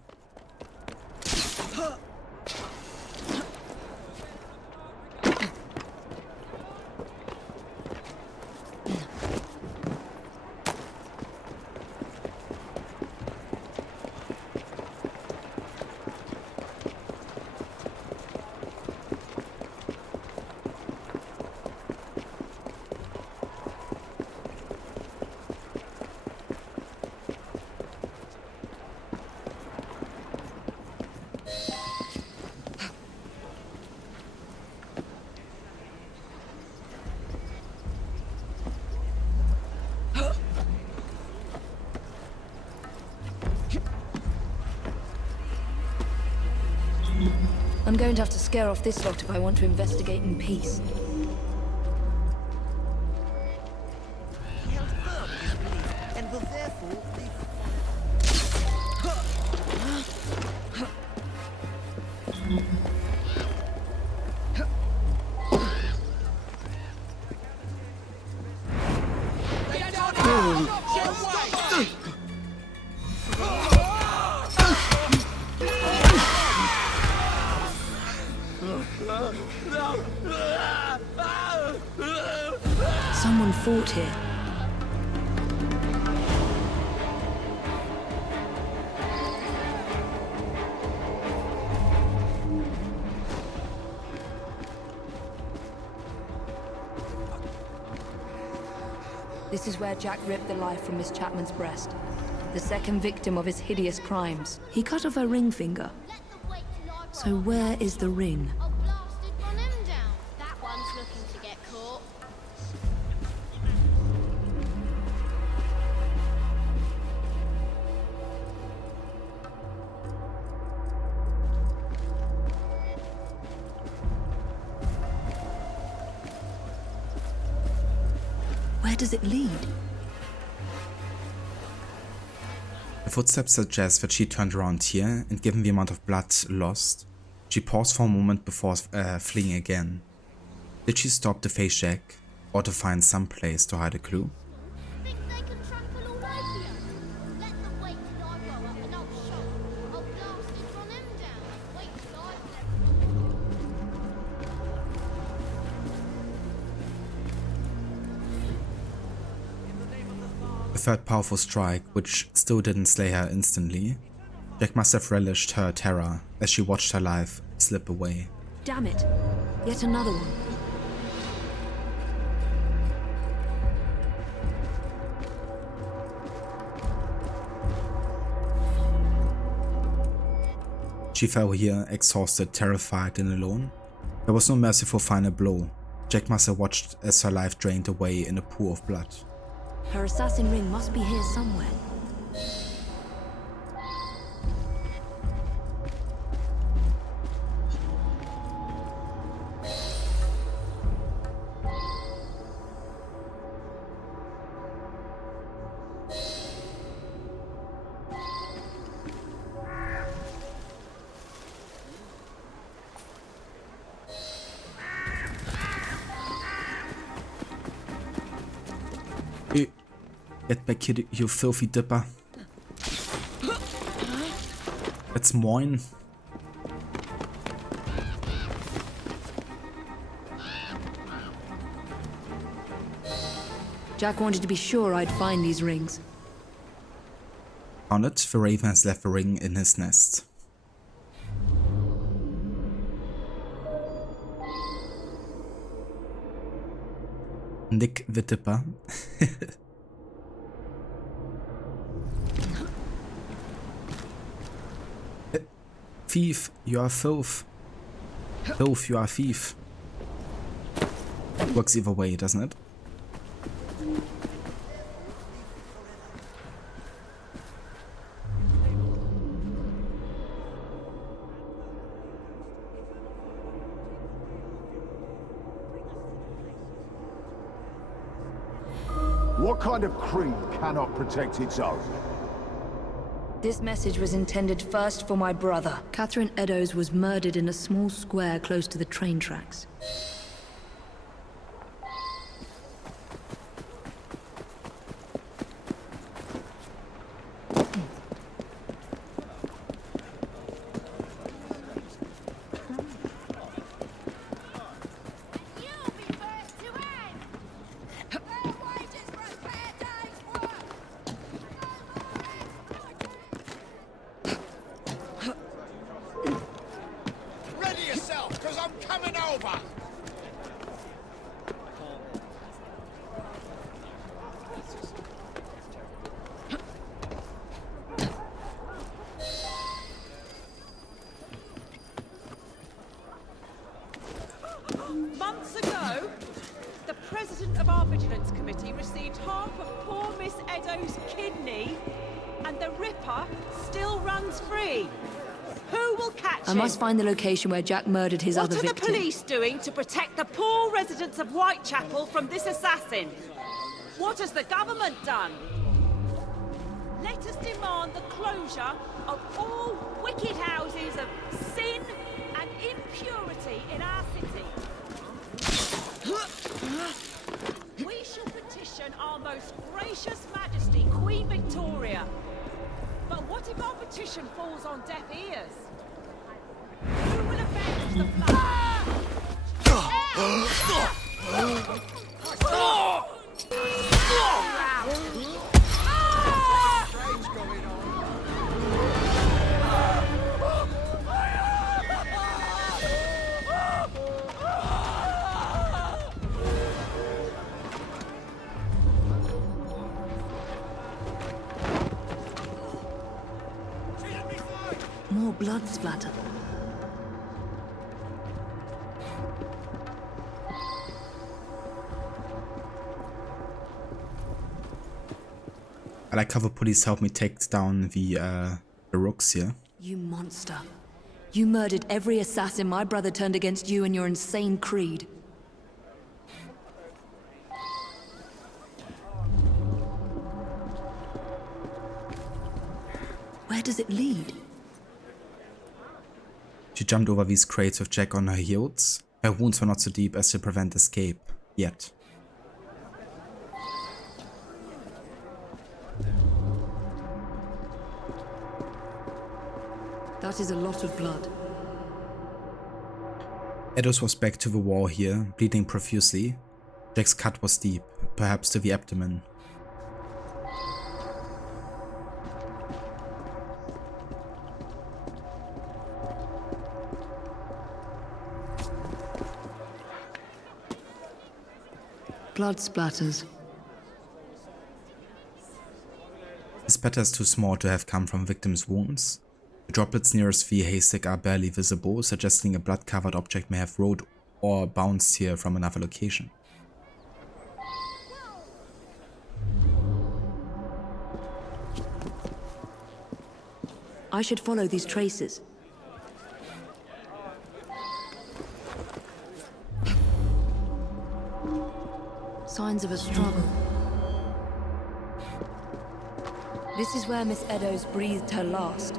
I'm going to have to scare off this lot if I want to investigate in peace. And will therefore be... Someone fought here. This is where Jack ripped the life from Miss Chapman's breast. The second victim of his hideous crimes. He cut off her ring finger. So where is the ring? Oh, blasted one him down. That one's looking to get caught. where does it lead? The footsteps suggest that she turned around here, and given the amount of blood lost, she paused for a moment before fleeing again. Did she stop to face Jack, or to find some place to hide a clue? Think they can trample all over you? Let them wait till I grow up and I'll show them. I'll blast it from them down. Wait till I've A third powerful strike, which still didn't slay her instantly. Jack must have relished her terror as she watched her life slip away. Damn it. Yet another one. She fell here, exhausted, terrified, and alone. There was no merciful final blow. Jack must have watched as her life drained away in a pool of blood. Her assassin ring must be here somewhere. Get back here, you filthy dipper. That's mine. Jack wanted to be sure I'd find these rings. On it, the raven has left a ring in his nest. Nick the Dipper. Thief, you are filth. Filth, you are thief. Works either way, doesn't it? What kind of creed cannot protect its own? This message was intended first for my brother. Catherine Eddowes was murdered in a small square close to the train tracks. Ready yourself, because I'm coming over! Months ago, the president of our Vigilance Committee received half of poor Miss Eddowes' kidney, and the Ripper still runs free. Who will catch him? I must find the location where Jack murdered his other victim. What are the police doing to protect the poor residents of Whitechapel from this assassin? What has the government done? Let us demand the closure of all wicked houses of sin and impurity in our city. We shall petition our most gracious Majesty, Queen Victoria. But what if our petition falls on deaf ears? Who will avenge the More blood splatter. I like how the police help me take down the rooks here. You monster. You murdered every assassin my brother turned against you and your insane creed. where does it lead? She jumped over these crates with Jack on her heels. Her wounds were not so deep as to prevent escape, yet. That is a lot of blood. Eddowes was back to the wall here, bleeding profusely. Jack's cut was deep, perhaps to the abdomen. Blood splatters. The spatter is too small to have come from victims' wounds. The droplets nearest the haystack are barely visible, suggesting a blood-covered object may have rolled or bounced here from another location. I should follow these traces. Signs of a struggle. This is where Miss Eddowes breathed her last.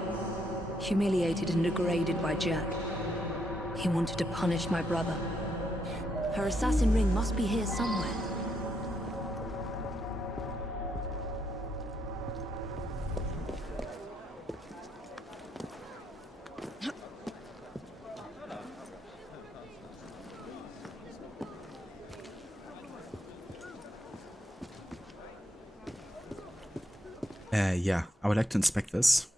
Humiliated and degraded by Jack. He wanted to punish my brother. Her assassin ring must be here somewhere. Yeah, I would like to inspect this.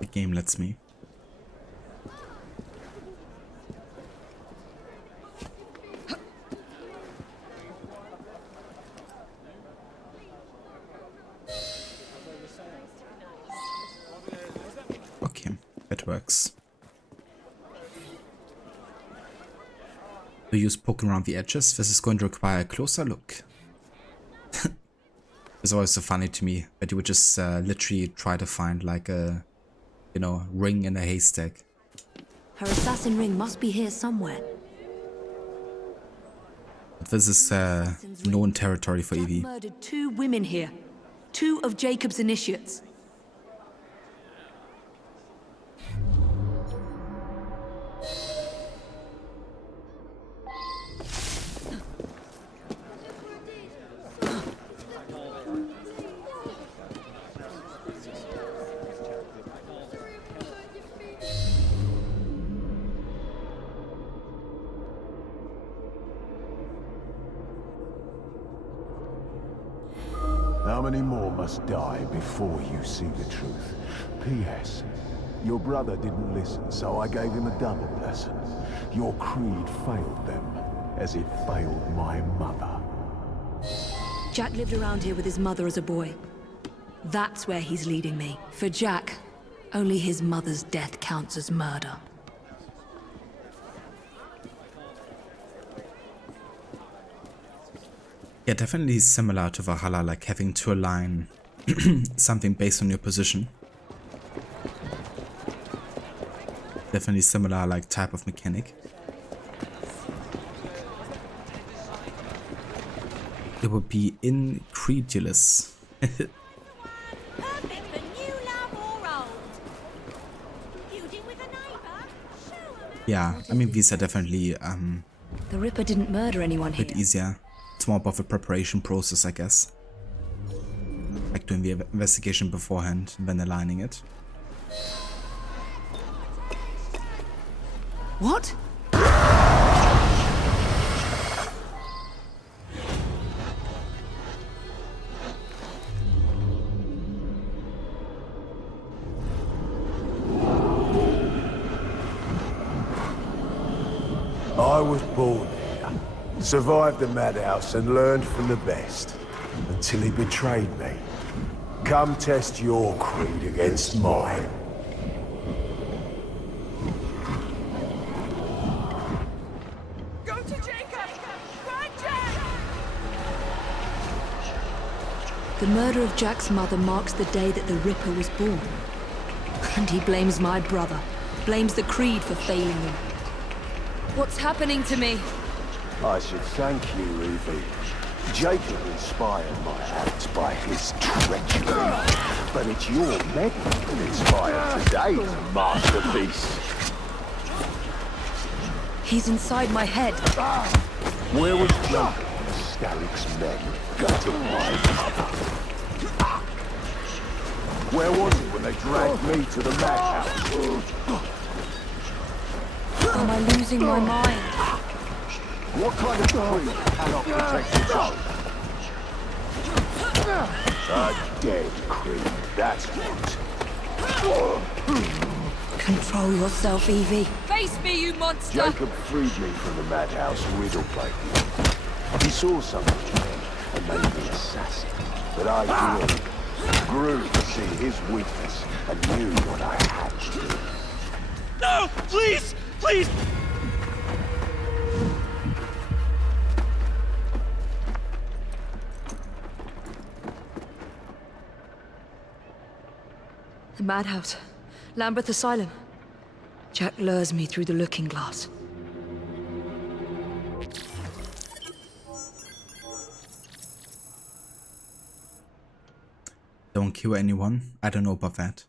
The game lets me. Okay, that works. To use poking around the edges, this is going to require a closer look. It's always so funny to me that you would just literally try to find like a, you know, ring in a haystack. Her assassin ring must be here somewhere. But this is known territory for Evie. Jack murdered 2 women here. 2 of Jacob's initiates. How many more must die before you see the truth? P.S. Your brother didn't listen, so I gave him a double lesson. Your creed failed them, as it failed my mother. Jack lived around here with his mother as a boy. That's where he's leading me. For Jack, only his mother's death counts as murder. Yeah, definitely similar to Valhalla, like having to align something based on your position. Definitely similar, like, type of mechanic. It would be incredulous. Yeah, I mean, these are definitely The Ripper didn't murder anyone a bit easier. It's more about the preparation process, I guess. Like doing the investigation beforehand and then aligning it. What? I was born here, survived the madhouse and learned from the best, until he betrayed me. Come test your creed against mine. Go to Jacob! Find Jack! The murder of Jack's mother marks the day that the Ripper was born. And he blames my brother, blames the creed for failing him. What's happening to me? I should thank you, Evie. Jacob inspired my acts by his treachery, but it's your metal that inspired today's masterpiece. He's inside my head. Where was Jacob when Starrick's men gutted my mother? Where was he when they dragged me to the madhouse? Am I losing my mind? What kind of creed cannot protect its own? A dead creed, that's what. Control yourself, Evie. Face me, you monster! Jacob freed me from the madhouse riddle plate. He saw something and made me assassin. But I grew to see his weakness and knew what I had to do. No! Please! Please! The madhouse. Lambeth Asylum. Jack lures me through the looking glass. Don't kill anyone. I don't know about that.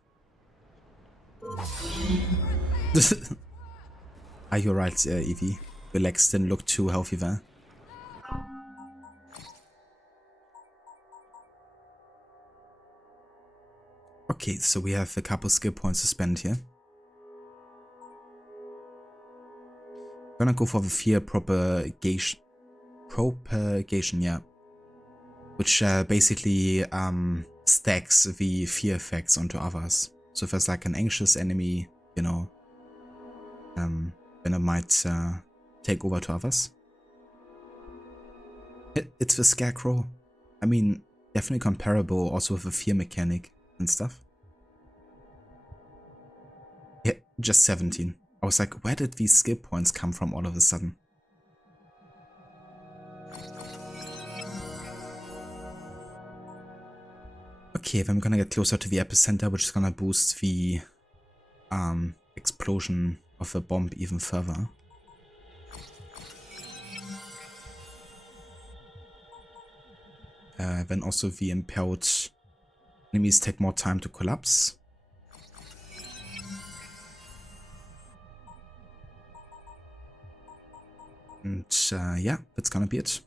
Are you right, Evie? Your legs didn't look too healthy there. Okay, so we have a couple skill points to spend here. Gonna go for the fear propagation, yeah, which basically stacks the fear effects onto others. So if there's like an anxious enemy, you know, then it might take over to others. It's the Scarecrow. I mean, definitely comparable also with the fear mechanic and stuff. Yeah, just 17. I was like, where did these skill points come from all of a sudden? Okay, then we're gonna get closer to the epicenter, which is gonna boost the explosion of the bomb even further. Then also the impaled enemies take more time to collapse. And yeah, that's gonna be it.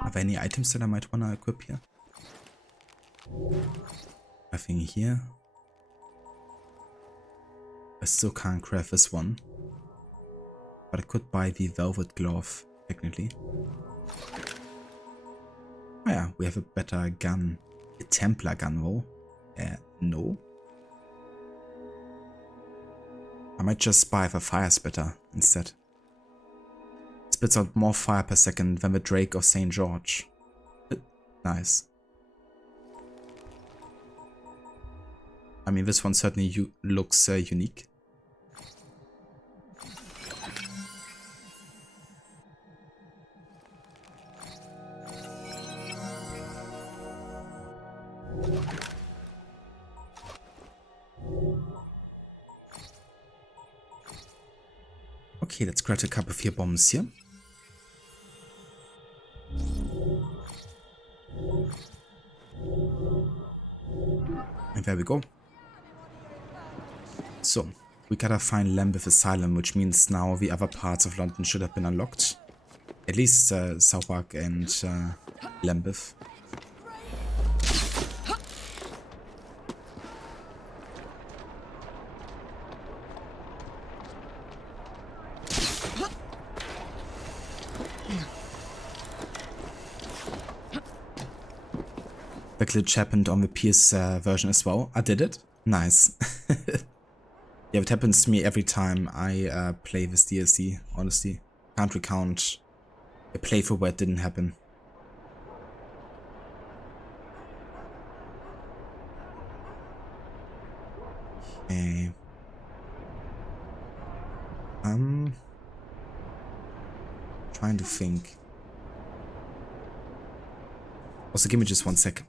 Are there any items that I might wanna equip here? Nothing here. I still can't craft this one. But I could buy the velvet glove, technically. Oh yeah, we have a better gun. A Templar gun though. No. I might just buy the fire spitter instead. It spits out more fire per second than the Drake of St. George. Nice. I mean, this one certainly looks unique. Okay, let's grab a couple of fear bombs here. And there we go. So, we gotta find Lambeth Asylum, which means now the other parts of London should have been unlocked. At least Southwark and Lambeth. The glitch happened on the PS version as well. I did it. Nice. Yeah, it happens to me every time I play this DLC, honestly. Can't recount a playthrough where it didn't happen. Okay. Trying to think. Also, give me just 1 second.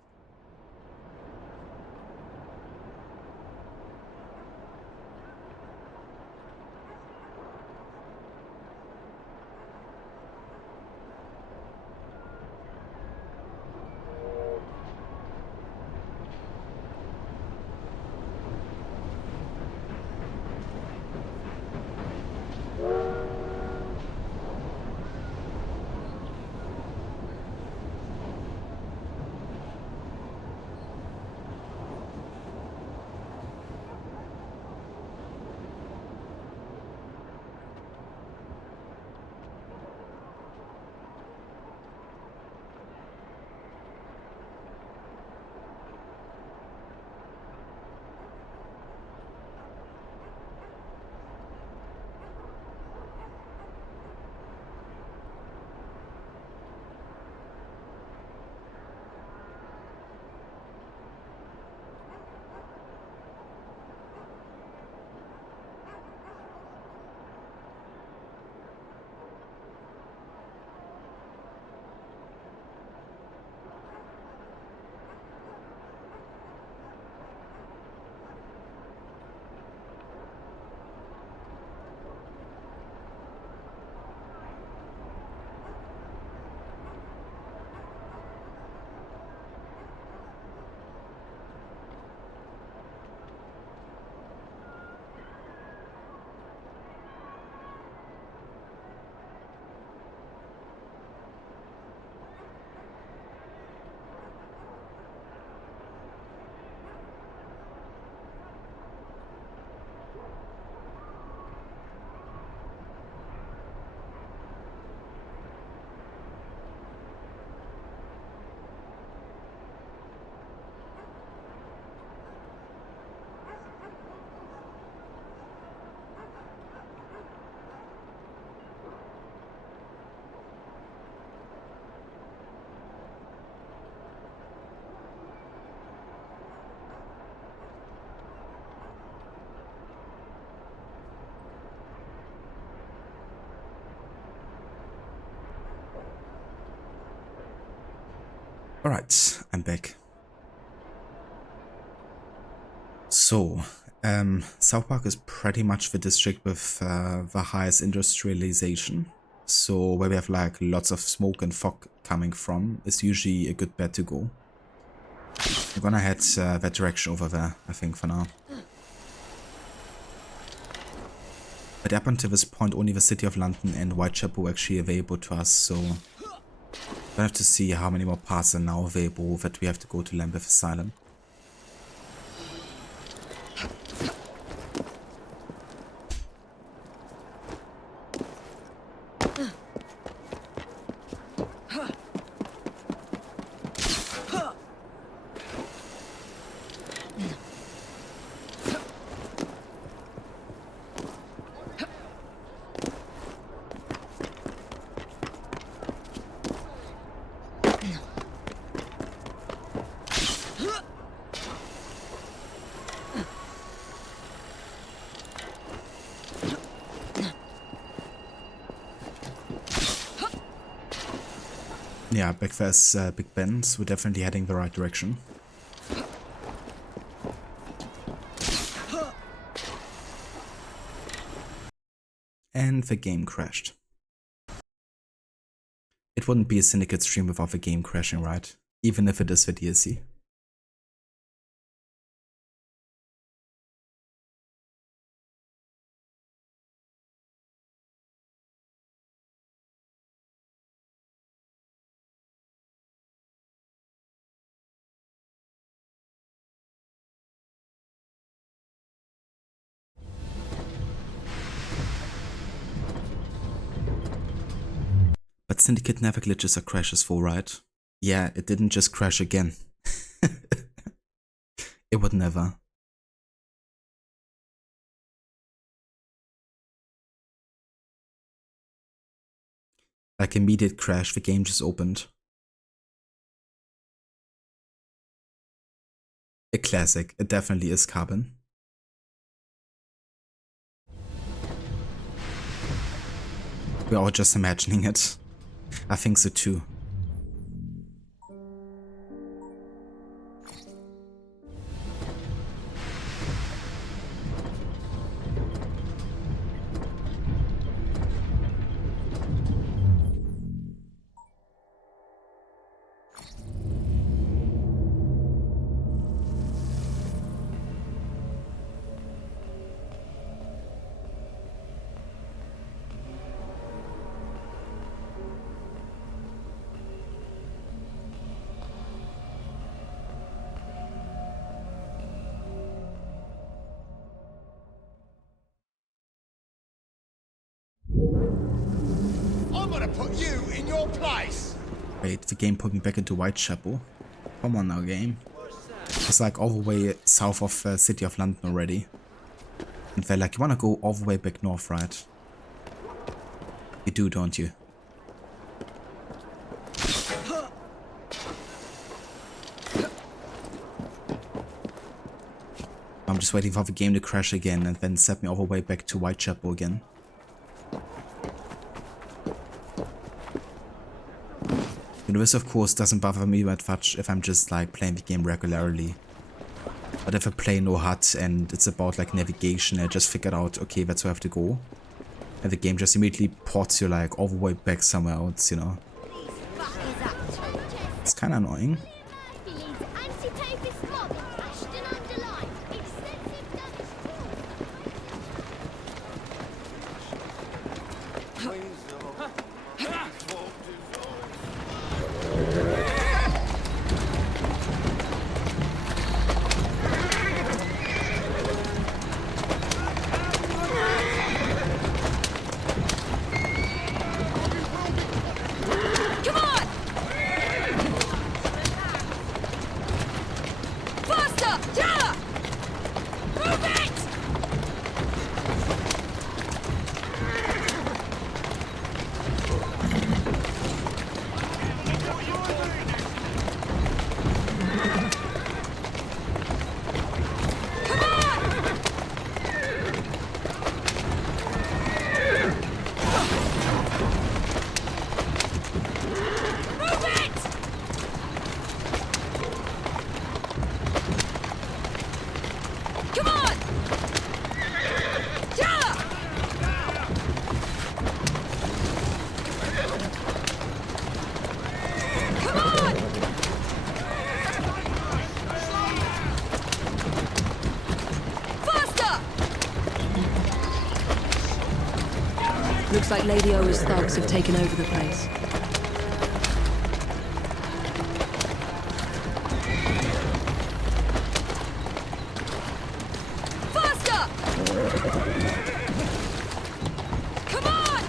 Alright, I'm back. So, South Park is pretty much the district with the highest industrialization. So where we have like lots of smoke and fog coming from is usually a good bet to go. I'm gonna head that direction over there, I think, for now. But up until this point, only the City of London and Whitechapel were actually available to us, so we'll have to see how many more paths are now available that we have to go to Lambeth Asylum. Yeah, back there's Big Ben, so we're definitely heading the right direction. And the game crashed. It wouldn't be a Syndicate stream without the game crashing, right? Even if it is the DLC. But Syndicate never glitches or crashes full, right? Yeah, it didn't just crash again. It would never. Like immediate crash, the game just opened. A classic, it definitely is Carbon. We're all just imagining it. I think so too. I'm gonna put you in your place. Wait, the game put me back into Whitechapel. Come on now, game. It's like all the way south of the City of London already. And they're like, you wanna go all the way back north, right? You do, don't you? I'm just waiting for the game to crash again and then set me all the way back to Whitechapel again. This of course doesn't bother me that much if I'm just like playing the game regularly. But if I play no HUD and it's about like navigation, I just figured out, okay, that's where I have to go. And the game just immediately ports you like all the way back somewhere else, you know. It's kinda annoying. Come on! Looks like Lady Oa's thugs have taken over the place. Faster! Come on!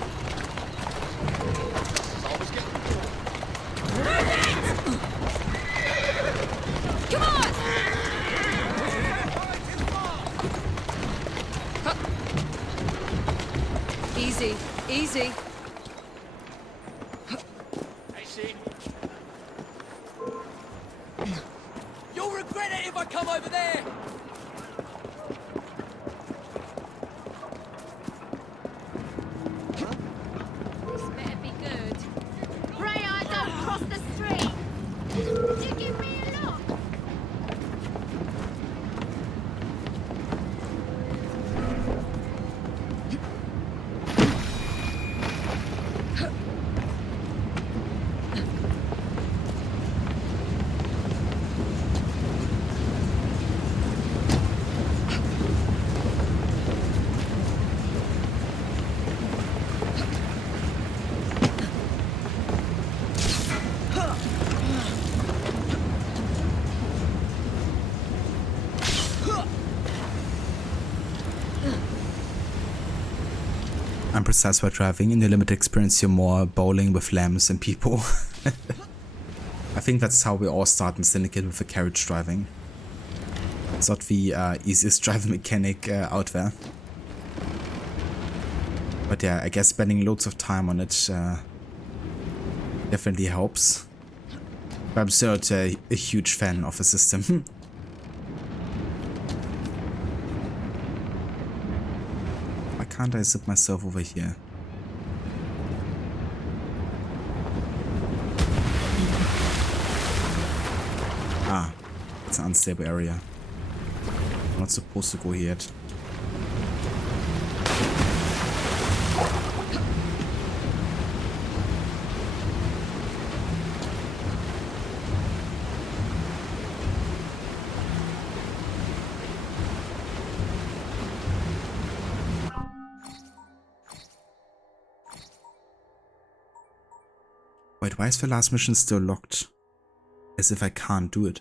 Come on! Easy, easy. You'll regret it if I come over there! This better be good. Pray I don't cross the street. You give me a look. I'm precise while driving. In your limited experience, you're more bowling with lambs and people. I think that's how we all start in Syndicate, with the carriage driving. It's not the easiest driving mechanic out there. But yeah, I guess spending loads of time on it definitely helps. But I'm still not a huge fan of the system. Why can't I zip myself over here? Ah, it's an unstable area. I'm not supposed to go here yet. Wait, why is the last mission still locked? As if I can't do it.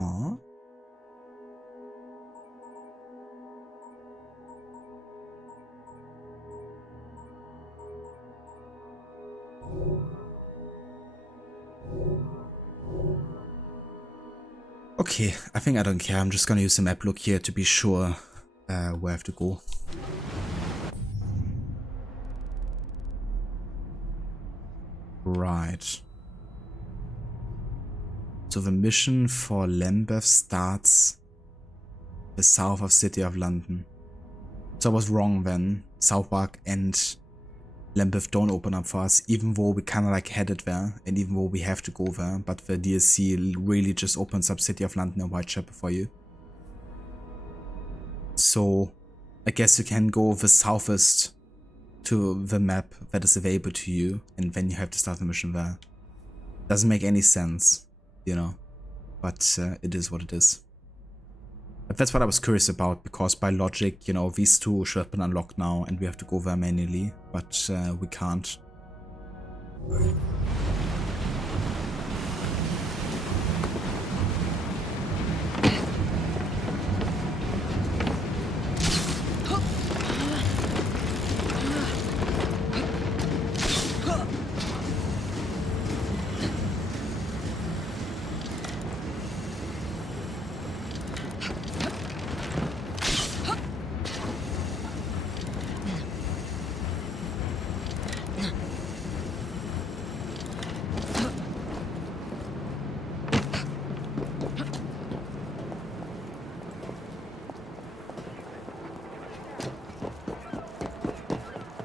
Aww. Okay, I think I don't care. I'm just gonna use the map look here to be sure where I have to go. Right. So the mission for Lambeth starts the south of City of London. So I was wrong then. Southwark and Lambeth don't open up for us, even though we kinda like headed there, and even though we have to go there, but the DLC really just opens up City of London and Whitechapel for you. So I guess you can go the southest to the map that is available to you, and then you have to start the mission there. Doesn't make any sense, you know, but it is what it is. But that's what I was curious about, because by logic, you know, these two should have been unlocked now and we have to go there manually, but we can't.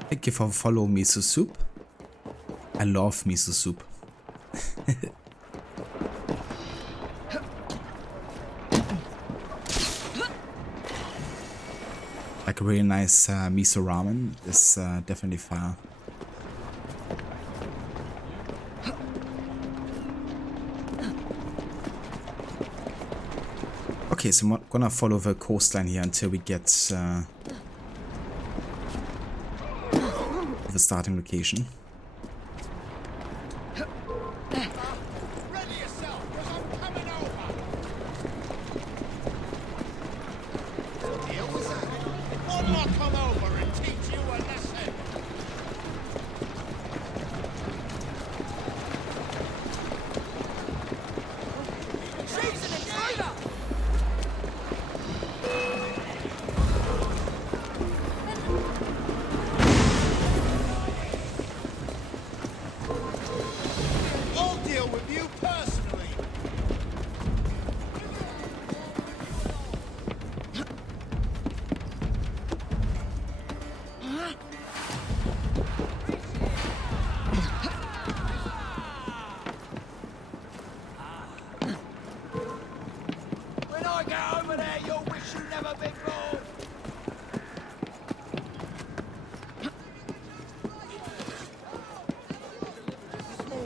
Thank you for follow miso soup. I love miso soup. Like a really nice miso ramen is definitely fire. Okay, so I'm gonna follow the coastline here until we get the starting location.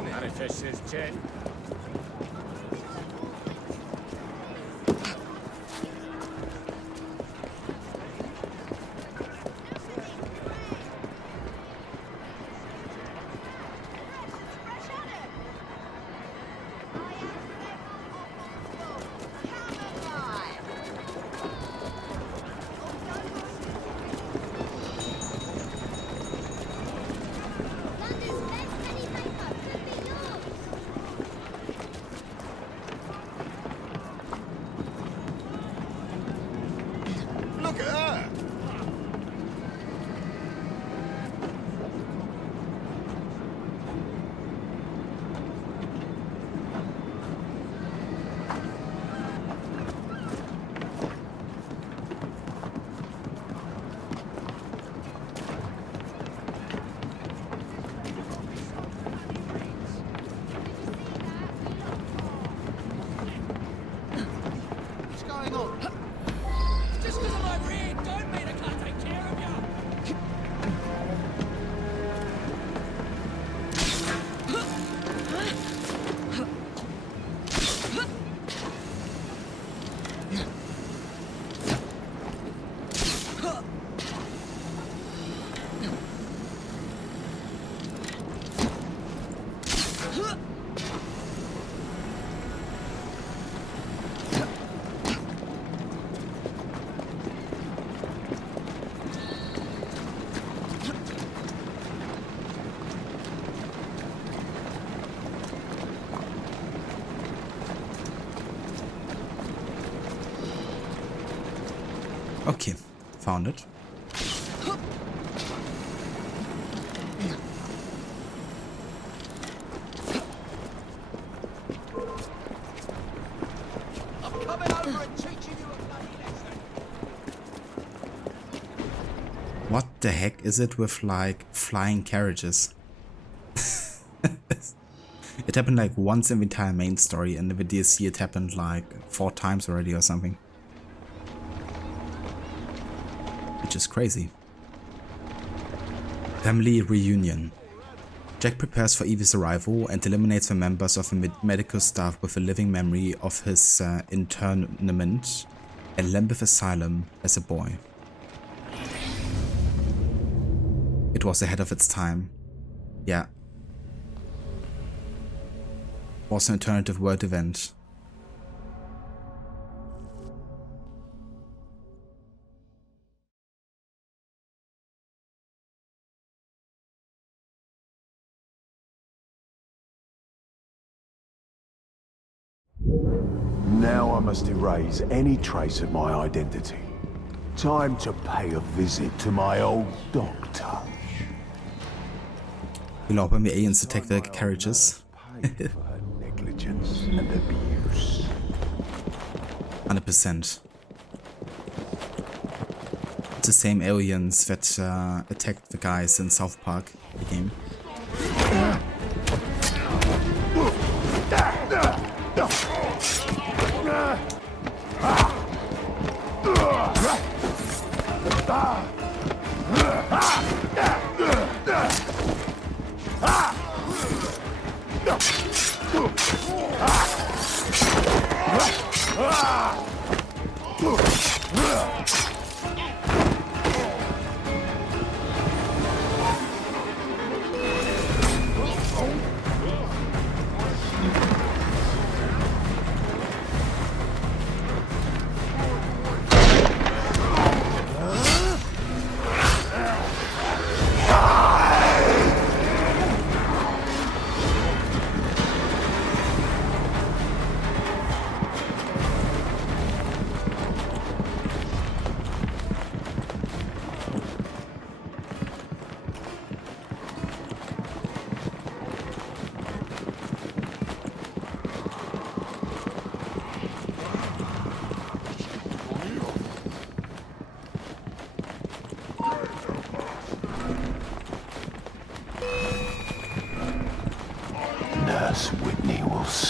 Manifest says 10. Okay, found it. What the heck is it with like flying carriages? It happened like once in the entire main story, and in the DLC it happened like 4 times already or something. Which is crazy. Family reunion. Jack prepares for Evie's arrival and eliminates the members of the medical staff with a living memory of his internment at Lambeth Asylum as a boy. It was ahead of its time. Yeah. Was an alternative world event. Now I must erase any trace of my identity. Time to pay a visit to my old doctor. Will open the aliens attack the carriages. Negligence and abuse. 100%. It's the same aliens that attacked the guys in South Park, the game.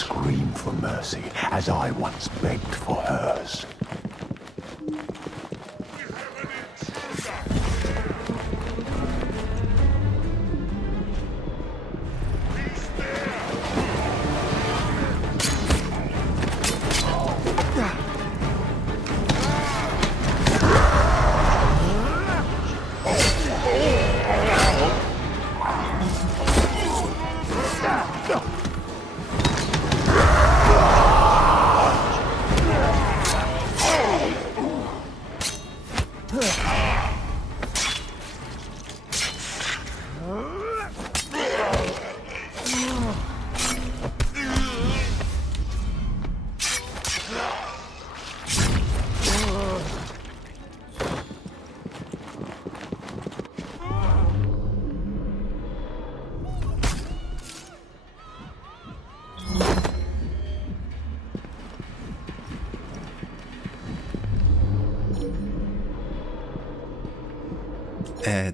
scream for mercy, as I once begged for hers.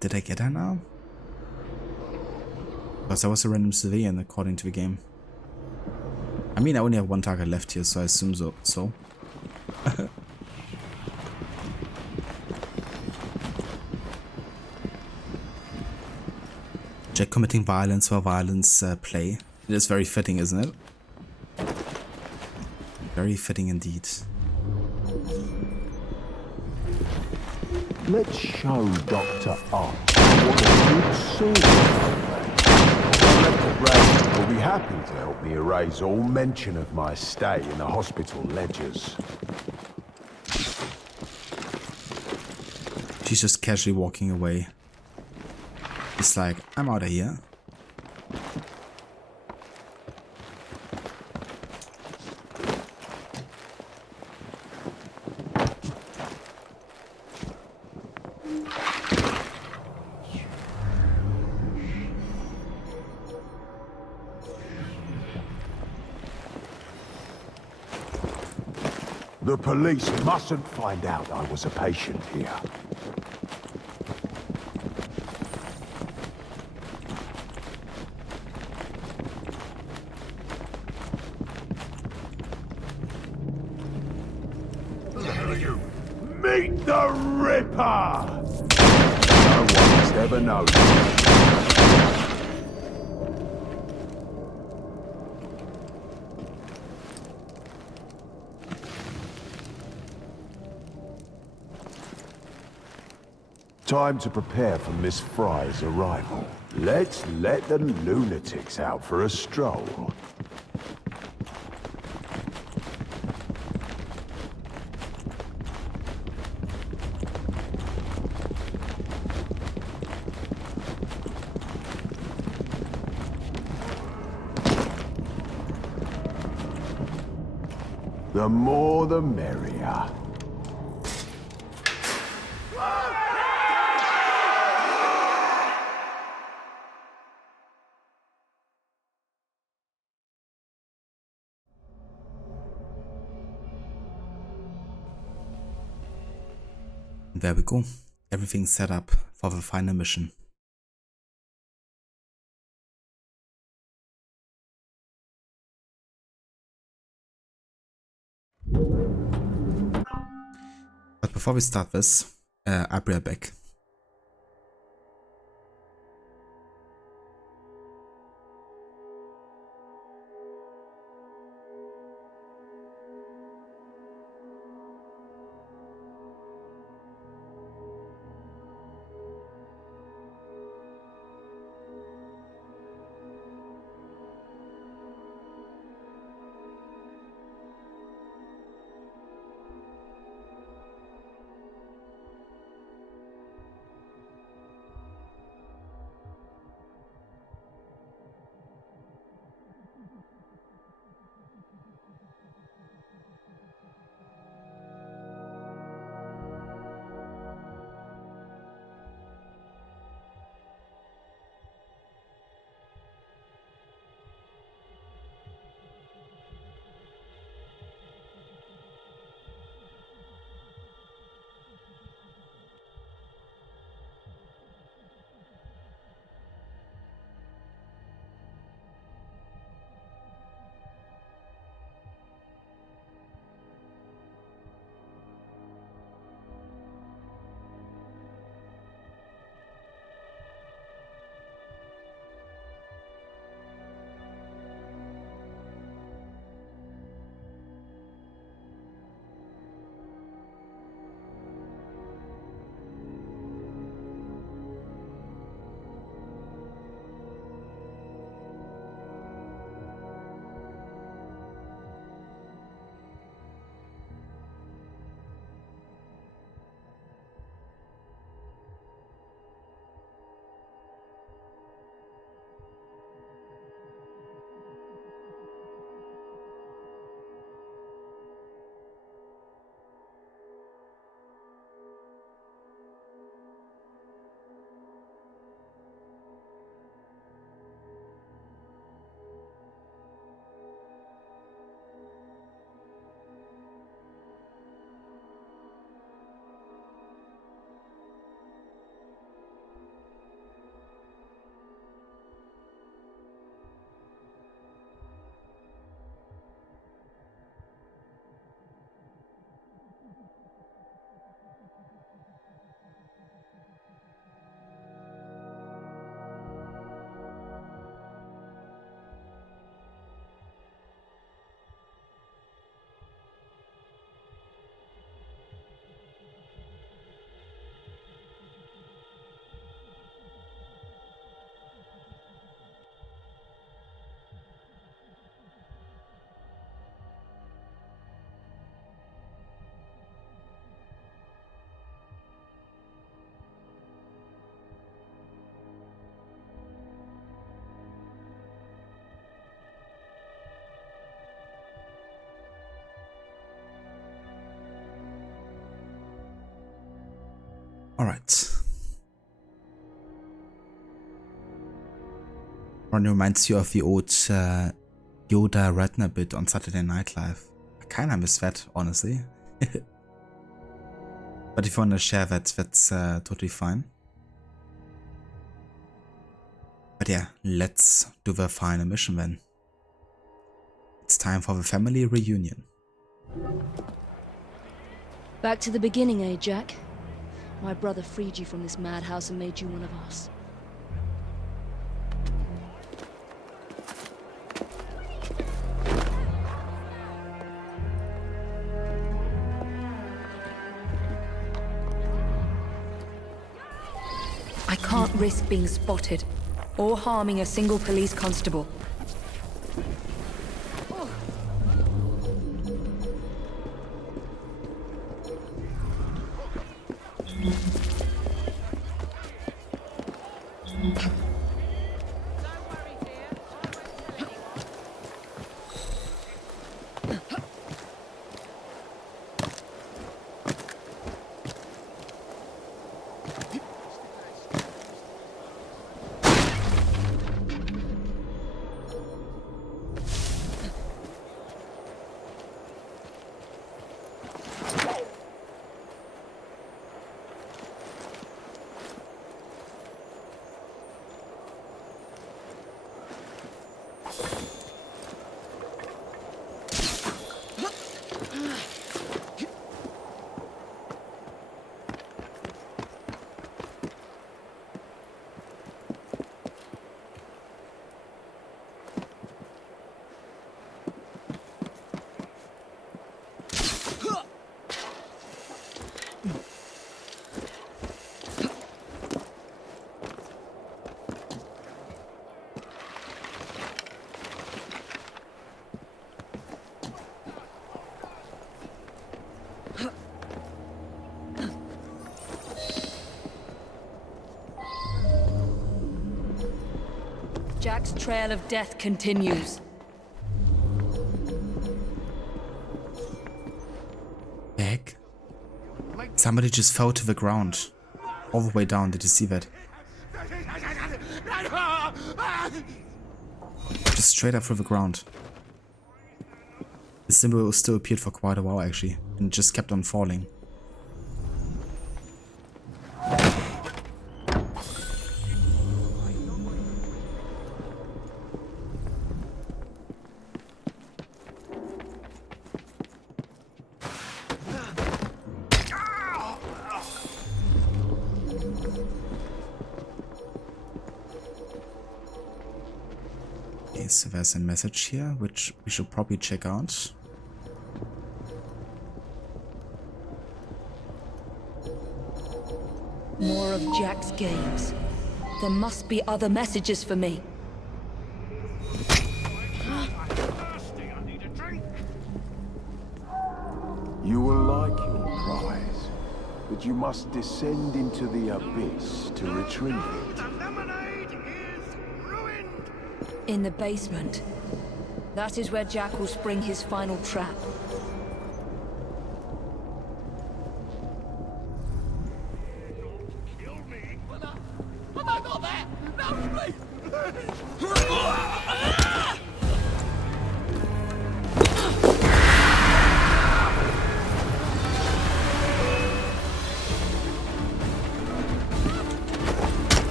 Did I get her now? Because I was a random civilian according to the game. I mean, I only have one target left here, so I assume so. Jack committing violence for violence play. It is very fitting, isn't it? Very fitting indeed. Let's show Dr. R what a good soldier will be happy to help me erase all mention of my stay in the hospital ledgers. She's just casually walking away. It's like, I'm out of here. The police mustn't find out I was a patient here. Who the hell are you? Meet the Ripper! No one's ever known. Time to prepare for Miss Fry's arrival. Let's let the lunatics out for a stroll. The more the merrier. There we go. Everything's set up for the final mission. But before we start this, I'll be right back. Alright. Ron reminds you of the old Yoda Ratner bit on Saturday Night Live. I kinda miss that, honestly. But if you wanna share that, that's totally fine. But yeah, let's do the final mission then. It's time for the family reunion. Back to the beginning, eh, Jack? My brother freed you from this madhouse and made you one of us. I can't risk being spotted, or harming a single police constable. Jack's trail of death continues. Heck? Somebody just fell to the ground. All the way down, did you see that? Just straight up through the ground. The symbol still appeared for quite a while actually, and just kept on falling. So there's a message here, which we should probably check out. More of Jack's games. There must be other messages for me. You will like your prize, but you must descend into the abyss to retrieve it. In the basement. That is where Jack will spring his final trap.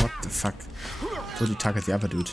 What the fuck? Totally target the other dude.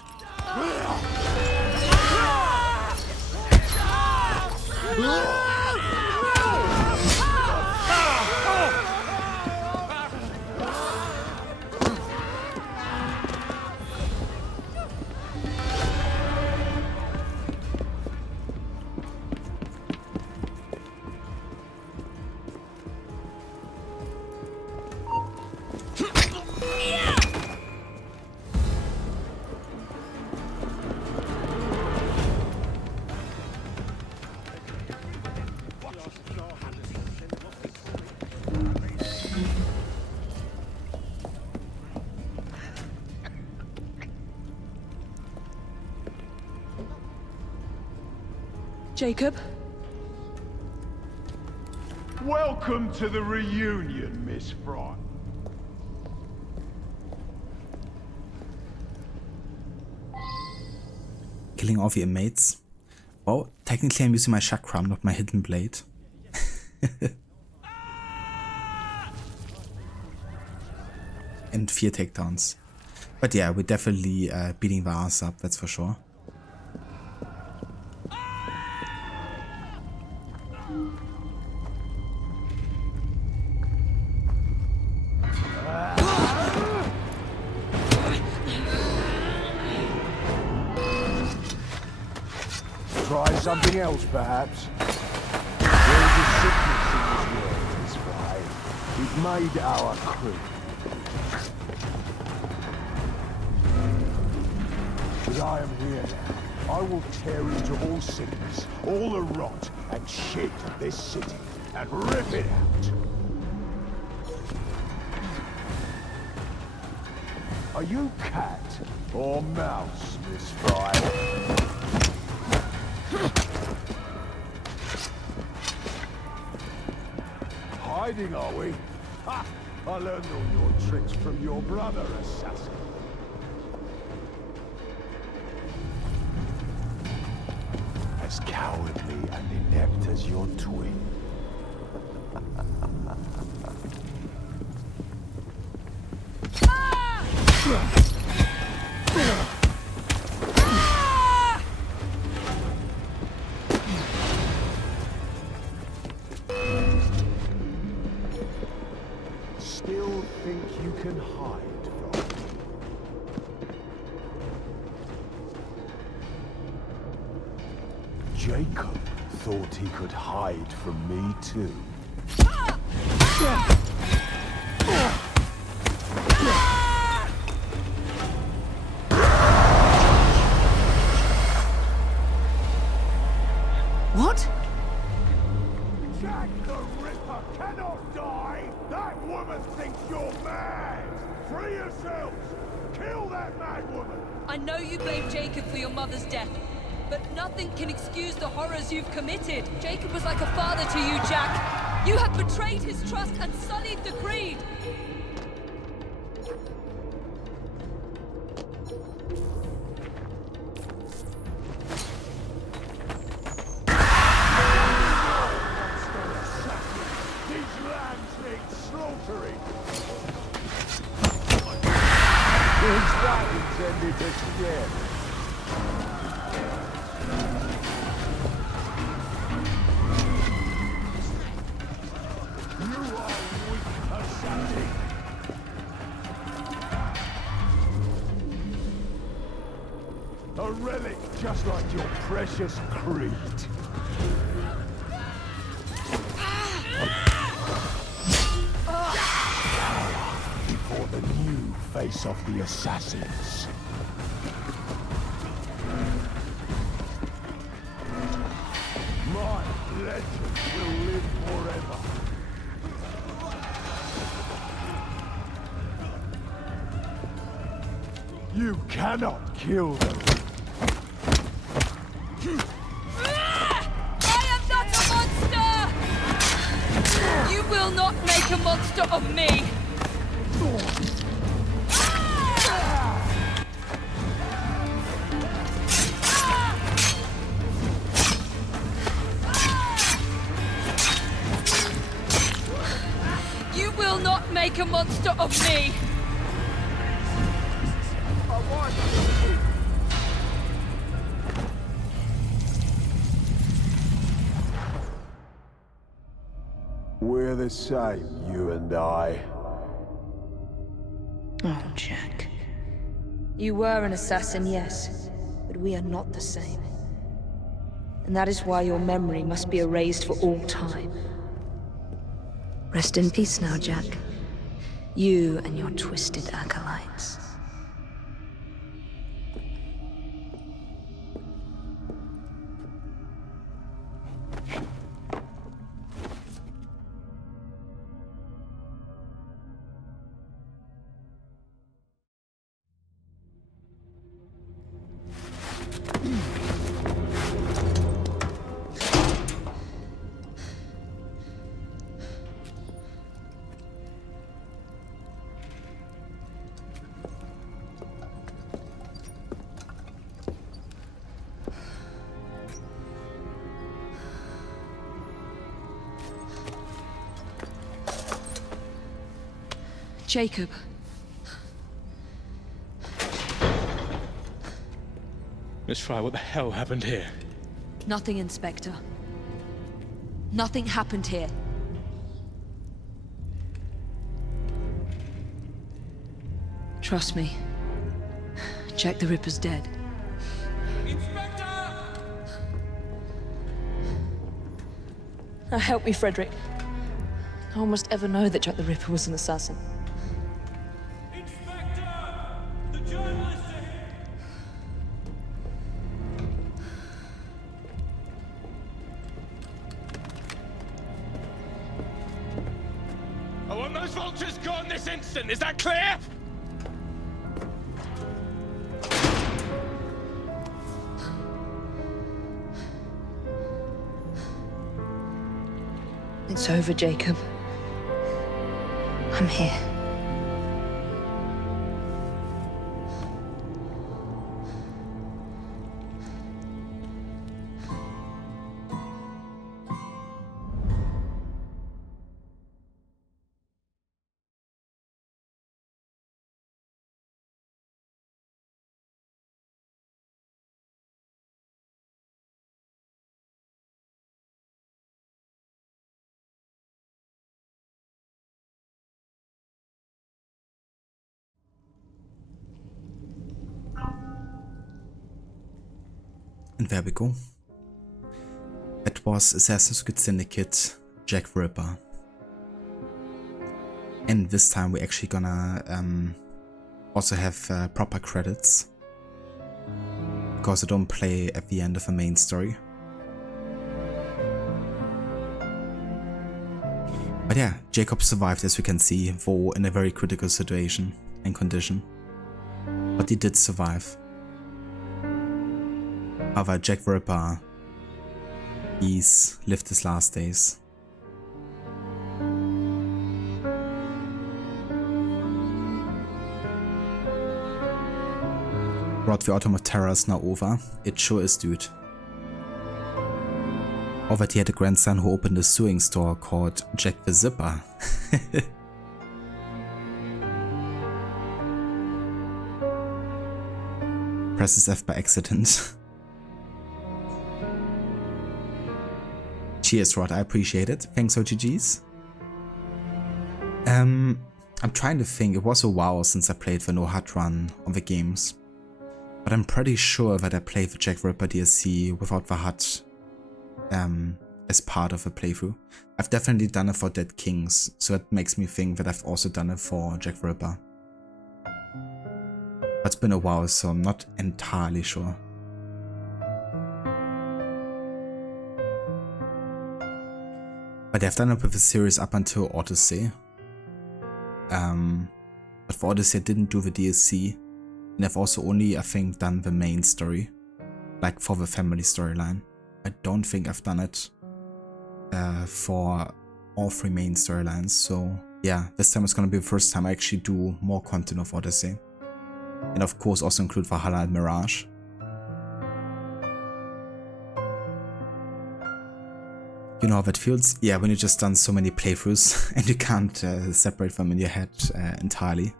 Jacob? Welcome to the reunion, Miss Fry. Killing all the inmates. Well, technically I'm using my chakram, not my hidden blade. And 4 takedowns. But yeah, we're definitely beating the ass up, that's for sure. Try something else, perhaps. There's a sickness in this world, Miss Fry. It made our crew. But I am here now. I will tear into all sickness, all the rot and shit of this city, and rip it out. Are you cat or mouse, Miss Fry? Hiding, are we? Ha! I learned all your tricks from your brother, assassin. As cowardly and inept as your twin. Still think you can hide from me? Jacob thought he could hide from me too. What? Jack the Ripper cannot die! That woman thinks you're mad! Free yourselves! Kill that mad woman! I know you blame Jacob for your mother's death, but nothing can excuse the horrors you've committed. Jacob was like a father to you, Jack. You have betrayed his trust and sullied the Creed. These lambs need slaughtering! Is that intended to scare me? You are weak, assassin! A relic just like your precious Creed. Before the new face of the assassins. My legend will live forever. You cannot kill them. I am not a monster! You will not make a monster of me! You will not make a monster of me! We're the same, you and I. Oh, Jack. You were an assassin, yes, but we are not the same. And that is why your memory must be erased for all time. Rest in peace now, Jack. You and your twisted acolytes. Jacob. Miss Fry, what the hell happened here? Nothing, Inspector. Nothing happened here. Trust me. Jack the Ripper's dead. Now help me, Frederick. No one must ever know that Jack the Ripper was an assassin. I want those vultures gone this instant, is that clear? It's over, Jacob. I'm here. And there we go. It was Assassin's Creed Syndicate, Jack the Ripper. And this time we're actually gonna also have proper credits. Because I don't play at the end of the main story. But yeah, Jacob survived, as we can see, though in a very critical situation and condition. But he did survive. However, Jack the Ripper, he's lived his last days. Brought the Autumn of Terror is now over. It sure is, dude. Over he had a grandson who opened a sewing store called Jack the Zipper. Presses F by accident. Cheers, Rod, I appreciate it. Thanks, OGGs. I'm trying to think, it was a while since I played the No HUD run on the games. But I'm pretty sure that I played the Jack the Ripper DLC without the HUD as part of a playthrough. I've definitely done it for Dead Kings, so it makes me think that I've also done it for Jack the Ripper. But it's been a while, so I'm not entirely sure. But I've done it with the series up until Odyssey. But for Odyssey I didn't do the DLC. And I've also only, I think, done the main story. Like for the family storyline. I don't think I've done it for all three main storylines. So yeah, this time it's gonna be the first time I actually do more content of Odyssey. And of course also include Valhalla and Mirage. You know how that feels? Yeah, when you just done so many playthroughs and you can't separate them in your head entirely.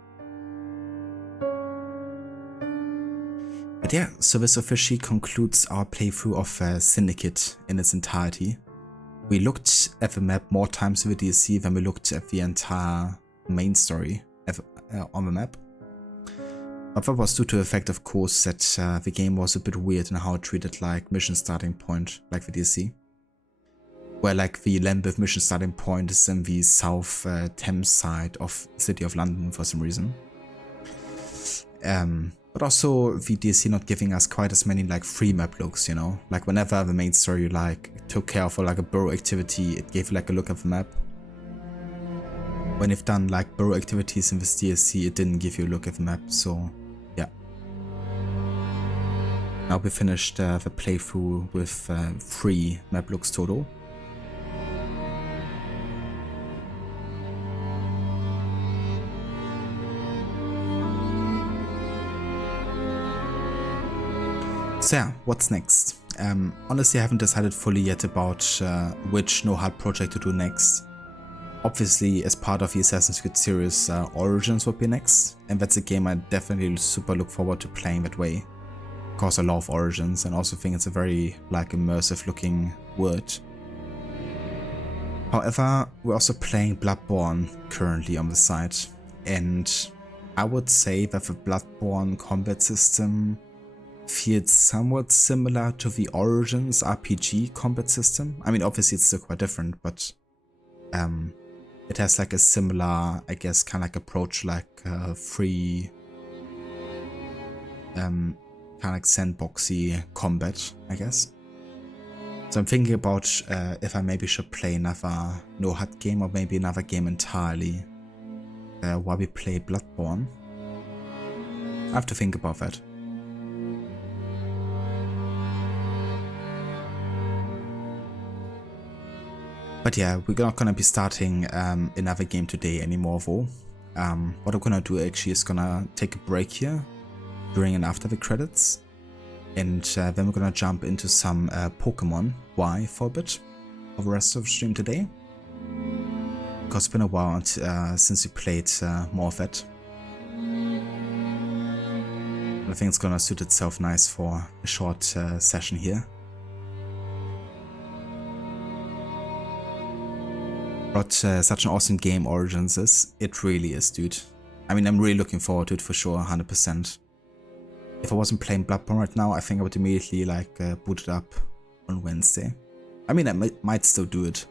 But yeah, so this officially concludes our playthrough of Syndicate in its entirety. We looked at the map more times in the DLC than we looked at the entire main story on the map. But that was due to the fact, of course, that the game was a bit weird in how it treated like mission starting point, like the DLC. Where like the Lambeth mission starting point is in the South Thames side of the City of London for some reason. But also the DLC not giving us quite as many like free map looks, you know? Like whenever the main story like took care of like a burrow activity, it gave like a look at the map. When you've done like burrow activities in this DLC, it didn't give you a look at the map, so yeah. Now we finished the playthrough with 3 map looks total. So yeah, what's next? Honestly, I haven't decided fully yet about which No HUD project to do next. Obviously, as part of the Assassin's Creed series, Origins would be next, and that's a game I definitely super look forward to playing that way. Of course, I love Origins and also think it's a very like immersive looking world. However, we're also playing Bloodborne currently on the side, and I would say that the Bloodborne combat system feels somewhat similar to the Origins RPG combat system. I mean, obviously it's still quite different, but it has like a similar, I guess, kind of like approach, like free, kind of like sandboxy combat, I guess. So I'm thinking about if I maybe should play another No HUD game or maybe another game entirely while we play Bloodborne. I have to think about that. But yeah, we're not gonna be starting another game today anymore though. What I'm gonna do actually is gonna take a break here during and after the credits. And then we're gonna jump into some Pokemon Y for a bit for the rest of the stream today. Because it's been a while since we played more of it. I think it's gonna suit itself nice for a short session here. But such an awesome game Origins is, it really is, dude. I mean, I'm really looking forward to it for sure, 100%. If I wasn't playing Bloodborne right now, I think I would immediately like boot it up on Wednesday. I mean, I might still do it.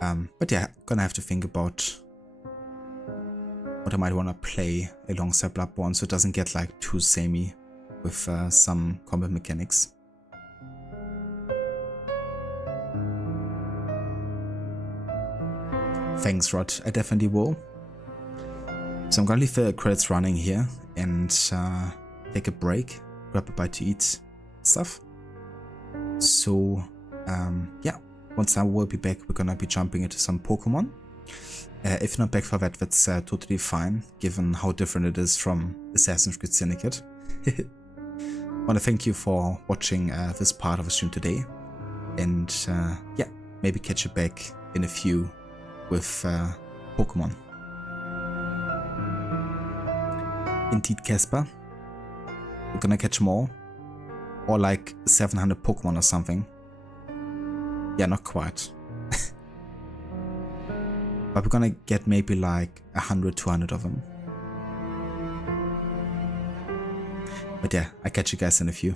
But yeah, gonna have to think about what I might want to play alongside Bloodborne so it doesn't get like too samey with some combat mechanics. Thanks, Rod. I definitely will. So I'm gonna leave the credits running here and take a break, grab a bite to eat, stuff. So yeah, once I will be back, we're gonna be jumping into some Pokemon. If you're not back for that, that's totally fine, given how different it is from Assassin's Creed Syndicate. I want to thank you for watching this part of the stream today, and yeah, maybe catch you back in a few with Pokemon. Indeed, Casper. We're gonna catch more. Or like 700 Pokemon or something. Yeah, not quite. But we're gonna get maybe like 100, 200 of them. But yeah, I'll catch you guys in a few.